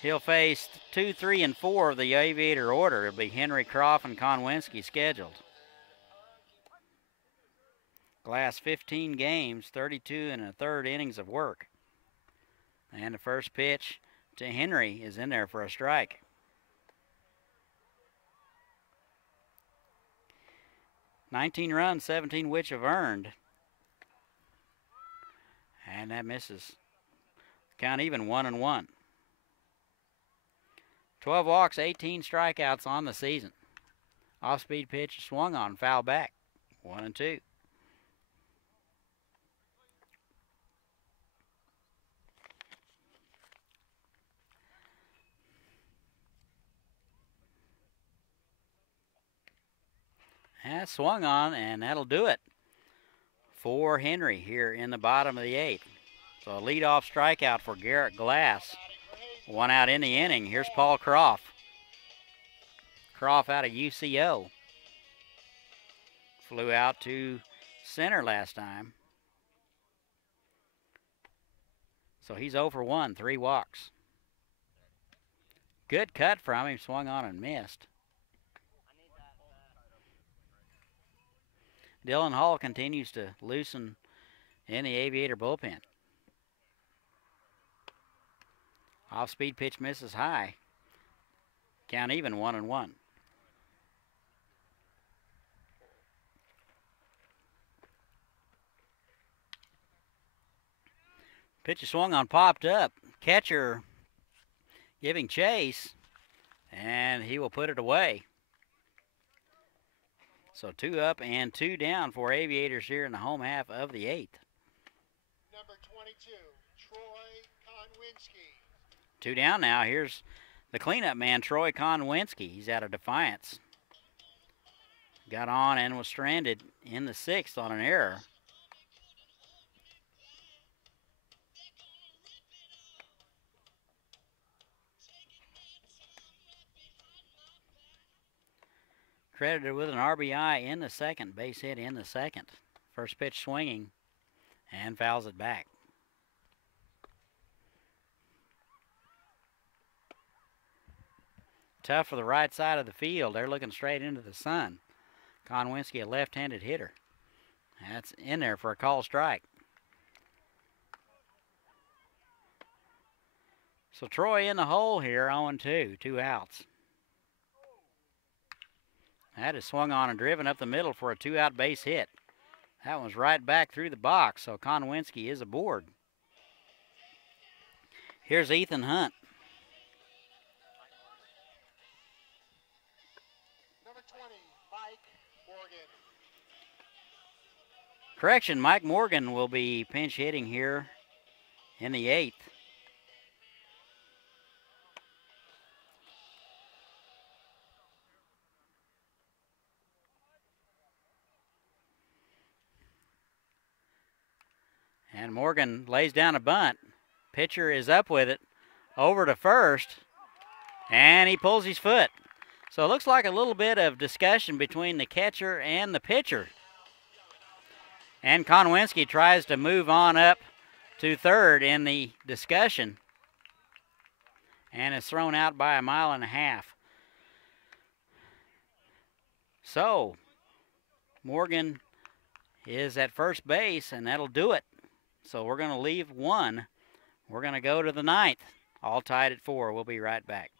He'll face 2, 3, and 4 of the Aviator order. It'll be Henry, Croft, and Konwinski scheduled. Glass 15 games, 32 and a third innings of work. And the first pitch to Henry is in there for a strike. "19 runs, 17 which have earned. And that misses. Count even, 1-1. 12 walks, 18 strikeouts on the season. Off-speed pitch swung on, foul back. 1-2. That swung on, and that'll do it for Henry here in the bottom of the 8th. So a leadoff strikeout for Garrett Glass. 1 out in the inning. Here's Paul Croft. Croft out of UCO. Flew out to center last time. So he's 0 for 1, 3 walks. Good cut from him, swung on and missed. Dylan Hall continues to loosen in the Aviator bullpen. Off-speed pitch misses high. Count even, 1-1. Pitch is swung on, popped up. Catcher giving chase, and he will put it away. So 2 up and 2 down for Aviators here in the home half of the 8th. Number 22, Troy Konwinski. 2 down now. Here's the cleanup man, Troy Konwinski. He's out of Defiance. Got on and was stranded in the 6th on an error. Credited with an RBI in the 2nd, base hit in the 2nd. First pitch swinging and fouls it back. tough for the right side of the field. They're looking straight into the sun. Konwinski, a left-handed hitter. That's in there for a call strike. So Troy in the hole here, 0-2, 2 outs. That is swung on and driven up the middle for a 2-out base hit. That one's right back through the box, so Konwinski is aboard. Here's Ethan Hunt. Number 20, Mike Morgan. Correction, Mike Morgan will be pinch hitting here in the 8th. And Morgan lays down a bunt. Pitcher is up with it, over to first, and he pulls his foot. So it looks like a little bit of discussion between the catcher and the pitcher. And Konwinski tries to move on up to third in the discussion and is thrown out by 1.5 miles. So Morgan is at first base, and that'll do it. So we're going to leave 1. We're going to go to the 9th. All tied at 4. We'll be right back.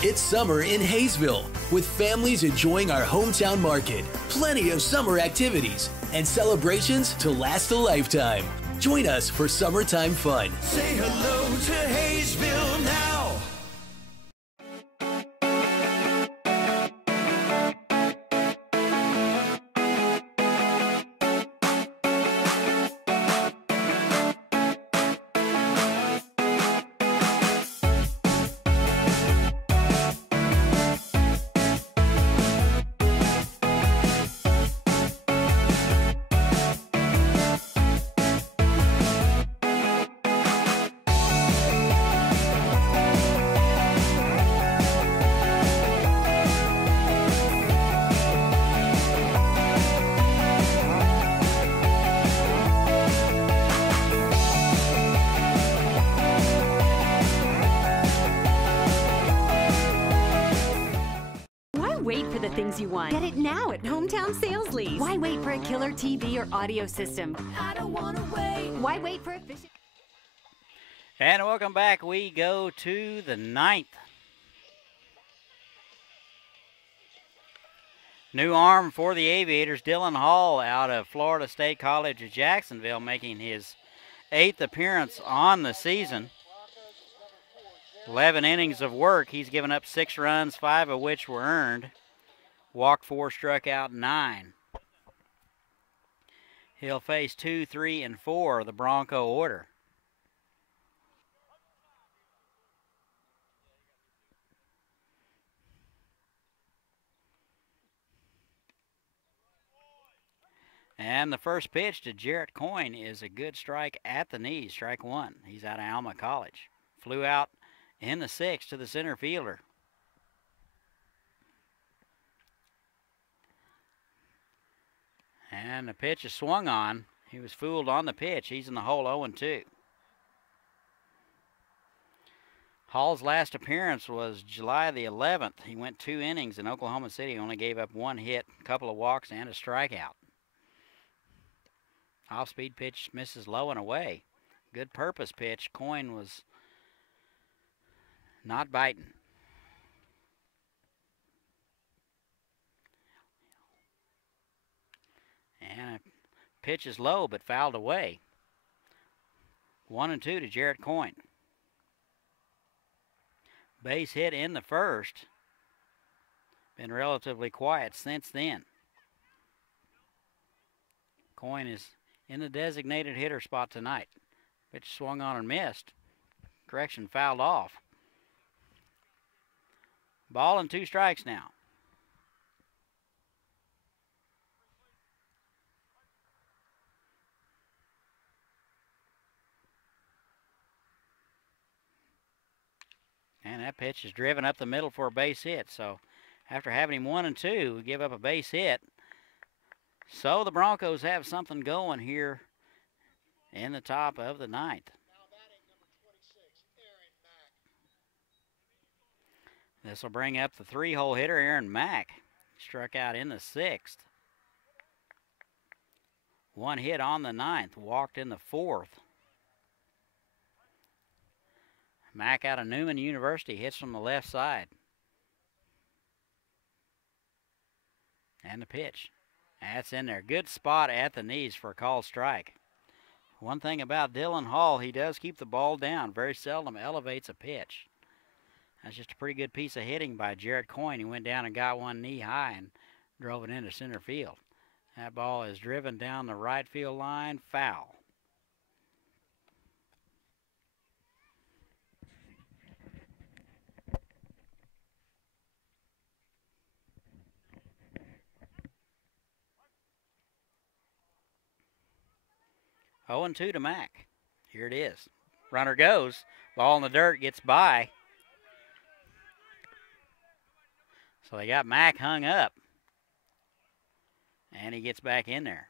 It's summer in Hayesville, with families enjoying our hometown market. Plenty of summer activities and celebrations to last a lifetime. Join us for summertime fun. Say hello to Hayesville now. Things you want. Get it now at Hometown Sales Lease. Why wait for a killer TV or audio system? I don't wanna wait. Why wait for efficient... And welcome back. We go to the 9th. New arm for the Aviators, Dylan Hall out of Florida State College of Jacksonville, making his 8th appearance on the season. 11 innings of work. He's given up 6 runs, 5 of which were earned. Walked 4, struck out 9. He'll face 2, 3, and 4, the Bronco order. And the first pitch to Jarrett Coyne is a good strike at the knees, strike 1. He's out of Alma College. Flew out in the 6th to the center fielder. And the pitch is swung on. He was fooled on the pitch. He's in the hole 0-2. Hall's last appearance was July the 11th. He went 2 innings in Oklahoma City, only gave up 1 hit, a couple of walks, and a strikeout. Off-speed pitch misses low and away. Good purpose pitch. Coyne was not biting. And a pitch is low but fouled away. 1-2 to Jarrett Coyne. Base hit in the first. Been relatively quiet since then. Coyne is in the designated hitter spot tonight. Pitch swung on and missed. Correction, fouled off. Ball and 2 strikes now. And that pitch is driven up the middle for a base hit. So after having him 1 and 2, we give up a base hit. So the Broncos have something going here in the top of the 9th. This will bring up the 3-hole hitter, Aaron Mack. Struck out in the 6th. 1 hit on the 9th, walked in the 4th. Mack out of Newman University hits from the left side. And the pitch. That's in there. Good spot at the knees for a called strike. One thing about Dylan Hall, he does keep the ball down. Very seldom elevates a pitch. That's just a pretty good piece of hitting by Jarrett Coyne. He went down and got one knee high and drove it into center field. That ball is driven down the right field line, foul. Oh, and 2 to Mack. Here it is. Runner goes. Ball in the dirt, gets by. So they got Mack hung up. And he gets back in there.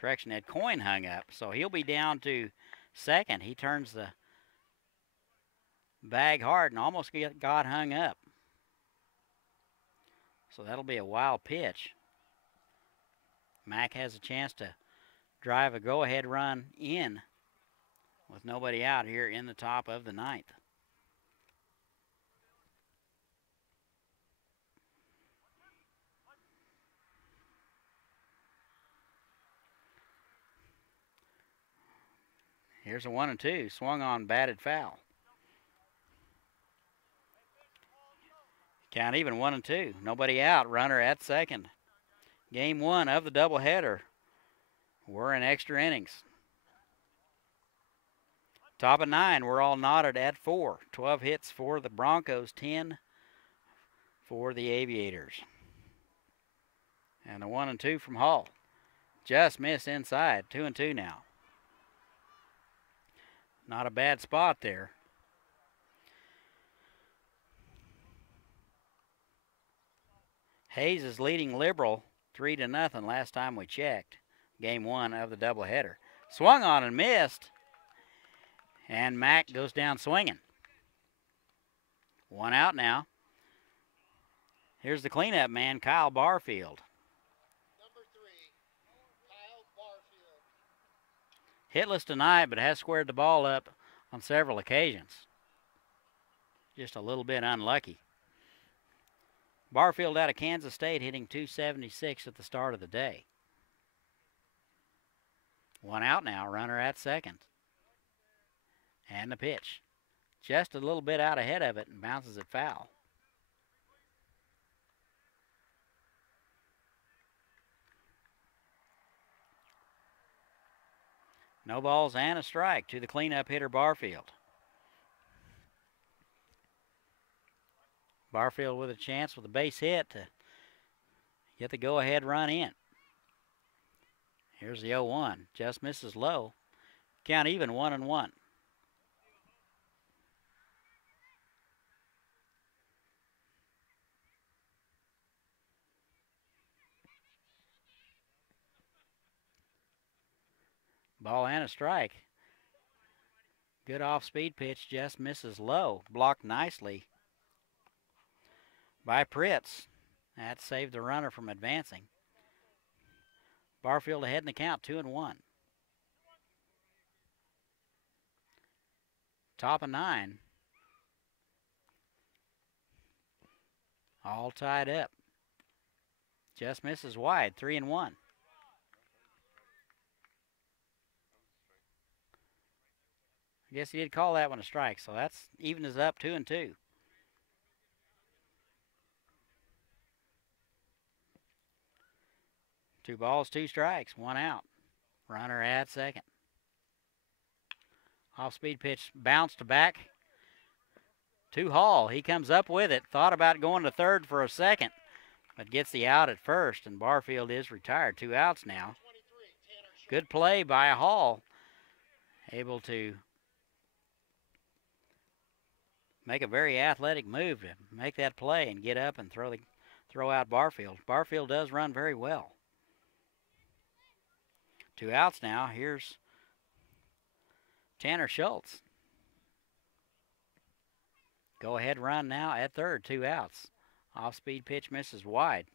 Correction, had Coyne hung up. So he'll be down to second. He turns the bag hard and almost got hung up. So that'll be a wild pitch. Mack has a chance to drive a go-ahead run in with nobody out here in the top of the 9th. Here's a 1 and 2. Swung on, batted foul. Count even 1 and 2. Nobody out. Runner at second. Game 1 of the doubleheader. We're in extra innings. Top of 9, we're all knotted at 4. 12 hits for the Broncos, 10 for the Aviators. And the 1 and 2 from Hall. Just miss inside. 2 and 2 now. Not a bad spot there. Hayes is leading Liberal 3-0 last time we checked. Game 1 of the doubleheader. Swung on and missed. And Mack goes down swinging. 1 out now. Here's the cleanup man, Kyle Barfield. Number 3, Kyle Barfield. Hitless tonight, but has squared the ball up on several occasions. Just a little bit unlucky. Barfield out of Kansas State hitting .276 at the start of the day. 1 out now, runner at second. And the pitch. Just a little bit out ahead of it and bounces it foul. No balls and a strike to the cleanup hitter Barfield. Barfield with a chance with a base hit to get the go-ahead run in. Here's the 0-1. Just misses low. Count even 1 and 1. Ball and a strike. Good off-speed pitch, just misses low. Blocked nicely by Pritz. That saved the runner from advancing. Barfield ahead in the count, 2 and 1. Top of 9. All tied up. Just misses wide, 3 and 1. I guess he did call that one a strike, so that's even is up 2 and 2. Two balls, 2 strikes, 1 out. Runner at second. Off-speed pitch bounced back to Hall. He comes up with it. Thought about going to third for a second, but gets the out at first, and Barfield is retired. 2 outs now. Good play by Hall. Able to make a very athletic move to make that play and get up and throw out Barfield. Barfield does run very well. 2 outs now. Here's Tanner Schultz. Go ahead run now at third. 2 outs. Off-speed pitch misses wide.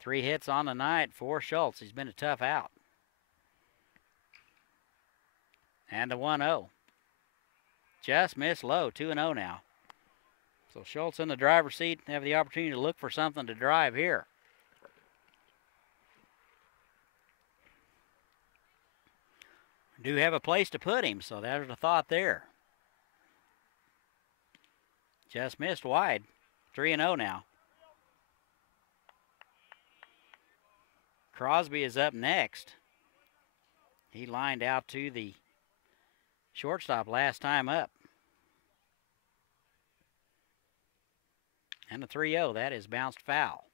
Three hits on the night for Schultz. He's been a tough out. And the 1-0. Just missed low. 2-0 now. So Schultz in the driver's seat, have the opportunity to look for something to drive here. Do have a place to put him, so there's a thought there. Just missed wide. 3-0 now. Crosby is up next. He lined out to the shortstop last time up. And the 3-0, that is bounced foul.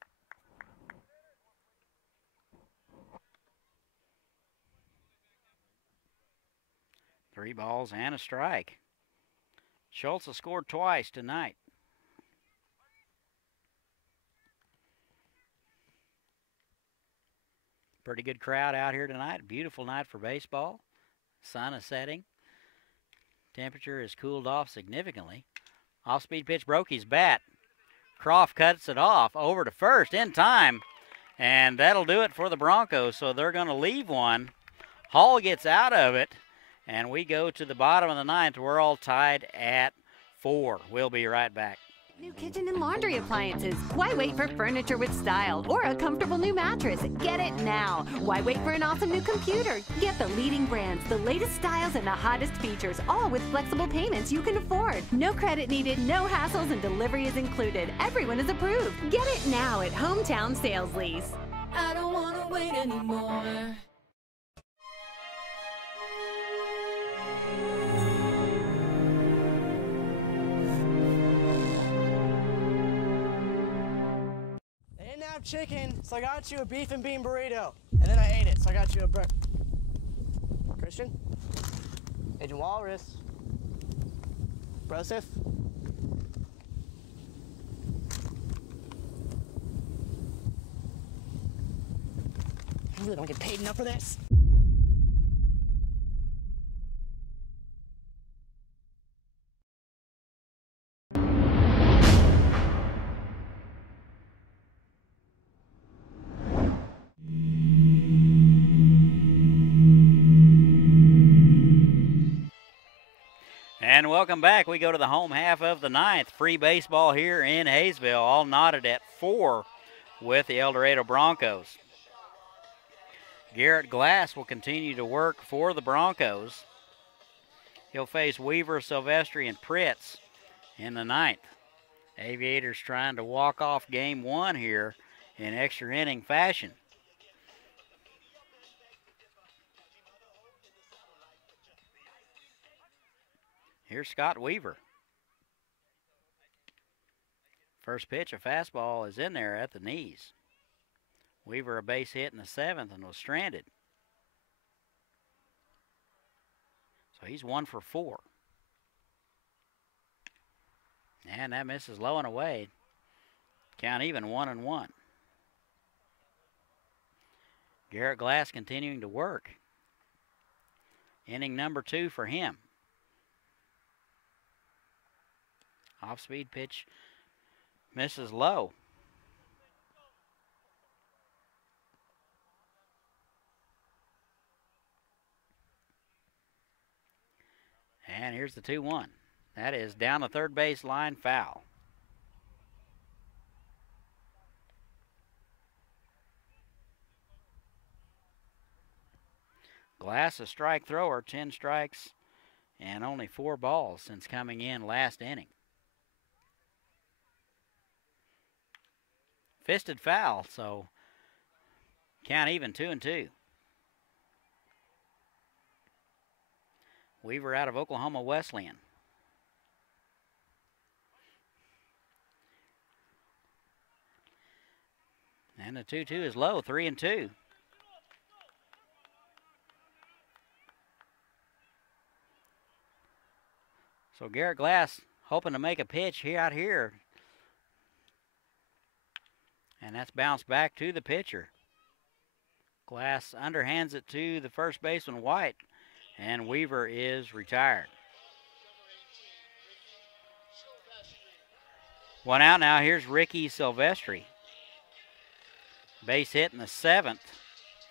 Three balls and a strike. Schultz has scored twice tonight. Pretty good crowd out here tonight. Beautiful night for baseball. Sun is setting. Temperature has cooled off significantly. Off-speed pitch broke his bat. Croft cuts it off over to first in time. And that'll do it for the Broncos. So they're going to leave one. Hall gets out of it. And we go to the bottom of the ninth. We're all tied at 4. We'll be right back. New kitchen and laundry appliances. Why wait for furniture with style or a comfortable new mattress? Get it now. Why wait for an awesome new computer? Get the leading brands, the latest styles, and the hottest features, all with flexible payments you can afford. No credit needed, no hassles, and delivery is included. Everyone is approved. Get it now at Hometown Sales Lease. I don't wanna wait anymore. Chicken, so I got you a beef and bean burrito, and then I ate it, so I got you a Christian, Agent Walrus, Broseph. I really don't get paid enough for this. And welcome back. We go to the home half of the ninth. Free baseball here in Hayesville, all knotted at 4 with the El Dorado Broncos. Garrett Glass will continue to work for the Broncos. He'll face Weaver, Silvestri, and Pritz in the ninth. Aviators trying to walk off game 1 here in extra inning fashion. Here's Scott Weaver. First pitch, a fastball, is in there at the knees. Weaver a base hit in the 7th and was stranded. So he's 1 for 4. And that misses low and away. Count even 1-1. Garrett Glass continuing to work. Inning number 2 for him. Off-speed pitch misses low. And here's the 2-1. That is down the third base line, foul. Glass a strike thrower, 10 strikes and only 4 balls since coming in last inning. Fisted foul, so Count even, 2-2. Weaver out of Oklahoma Wesleyan. And the 2-2 is low, 3-2. So Garrett Glass hoping to make a pitch here out here. And that's bounced back to the pitcher. Glass underhands it to the first baseman, White, and Weaver is retired. One out now. Here's Ricky Silvestri. Base hit in the 7th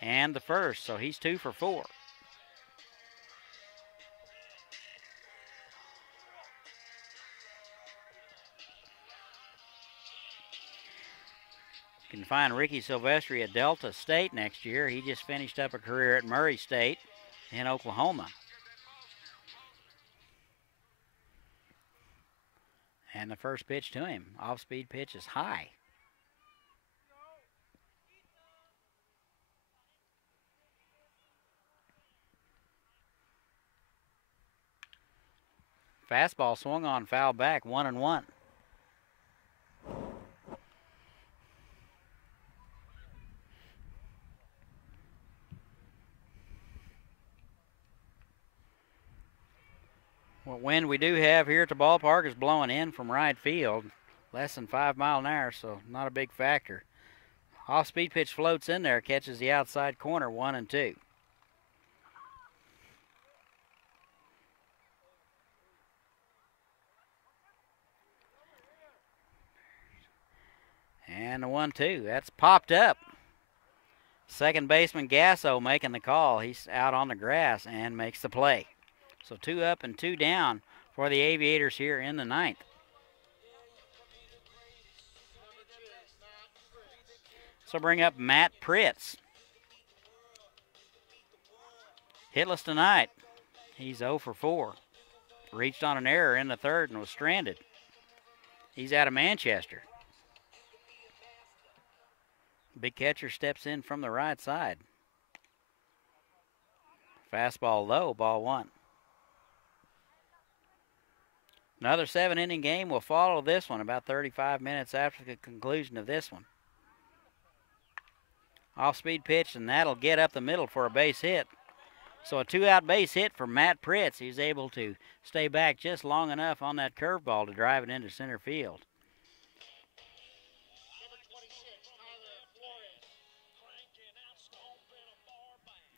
and the 1st, so he's 2 for 4. You can find Ricky Silvestri at Delta State next year. He just finished up a career at Murray State in Oklahoma. And the first pitch to him, off-speed pitch, is high. Fastball swung on, foul back, 1-1. What wind we do have here at the ballpark is blowing in from right field, less than 5 miles an hour, so not a big factor. Off-speed pitch floats in there, catches the outside corner, 1-2. And the 1-2, that's popped up. Second baseman Gasso making the call. He's out on the grass and makes the play. So 2 up and 2 down for the Aviators here in the 9th. So bring up Matt Pritz. Hitless tonight. He's 0 for 4. Reached on an error in the 3rd and was stranded. He's out of Manchester. Big catcher steps in from the right side. Fastball low, ball 1. Another 7-inning game will follow this one about 35 minutes after the conclusion of this one. Off-speed pitch, and that'll get up the middle for a base hit. So a 2-out base hit for Matt Pritz. He's able to stay back just long enough on that curveball to drive it into center field.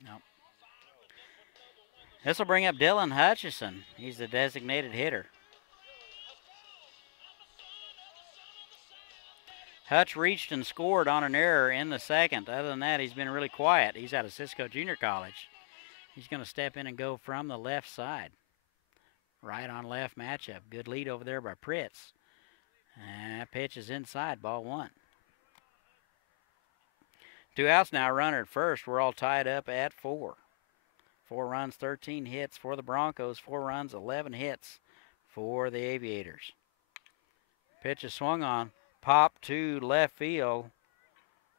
Nope. This will bring up Dylan Hutchison. He's the designated hitter. Hutch reached and scored on an error in the 2nd. Other than that, he's been really quiet. He's out of Cisco Junior College. He's going to step in and go from the left side. Right on left matchup. Good lead over there by Pritz. And that pitch is inside, ball 1. 2 outs now, runner at first. We're all tied up at 4. 4 runs, 13 hits for the Broncos. 4 runs, 11 hits for the Aviators. Pitch is swung on. Pop to left field.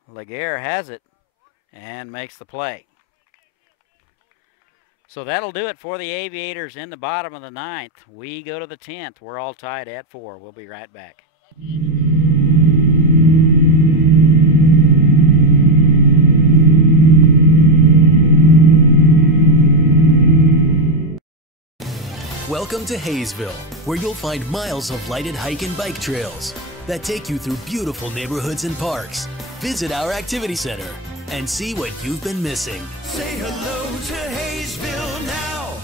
Laguerre has it and makes the play. So that'll do it for the Aviators in the bottom of the 9th. We go to the 10th. We're all tied at 4. We'll be right back. Welcome to Hayesville, where you'll find miles of lighted hike and bike trails that take you through beautiful neighborhoods and parks. Visit our activity center and see what you've been missing. Say hello to Hayesville now.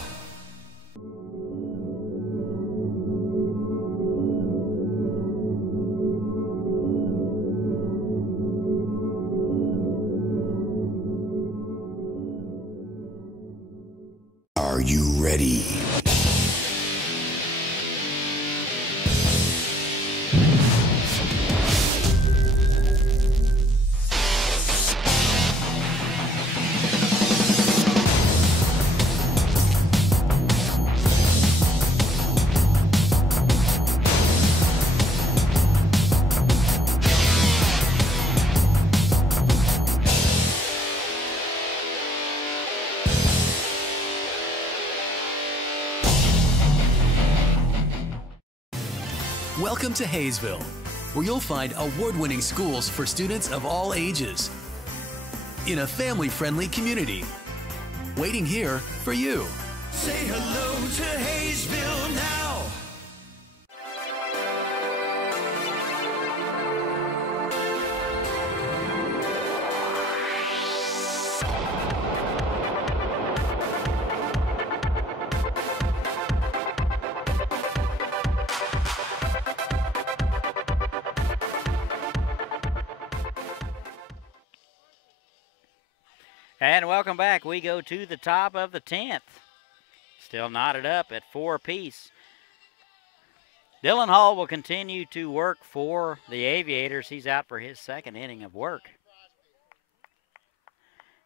Are you ready? Welcome to Hayesville, where you'll find award-winning schools for students of all ages in a family-friendly community. Waiting here for you. Say hello to Hayesville now. And welcome back. We go to the top of the 10th. Still knotted up at 4 apiece. Dylan Hall will continue to work for the Aviators. He's out for his second inning of work.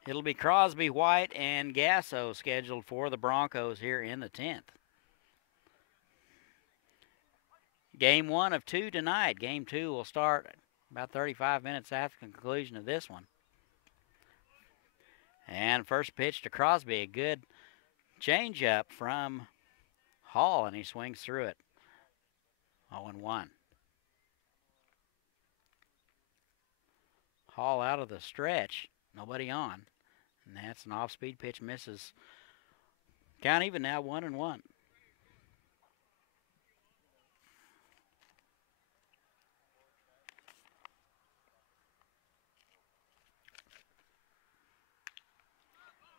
It'll be Crosby, White, and Gasso scheduled for the Broncos here in the 10th. Game 1 of 2 tonight. Game 2 will start about 35 minutes after the conclusion of this one. And first pitch to Crosby, a good changeup from Hall, and he swings through it. 0-1. Hall out of the stretch, nobody on. And that's an off-speed pitch, misses. Count even now, 1-1.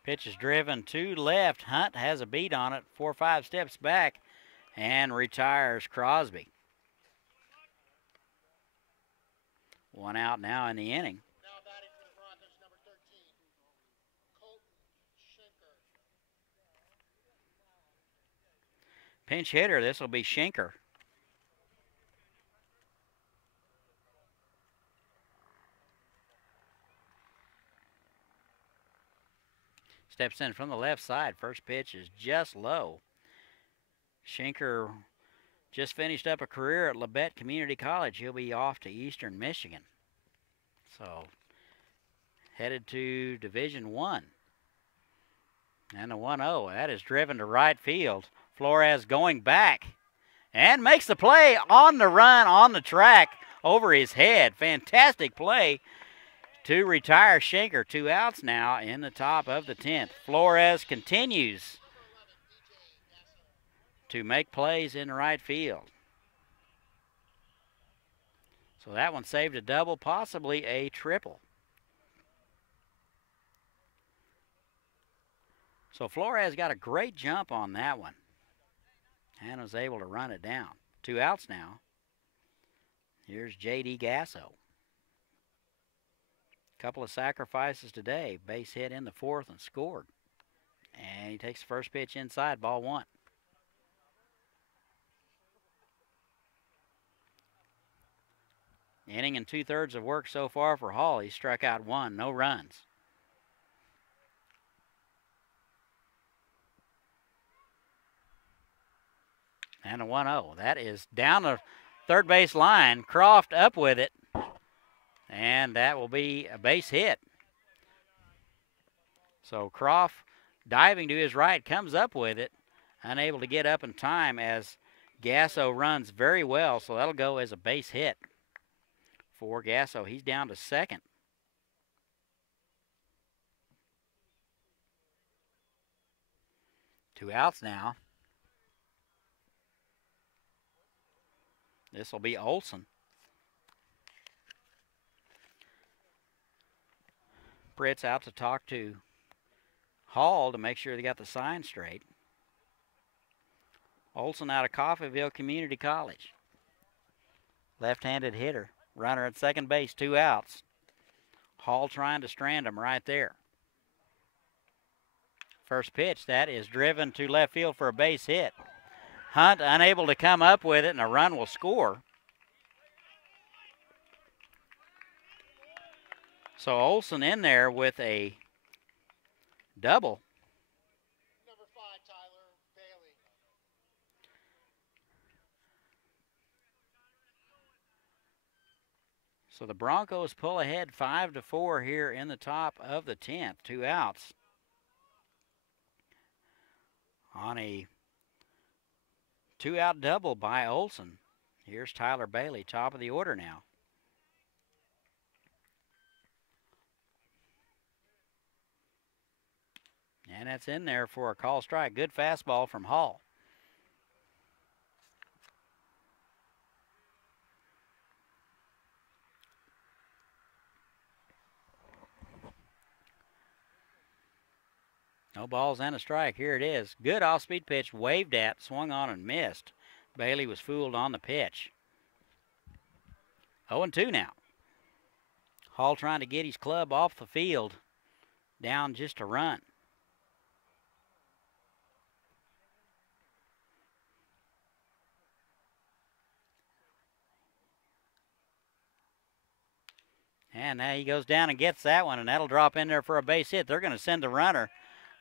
Pitch is driven to left. Hunt has a beat on it, 4 or 5 steps back, and retires Crosby. 1 out now in the inning. Now batting for the Broncos, number 13, Colton Schenker. Pinch hitter, this will be Schenker. Steps in from the left side. First pitch is just low. Schenker just finished up a career at Labette Community College. He'll be off to Eastern Michigan. So, headed to Division I. And the 1-0. That is driven to right field. Flores going back and makes the play on the run, on the track, over his head. Fantastic play to retire Schenker. 2 outs now in the top of the 10th. Flores continues to make plays in the right field. So that one saved a double, possibly a triple. So Flores got a great jump on that one and was able to run it down. 2 outs now. Here's J.D. Gasso. Couple of sacrifices today. Base hit in the 4th and scored. And he takes the first pitch inside, ball 1. Inning and 2/3 of work so far for Hall. He struck out 1, no runs. And a 1-0. That is down the third base line. Croft up with it. And that will be a base hit. So Croft, diving to his right, comes up with it. Unable to get up in time as Gasso runs very well. So that'll go as a base hit for Gasso. He's down to second. Two outs now. This will be Olson. Britt's out to talk to Hall to make sure they got the sign straight. Olson out of Coffeyville Community College. Left-handed hitter. Runner at second base, 2 outs. Hall trying to strand him right there. First pitch, that is driven to left field for a base hit. Hunt unable to come up with it, and a run will score. So Olson in there with a double. Number 5, Tyler Bailey. So the Broncos pull ahead 5-4 here in the top of the 10th. 2 outs. On a 2-out double by Olson. Here's Tyler Bailey, top of the order now. And that's in there for a call strike. Good fastball from Hall. No balls and a strike. Here it is. Good off-speed pitch, waved at, swung on and missed. Bailey was fooled on the pitch. 0-2 now. Hall trying to get his club off the field, down just a run. And now he goes down and gets that one, and that'll drop in there for a base hit. They're going to send the runner.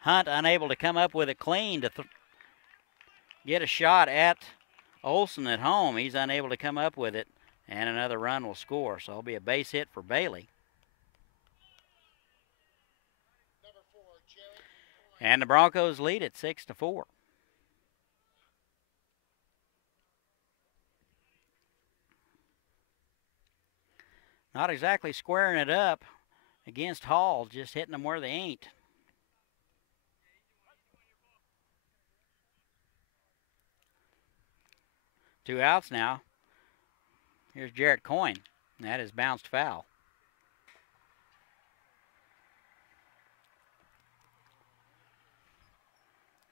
Hunt unable to come up with it clean to get a shot at Olson at home. He's unable to come up with it, and another run will score. So it'll be a base hit for Bailey. And the Broncos lead at 6-4. Not exactly squaring it up against Hall, just hitting them where they ain't. Two outs now. Here's Jarrett Coyne. That is bounced foul.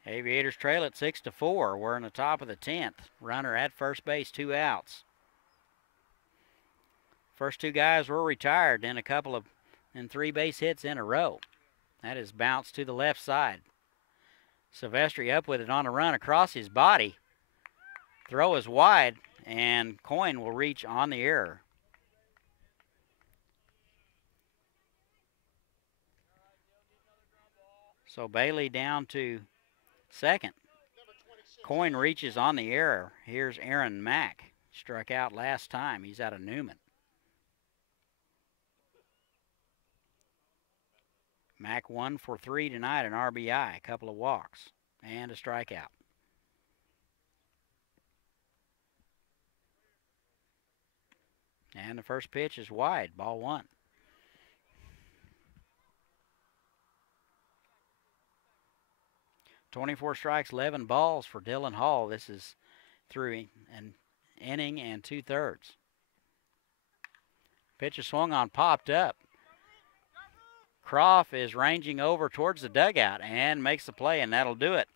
Aviators trail at 6-4. We're in the top of the 10th. Runner at first base, 2 outs. First 2 guys were retired in 3 base hits in a row. That is bounced to the left side. Silvestri up with it on a run across his body. Throw is wide, and Coyne will reach on the error. So Bailey down to second. Coyne reaches on the error. Here's Aaron Mack. Struck out last time. He's out of Newman. Mack 1 for 3 tonight, an RBI, a couple of walks, and a strikeout. And the first pitch is wide, ball 1. "24 strikes, 11 balls for Dylan Hall. This is through an inning and 2/3. Pitch is swung on, popped up. Croft is ranging over towards the dugout and makes the play, and that'll do it.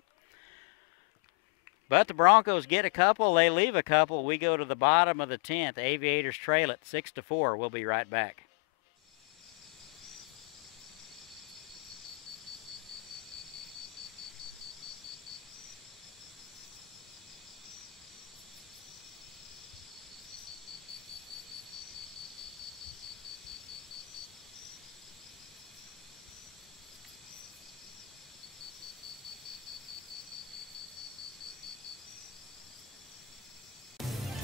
But the Broncos get a couple, they leave a couple. We go to the bottom of the 10th. Aviators trail it 6-4. We'll be right back.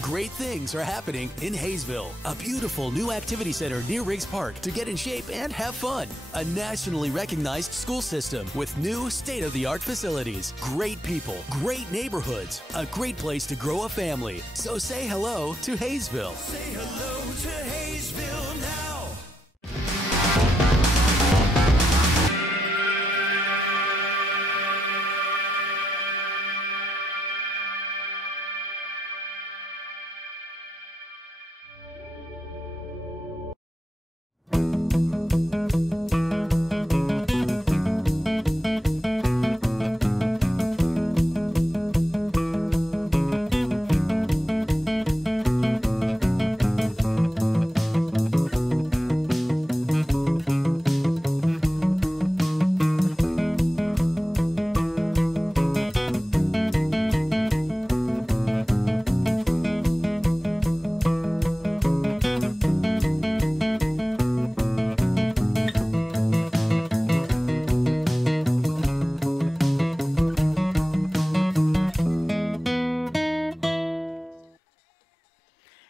Great things are happening in Hayesville, a beautiful new activity center near Riggs Park to get in shape and have fun. A nationally recognized school system with new state-of-the-art facilities, great people, great neighborhoods, a great place to grow a family. So say hello to Hayesville. Say hello to Hayesville now.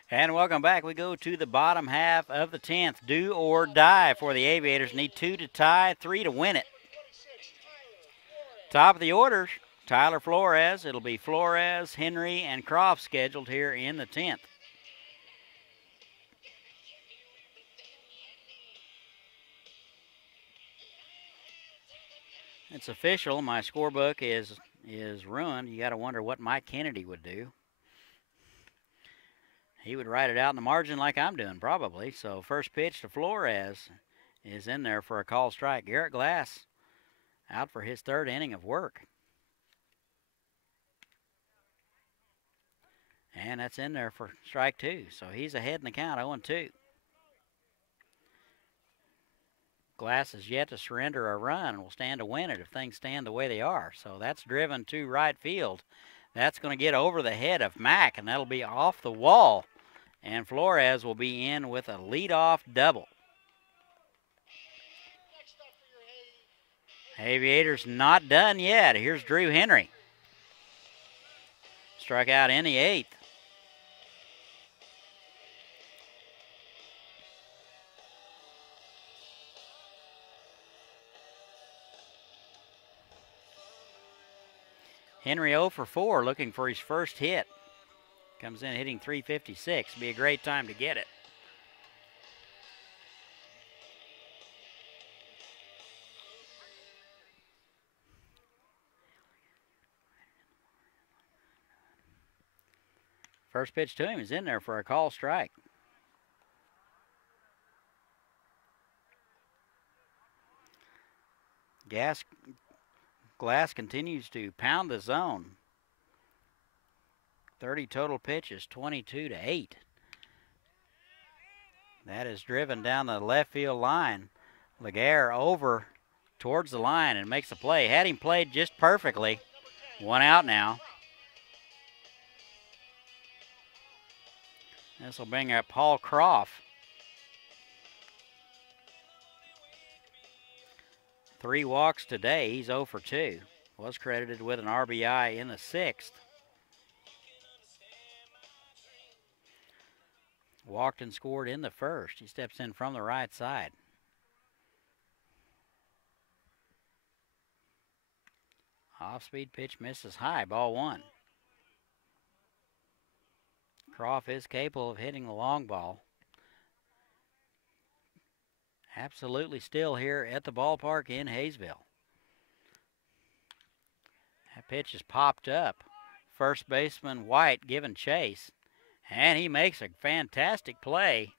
And welcome back. We go to the bottom half of the 10th. Do or die for the Aviators. Need 2 to tie, 3 to win it. Top of the order, Tyler Flores. It'll be Flores, Henry, and Croft scheduled here in the 10th. It's official. My scorebook is ruined. You got to wonder what Mike Kennedy would do. He would write it out in the margin like I'm doing, probably. So first pitch to Flores is in there for a call strike. Garrett Glass out for his third inning of work. And that's in there for strike two. So he's ahead in the count, 0-2. Glass has yet to surrender a run and will stand to win it if things stand the way they are. So that's driven to right field. That's going to get over the head of Mack, and that'll be off the wall. And Flores will be in with a leadoff double. Aviators not done yet. Here's Drew Henry. Struck out in the 8th. Henry 0 for 4, looking for his first hit. Comes in hitting .356. Be a great time to get it. First pitch to him is in there for a call strike. Glass continues to pound the zone. 30 total pitches, 22-8. That is driven down the left field line. Laguerre over towards the line and makes a play. Had him played just perfectly. One out now. This will bring up Paul Croft. 3 walks today. He's 0 for 2. Was credited with an RBI in the 6th. Walked and scored in the 1st. He steps in from the right side. Off-speed pitch misses high. Ball 1. Croft is capable of hitting the long ball. Absolutely still here at the ballpark in Hayesville. That pitch is popped up. First baseman White giving chase. And he makes a fantastic play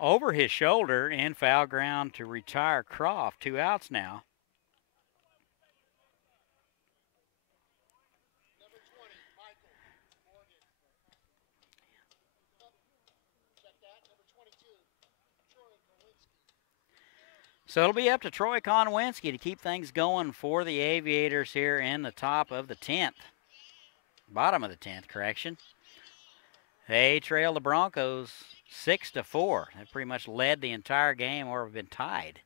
over his shoulder in foul ground to retire Croft. 2 outs now. So it'll be up to Troy Konwinski to keep things going for the Aviators here in the top of the 10th. Bottom of the 10th, correction. They trail the Broncos 6-4. They pretty much led the entire game or have been tied.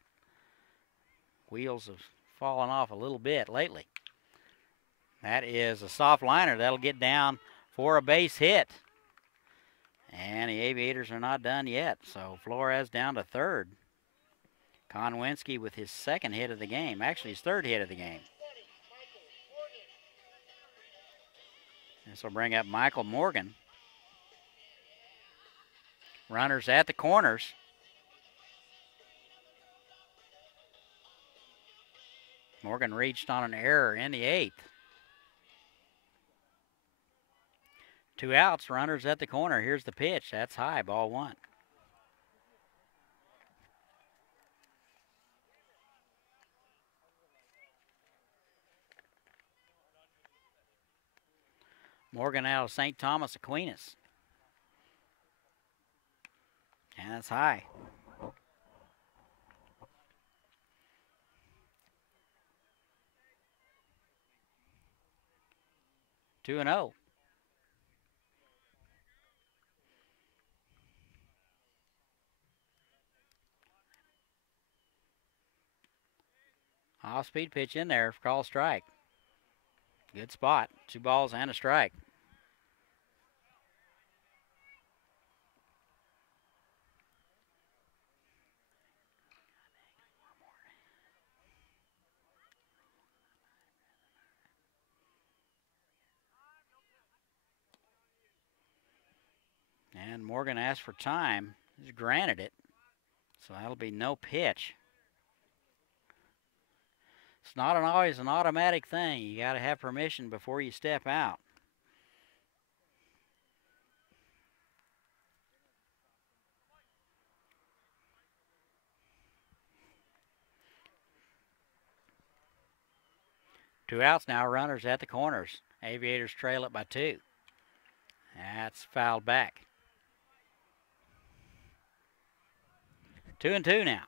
Wheels have fallen off a little bit lately. That is a soft liner. That'll get down for a base hit. And the Aviators are not done yet. So Flores down to third. Konwinski with his second hit of the game. Actually, his third hit of the game. This will bring up Michael Morgan. Runners at the corners. Morgan reached on an error in the 8th. 2 outs, runners at the corner. Here's the pitch. That's high, ball 1. Morgan out of St. Thomas Aquinas. And that's high. Two and 0. Off-speed pitch in there, call strike. Good spot. 2 balls and a strike. And Morgan asked for time. He's granted it. So that'll be no pitch. It's not always an automatic thing. You got to have permission before you step out. Two outs now, runners at the corners. Aviators trail it by 2. That's fouled back. 2-2 now.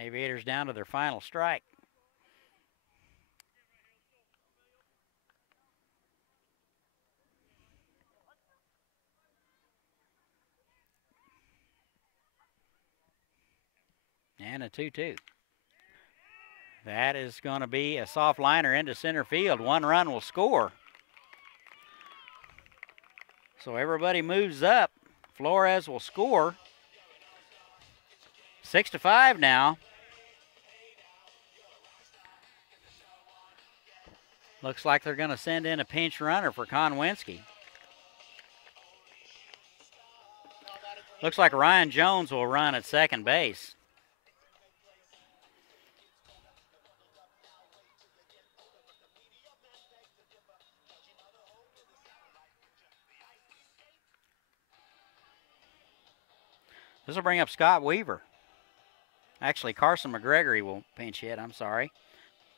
Aviators down to their final strike. And a 2-2. That is going to be a soft liner into center field. 1 run will score. So everybody moves up. Flores will score. 6-5 now. Looks like they're going to send in a pinch runner for Konwinski. Looks like Ryan Jones will run at second base. This will bring up Scott Weaver. Actually, Carson McGregory will pinch hit, I'm sorry.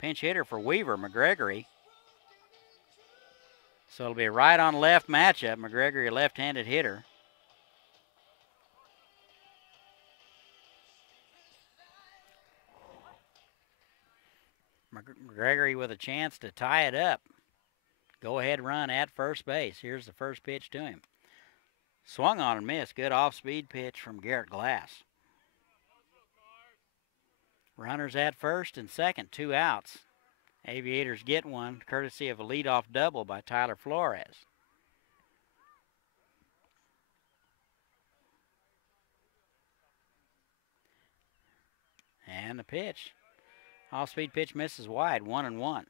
Pinch hitter for Weaver, McGregory. So it'll be a right-on-left matchup. McGregory, a left-handed hitter. McGregory with a chance to tie it up. Go-ahead run at first base. Here's the first pitch to him. Swung on and missed. Good off-speed pitch from Garrett Glass. Runners at first and second, 2 outs. Aviators get one, courtesy of a leadoff double by Tyler Flores. And the pitch. Off-speed pitch misses wide, 1-1.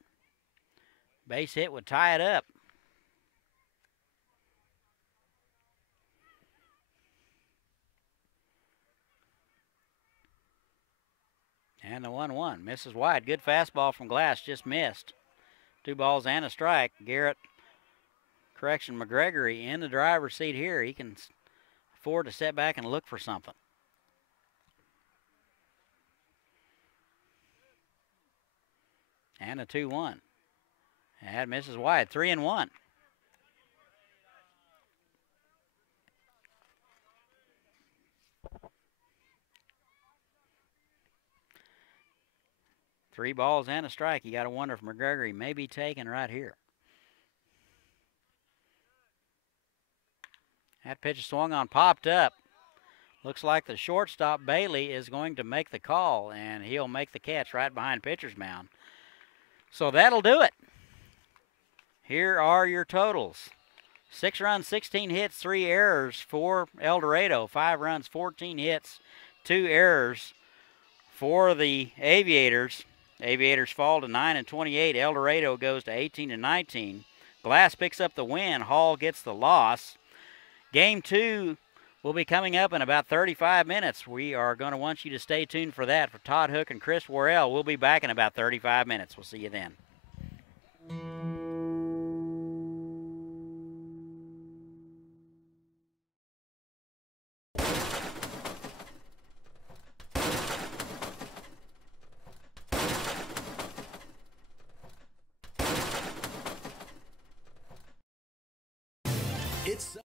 Base hit would tie it up. And the 1-1 misses wide. Good fastball from Glass, just missed. 2 balls and a strike. McGregory in the driver's seat here. He can afford to step back and look for something. And a 2-1. That misses wide, 3-1. Three balls and a strike. You got to wonder if McGregory may be taken right here. That pitch swung on, popped up. Looks like the shortstop, Bailey, is going to make the call, and he'll make the catch right behind pitcher's mound. So that'll do it. Here are your totals. 6 runs, 16 hits, 3 errors for El Dorado. 5 runs, 14 hits, 2 errors for the Aviators. Aviators fall to 9-28. El Dorado goes to 18-19. Glass picks up the win. Hall gets the loss. Game 2 will be coming up in about 35 minutes. We are going to want you to stay tuned for that. For Todd Hook and Chris Worrell, we'll be back in about 35 minutes. We'll see you then. It's